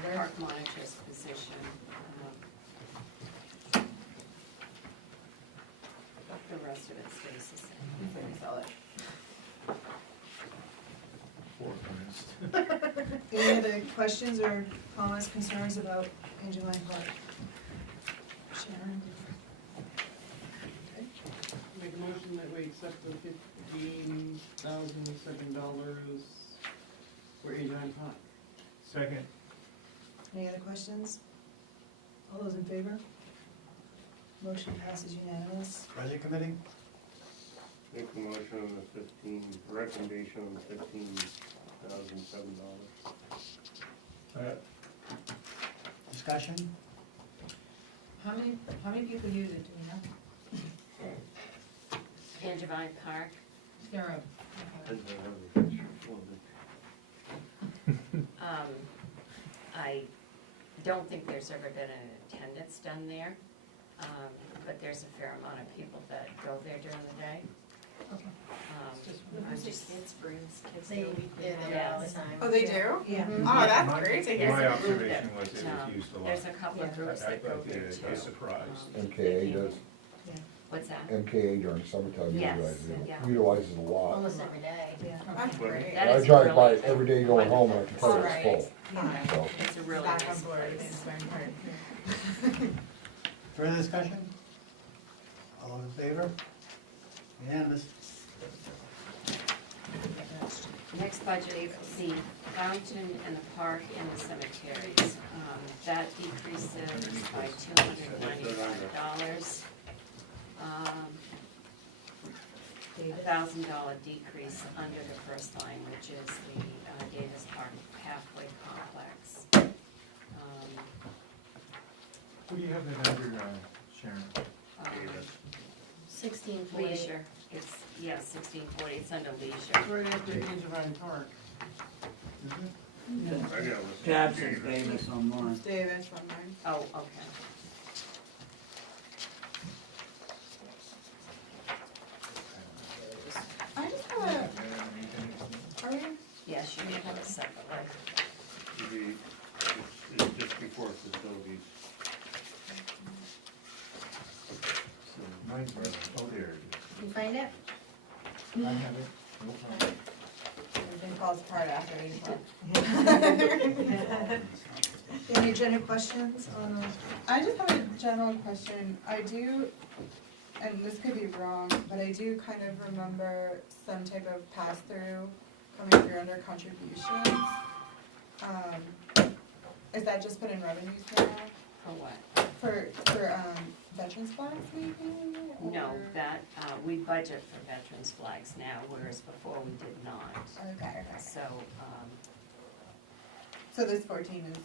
the park monitor's position. The rest of it stays the same. Any other questions or comments, concerns about Angeline Park? Sharon? Make a motion that we accept the $15,007 for Adrian Park. Second. Any other questions? All those in favor? Motion passes unanimous. Budget committee? Make a motion on the recommendation on the $15,007. Discussion? How many people use it, do we know? Angevine Park, Zero. I don't think there's ever been an attendance done there, but there's a fair amount of people that go there during the day. Okay. I'm just, Kids brings kids They, there. yeah, all the time. Oh, they do? Yeah. Oh, that's great to My hear. observation was it was used a lot. there's a couple of Yeah. groups that go there too. I was surprised. MKA does, What's that? MKA during summertime Yes, utilizes it a lot. Almost every day. Yeah. That's great. That I is drive by really it every day going home and I can tell you Alright. it's full, Alright. so. It's a really Back nice on board, place. it's very important. Further discussion? All in favor? Unanimous. Next budget, the fountain and the park and the cemeteries. That decreases by $295. $1,000 decrease under the first line, which is the Davis Park Pathway Complex. What do you have that under, Sharon? 1640. Leisure, it's, yeah, 1640, it's under leisure. Right after Adrian Park. Tab says Davis on mine. Davis on mine. Oh, okay. I just have a, are we, Yes, you may have a separate one. It's just before facilities. Mine's right. Oh, there it You find it? is. I have it. No problem. everything falls apart after 8 Any general questions on, I just have a general question. I do, and this could be wrong, but I do kind of remember some type of pass-through coming through under contributions. Is that just put in revenues now? For what? For veterans flags maybe? No, or- that, we budget for veterans flags now, whereas before we did not. Okay. So, So this 14 is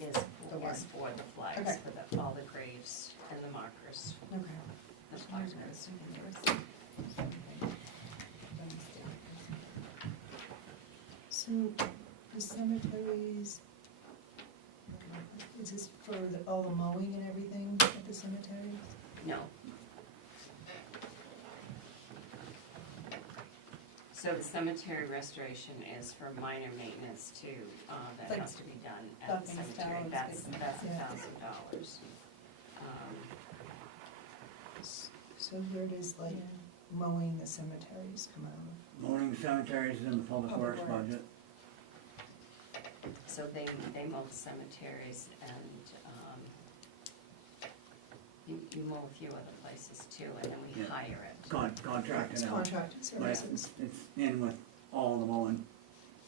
is the one. for the flags, Okay. for all the graves and the markers, Okay. the placards. so the cemeteries, is this for all the mowing and everything at the cemeteries? No. So the cemetery restoration is for minor maintenance too, that Like has to be done at the dumping cemetery, stones, that's things like that. $1,000. So where does like mowing the cemeteries come out of? Mowing cemeteries is in the public Public works works. budget. So they mow the cemeteries and, you mow a few other places too, and then we Yeah. hire it. Contracted It's out. contracted But it's, services. it's in with all the mowing,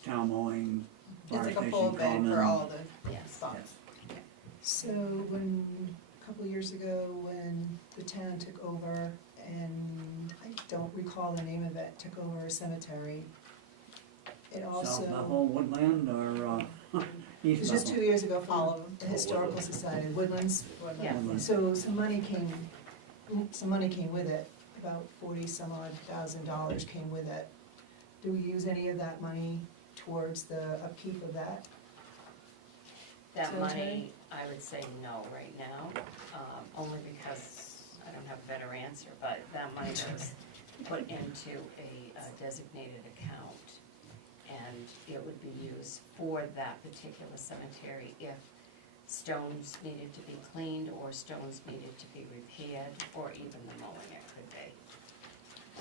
town mowing, It's fire like a station full bid common. for all the Yes. spots. So when, a couple of years ago, when the town took over, and I don't recall the name of it, took over a cemetery, It South also, Bethel, Woodland, or, it was East just Bethel? 2 years ago from All of them. the Historical Society, Woodlands. Yeah. Woodland. So some money came with it, about 40 some odd $1,000 came with it. Do we use any of that money towards the upkeep of that? That Cemetery? money, I would say no right now, only because I don't have a better answer, but that money was put into a designated account, and it would be used for that particular cemetery if stones needed to be cleaned, or stones needed to be repaired, or even the mowing it could be.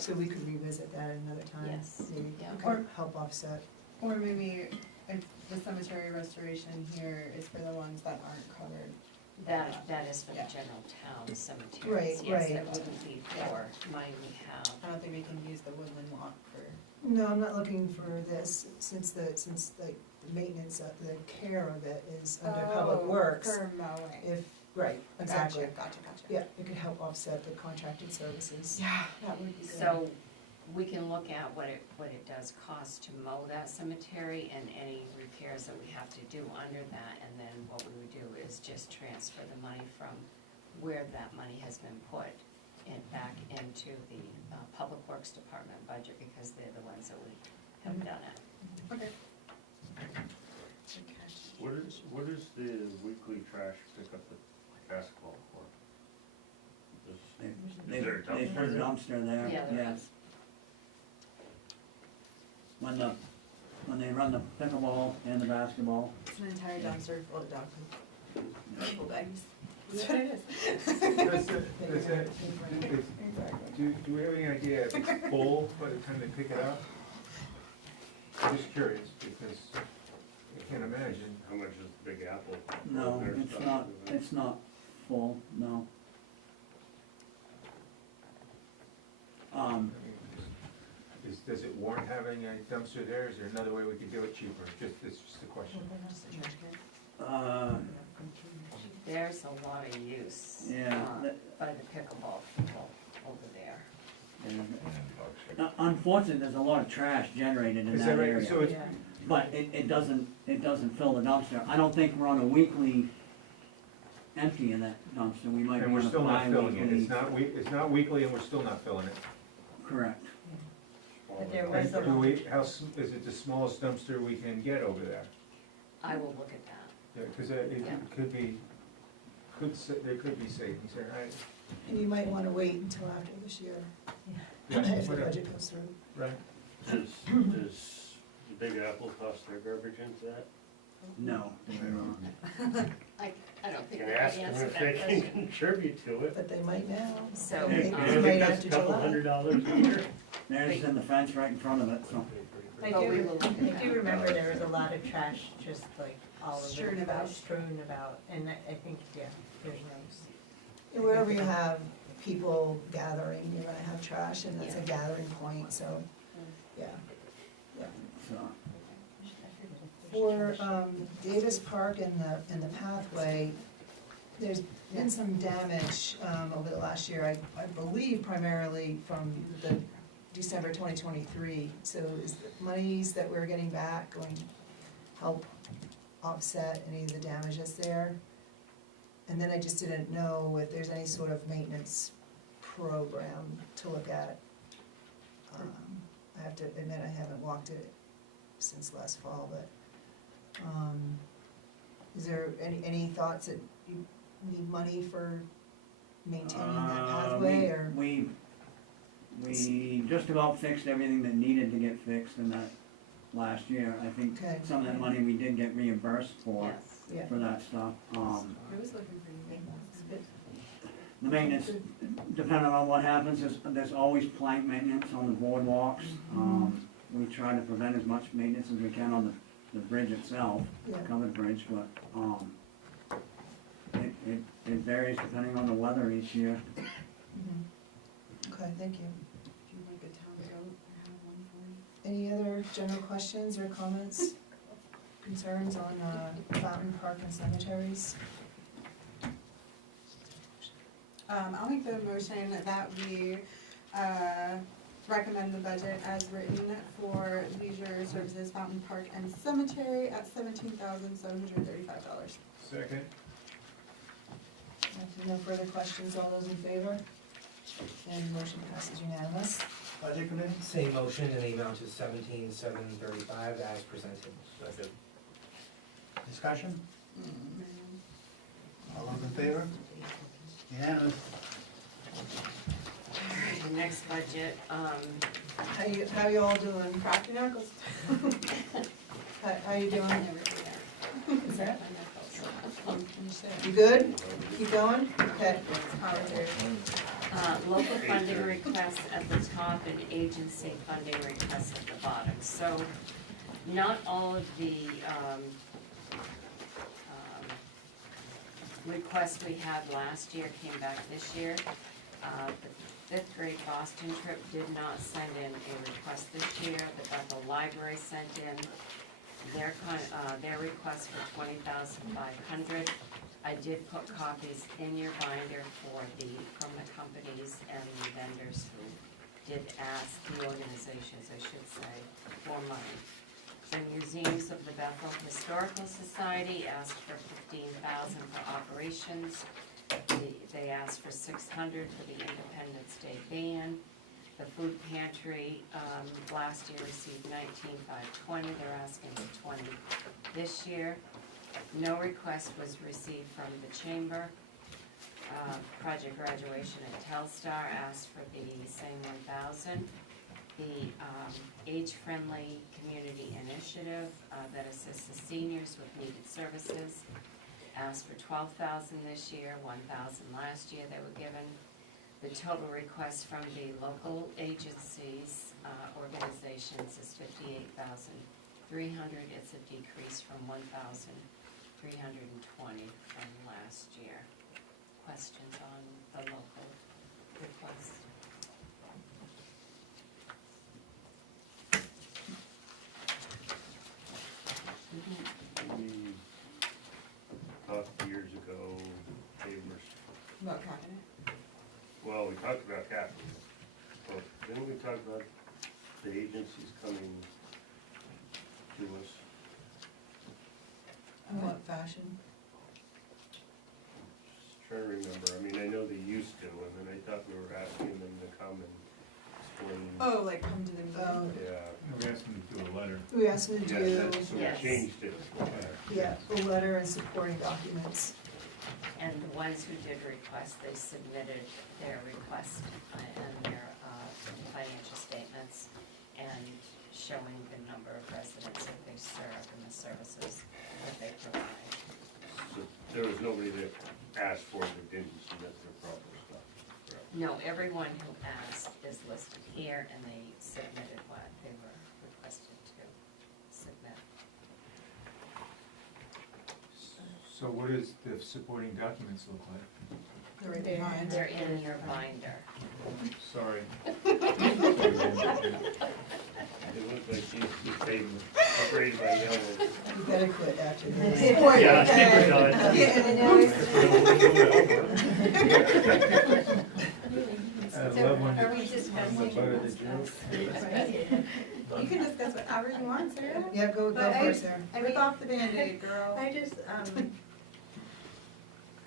So we could revisit that another time? Yes. Maybe, Yeah. okay, help offset. Or maybe if the cemetery restoration here is for the ones that aren't covered. That is for the Yeah. general town cemeteries. Right, Yes, right. that wouldn't be for money we have. I don't think we can use the woodland lot for. No, I'm not looking for this, since the maintenance of, the care of it is under Public Oh, Works. For mowing. If, right, exactly. Gotcha. Yeah, it could help offset the contracted services. Yeah, that would be good. So we can look at what it does cost to mow that cemetery and any repairs that we have to do under that, and then what we would do is just transfer the money from where that money has been put and back into the Public Works Department budget, because they're the ones that would have done it. Okay. What is the weekly trash pickup at basketball for? They Is there a put a dumpster? dumpster there, Yeah, there yes. When they run the pickleball and the basketball, It's an entire dumpster full of dog poop. Purple bags. Yeah. That's what it is. Do we have any idea if it's full by the time they pick it up? I'm just curious, because I can't imagine. How much is the Big Apple? no, Their it's stuff, not, isn't it? it's not full, no. I mean, does it warrant having a dumpster there? Is there another way we could do it cheaper? It's just a question. There's a lot of use Yeah, by the pickleball people over there. Unfortunately, there's a lot of trash generated in Is that that right? area. So it's, But it doesn't fill the dumpster. I don't think we're on a weekly empty in that dumpster. We might be and we're on a still not filling it. bi-weekly. It's not weekly, and we're still not filling it. Correct. But there And was a, do we, is it the smallest dumpster we can get over there? I will look at that. Yeah, because Yeah. it could be, there could be savings there. And you might wanna wait until after this year, Yeah, if the whatever. budget goes through. Right. Does the Big Apple toss their garbage into that? No. I don't think Can I ask can them answer if that they can question. contribute to it. But they might now. So, Maybe And um, if right it after costs a couple July. $100 a year. There's in the fence right in front of it, so. I But we do, will look at I that. do remember there was a lot of trash just like all over. Strewn the about. place, Strewn about, and I think, yeah, there's no. And wherever you have people gathering, you're gonna have trash, and that's a Yeah. gathering point, so, yeah. So, For Davis Park and the pathway, there's been some damage over the last year, I believe primarily from the December 2023. So is the monies that we're getting back going to help offset any of the damages there? And then I just didn't know if there's any sort of maintenance program to look at. I have to admit, I haven't walked it since last fall, but is there any thoughts that you need money for maintaining that pathway, or? We just about fixed everything that needed to get fixed in that last year. I think Okay. some of that money we did get reimbursed for Yes. that stuff. I was looking for you. The maintenance, depending on what happens, there's always plank maintenance on the boardwalks. We try to prevent as much maintenance as we can on the bridge itself, Yeah. covered bridge, but, it varies depending on the weather each year. Okay, thank you. Do you like a town goat? I have one for you. Any other general questions or comments, concerns on Fountain Park and cemeteries? I'll make the motion that we recommend the budget as written for leisure services, Fountain Park and Cemetery at $17,735. Second. If no further questions, all those in favor? And motion passes unanimous. Budget committee? Same motion in the amount of 17,735 as presented. Discussion? All those in favor? Unanimous. The next budget, How you all doing? Cracking knuckles. How you doing? Never do that. Is that? My knuckles. You good? Keep going? Okay. local funding requests at the top and agency funding requests at the bottom. So not all of the requests we had last year came back this year. The fifth grade Boston trip did not send in a request this year. The Bethel Library sent in their request for $20,500. I did put copies in your binder from the companies and the vendors who did ask, the organizations, I should say, for money. The Museums of the Bethel Historical Society asked for $15,000 for operations. They asked for $600 for the Independence Day band. The food pantry last year received $19,520. They're asking for $20 this year. No request was received from the chamber. Project Graduation at Telstar asked for the same $1,000. The Age-Friendly Community Initiative that assists the seniors with needed services asked for $12,000 this year, $1,000 last year they were given. The total request from the local agencies, organizations is $58,300. It's a decrease from $1,320 from last year. Questions on the local requests? We talked years ago, About capping it. well, we talked about capital, but didn't we talk about the agencies coming to us? In what fashion? Just trying to remember, I mean, I know they used to, and then I thought we were asking them to come and explain. Oh, like come to the meeting. Yeah. We asked them to do a letter. We asked them to Yeah, do, that's, so we Yes. changed it. yeah, a letter and supporting documents. And the ones who did request, they submitted their request and their financial statements and showing the number of residents that they serve and the services that they provide. So there was nobody that asked for it that didn't submit their proper stuff. Correct. No, everyone who asked is listed here and they submitted what they were requested to submit. So what does the supporting documents look like? They're right behind. They're in your binder. Sorry. It looked like these paid upgraded by yellow. You better quit after this. Yeah, I think we're done. I love when Are we the discussing? butt of the joke. You can discuss whatever you want, Sarah. Yeah, go But for I- it, Sarah. Rip off the Band-Aid, girl. I just,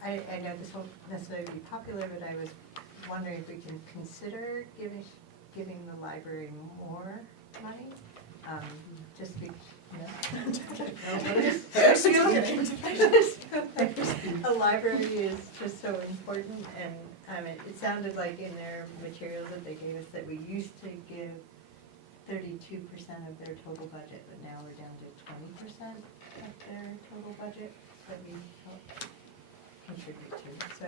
I know this won't necessarily be popular, but I was wondering if we can consider giving the library more money? Just be, a library is just so important, and, it sounded like in their materials that they gave us that we used to give 32% of their total budget, but now we're down to 20% of their total budget that we help contribute to. So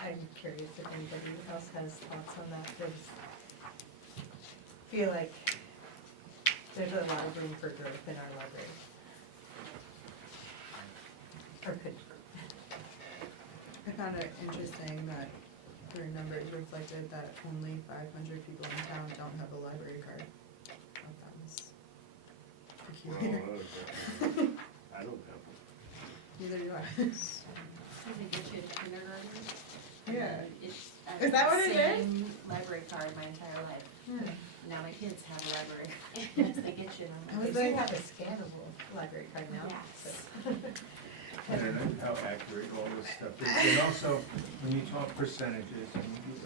I'm curious if anybody else has thoughts on that. Feel like there's a lot of room for growth in our library. Or could. I found it interesting that their numbers reflected that only 500 people in town don't have a library card. I thought that was peculiar. I don't have one. Neither do I. They get you to kindergarten. Yeah. It's Is that what it is? Same library card my entire life. kids have a library. Yes, they get you. They have a scannable library card now. Yes. I don't know how accurate all this stuff is. And also, when you talk percentages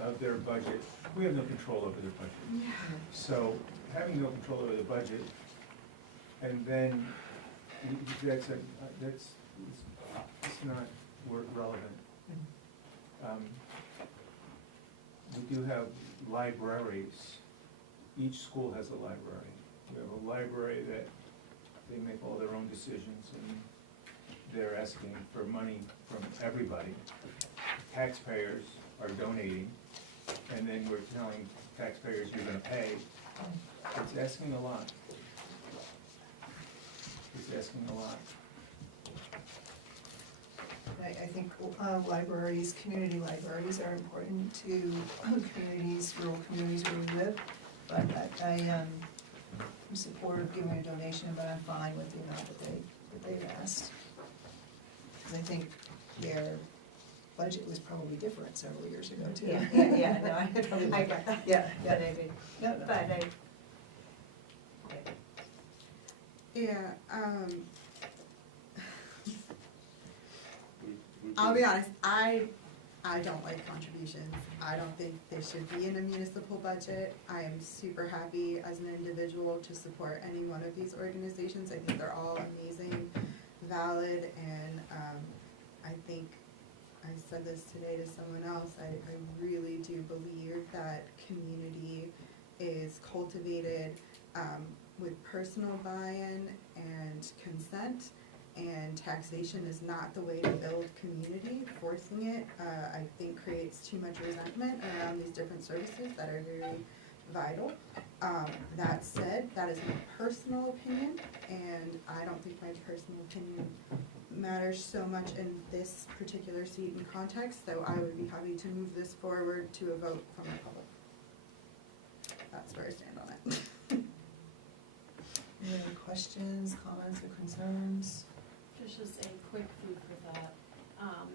of their budget, we have no control over their budget. So having no control over the budget, and then it's not relevant. We do have libraries. Each school has a library. We have a library that they make all their own decisions, and they're asking for money from everybody. Taxpayers are donating, and then we're telling taxpayers you're gonna pay. It's asking a lot. It's asking a lot. I think libraries, community libraries are important to communities, rural communities where we live. But I'm supportive of giving a donation, but I'm fine with the amount that they've asked. Because I think their budget was probably different several years ago too. Yeah, no, I get that. Yeah, But I mean, No, but I, Yeah, I'll be honest, I don't like contributions. I don't think they should be in a municipal budget. I am super happy as an individual to support any one of these organizations. I think they're all amazing, valid, and I think I said this today to someone else, I really do believe that community is cultivated with personal buy-in and consent, and taxation is not the way to build community. Forcing it, I think, creates too much resentment around these different services that are very vital. That said, that is my personal opinion, and I don't think my personal opinion matters so much in this particular seat and context, so I would be happy to move this forward to a vote from the public. That's where I stand on it. Any other questions, comments, or concerns? Just a quick food for thought.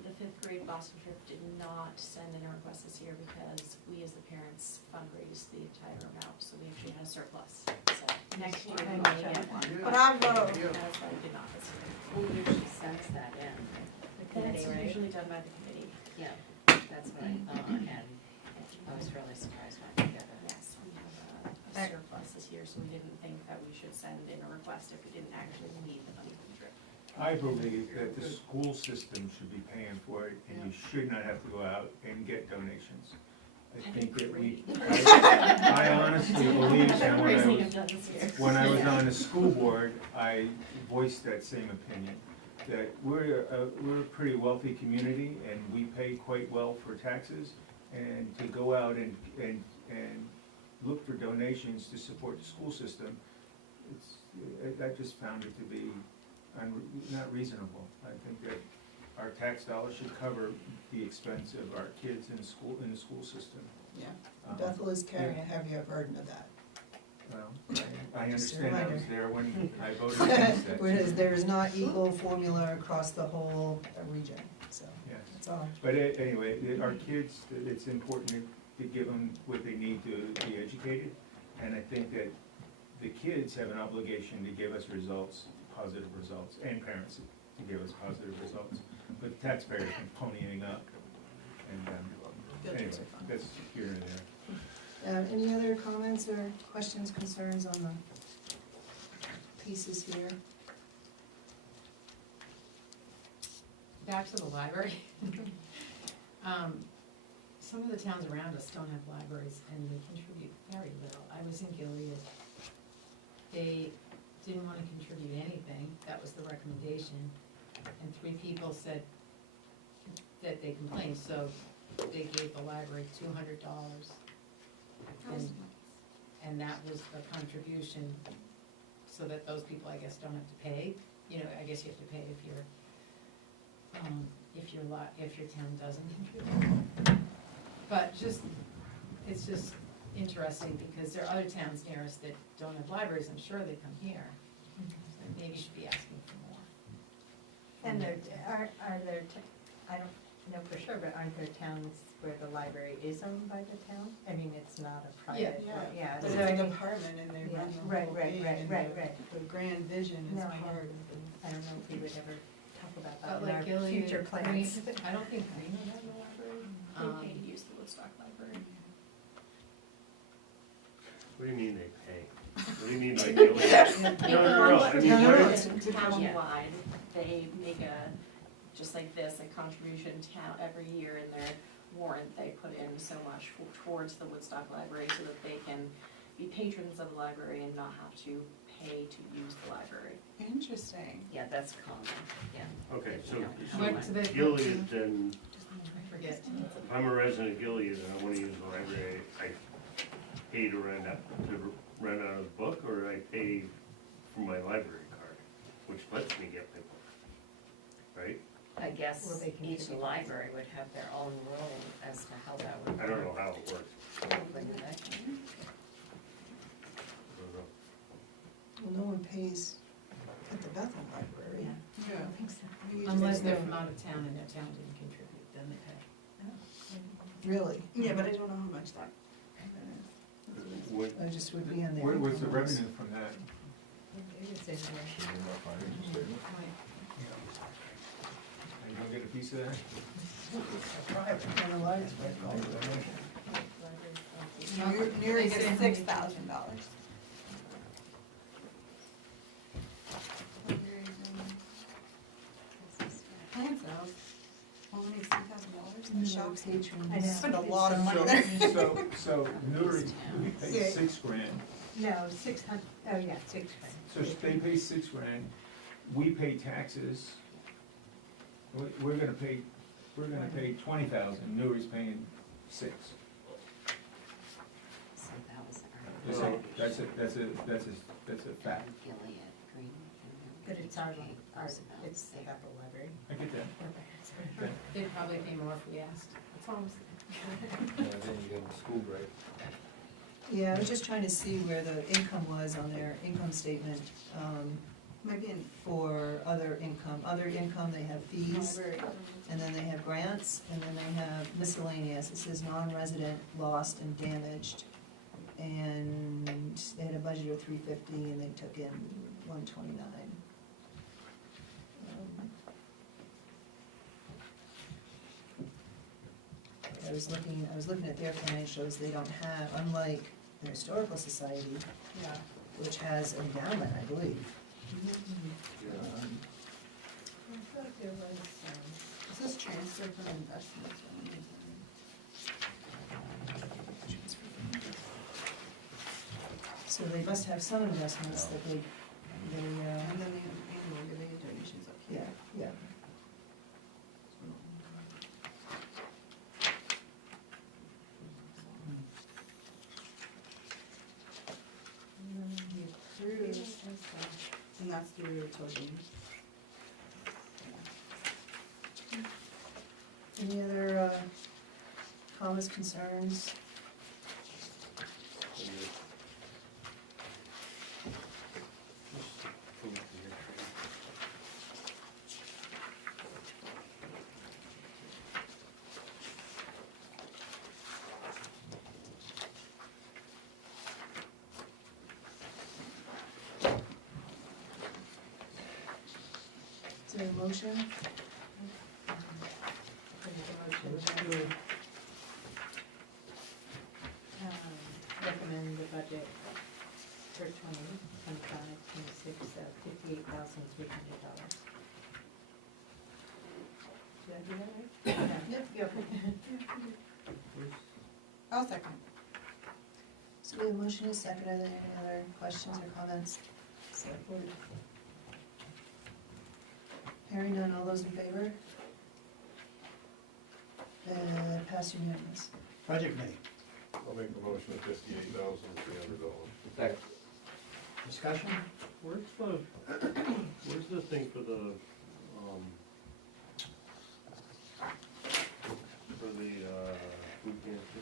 The fifth grade Boston trip did not send in a request this year because we as the parents fundraised the entire amount, so we actually had a surplus. So next year we may get one. Bravo. That's why we did not this year. Who usually sends that in? The committee, That's right? usually done by the committee. Yeah, that's what I thought, and I was really surprised when I did it. Yes, we have a surplus this year, so we didn't think that we should send in a request if we didn't actually need the money for the trip. I believe that the school system should be paying for it, and you should not have to go out and get donations. I think that I honestly believe that when I was on the school board, I voiced that same opinion. That we're a pretty wealthy community, and we pay quite well for taxes, and to go out and look for donations to support the school system, I just found it to be not reasonable. I think that our tax dollars should cover the expense of our kids in the school system. Yeah, Bethel is carrying a heavier burden of that. Well, I understand I was there when I voted against that. Whereas there is not equal formula across the whole region, so Yes. that's all. But anyway, our kids, it's important to give them what they need to be educated. And I think that the kids have an obligation to give us results, positive results, and parents to give us positive results. But taxpayers can ponying up. And anyway, that's here and there. Any other comments or questions, concerns on the pieces here? Back to the library. Some of the towns around us don't have libraries and they contribute very little. I was in Gilead. They didn't want to contribute anything, that was the recommendation. And 3 people said that they complained, so they gave the library $200. And that was the contribution, so that those people, I guess, don't have to pay. You know, I guess you have to pay if your town doesn't contribute. But it's just interesting, because there are other towns near us that don't have libraries, I'm sure they come here. So maybe you should be asking for more. and there, are there, I don't know for sure, but aren't there towns where the library is owned by the town? I mean, it's not a Yeah. private, yeah. But so it's I a mean- department and they Yeah, run the whole right, right, thing right, and right, the- right. the grand vision is No, I know. part of I don't know if we would ever talk about that But in like our Gilead, future plans. I don't think Greenwood has a library. They pay to use the Woodstock Library. What do you mean they pay? What do you mean by Gilead? No, no, I mean, No, what no, is- it's- Townwide, they make a, just like this, a contribution every year in their warrant, they put in so much towards the Woodstock Library so that they can be patrons of the library and not have to pay to use the library. Interesting. Yeah, that's common, yeah. Okay, so, What's so the- Gilead, then, I forget. if I'm a resident of Gilead and I wanna use the library, I pay to rent out a book, or I pay for my library card, which lets me get my book, right? I guess Well, they can each contribute. library would have their own rule as to how that would work. I don't know how it works. Probably that. I don't know. Well, no one pays at the Bethel Library. Yeah. Yeah. I think so. Unless they're from out of town and their town didn't contribute, then they pay. Really? Yeah, but I don't know how much that is. What, I just would be on there. What's the revenue from that? It's in there. You don't get a piece of that? And the library. Neary gets $6,000. Plan sales, only makes $6,000 in the shops. I know. Spend a lot of money there. So Newry, we pay Yeah. $6,000, No, 600, oh yeah, 6 grand. so they pay $6,000, we pay taxes. We're gonna pay 20,000, Newry's paying 6. So that was That's our. a, that's a fact. Gilead, Greenwood, But it's our, It's about it's the six. Bethel Library. I get that. Okay. They'd probably pay more if we asked. That's all I'm saying. Then you get a school break. Yeah, I was just trying to see where the income was on their income statement, Maybe in for other income. Other income, they have fees, library. and then they have grants, and then they have miscellaneous. It says non-resident, lost and damaged. And they had a budget of $350 and they took in $129. I was looking at their financials. They don't have, unlike the Historical Society, Yeah. which has endowment, I believe. I thought there was, It says transfer from investments. So they must have some investments that they, And then they have annual giving donations up yeah, here. yeah. And that's through Token. Any other comments, concerns? Is there a motion? recommend the budget for 2025, 26 of $58,300. Did I do that right? Yep. Yep. I'll second. So we have a motion and a second. Are there any other questions or comments? Select board. Hearing none, all those in favor? Pass unanimous. Budget committee, I'll make the motion at $58,300. Second. discussion? where's the thing for the, food pantry?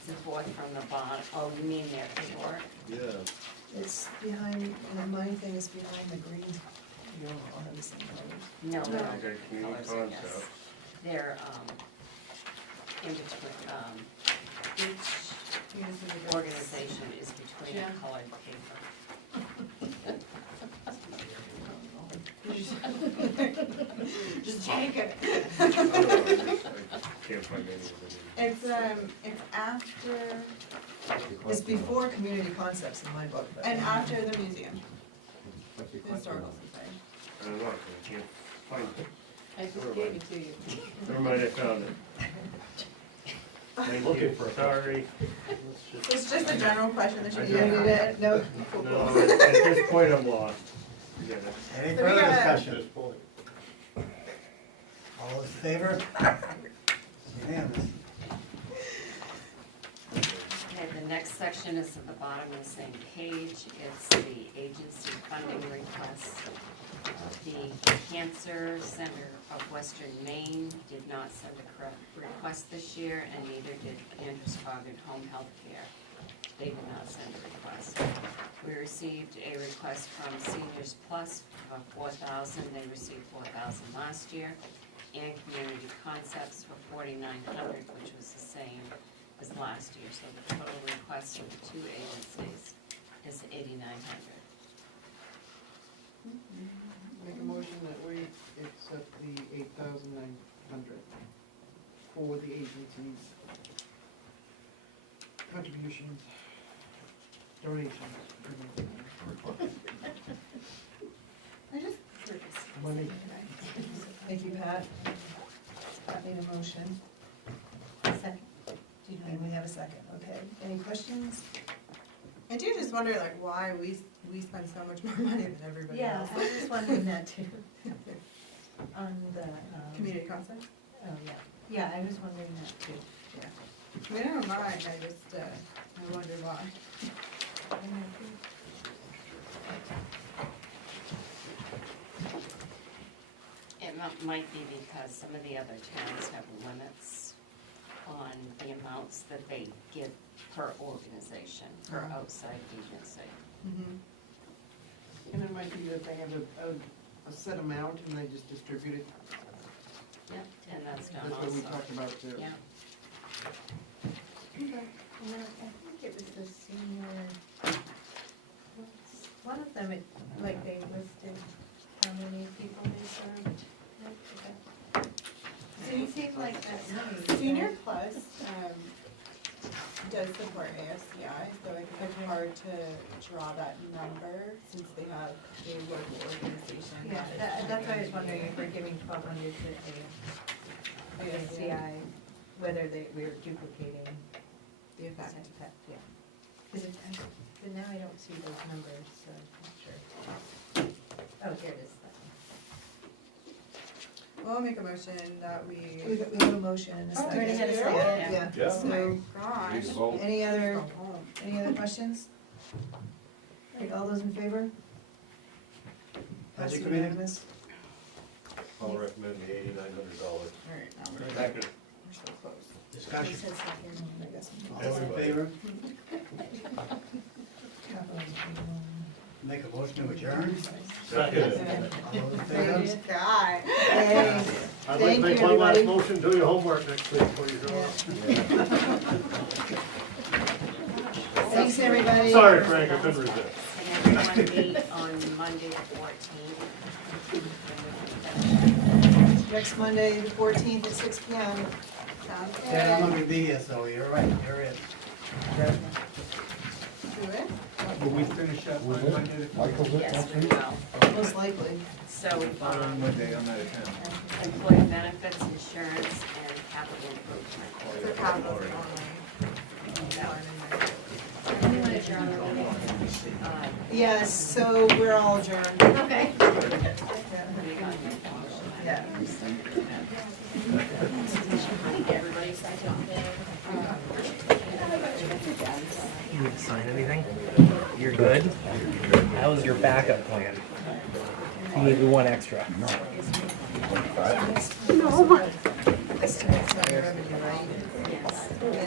It's a boy from the bottom, oh, you mean their paperwork? Yeah. It's behind, my thing is behind the green. You all have the same colors. No, Okay, no, community colors, I guess. concept. They're, in between, each organization is between a colored paper. Just take it. I can't find any of them. It's after, It's before community concepts in my book, but. and after the museum, the historical society. I don't know, I can't find it. I just gave it to you. Never mind, I found it. Thank you, sorry. It's just a general question that you I need You to need have. it? No? No, at this point, I'm lost. Forget it. Any So we further gotta- At discussion? this point. All those in favor? Unanimous. Okay, the next section is at the bottom of the same page. It's the agency funding request. The Cancer Center of Western Maine did not send a correct request this year, and neither did Androscoggin Home Health Care. They did not send a request. We received a request from Seniors Plus of $4,000. They received $4,000 last year. And Community Concepts for $4,900, which was the same as last year. So the total request for the two agencies is $8,900. Make a motion that we accept the 8,900 for the agency's contributions, donations. I just. Money. Thank you, Pat. Pat made a motion, Second. and we have a second, okay. Any questions? I do just wonder like why we spend so much more money than everybody Yeah, else. I was just wondering that too. On the, Community concept? oh, yeah, yeah, I was wondering that too. I mean, I don't mind, I just, I wonder why. It might be because some of the other towns have limits on the amounts that they give per organization, per outside agency. And it might be that they have a set amount and they just distribute it. Yep, and that's done That's also. what we talked about too. Yeah. And then I think it was the senior, one of them, like they listed how many people they served. Didn't seem like that many. Senior Plus, does support ASCI, so I think it's hard to draw that number since they have a local organization. Yeah, that's why I was wondering if we're giving 1,200 to ASCI, whether we were duplicating The effect. yeah. Because but now I don't see those numbers, so I'm not sure. Oh, here it is. Well, I'll make a motion that We we. have a motion and a Oh, second. we already had a Yeah, second? yeah. Oh my So, gosh. any other questions? All right, all those in favor? Pass Budget committee? unanimous. I'll recommend the $8,900. Alright, now Second. we're so close. Discussion. I guess. All those in favor? Capital. Make a motion to adjourn. Second. All those in favor? Praise God. Hey, I'd like Thank to you, make one last everybody. motion, do your homework next week before you go out. Thanks, everybody. Sorry, Frank, I couldn't resist. And everyone meet on Monday the 14th. Next Monday, the 14th at 6 p.m. Sounds Yeah, I'm good. not gonna be here, so you're right, you're in. Do it. Will we finish up on Monday? Yes, we will. Most likely. So, On Monday, I'm out of town. employee benefits, insurance, and capital improvement. For capital only. Yes, so we're all adjourned. Okay. Yeah. You need to sign anything? You're good? That was your backup plan. You need one extra. No.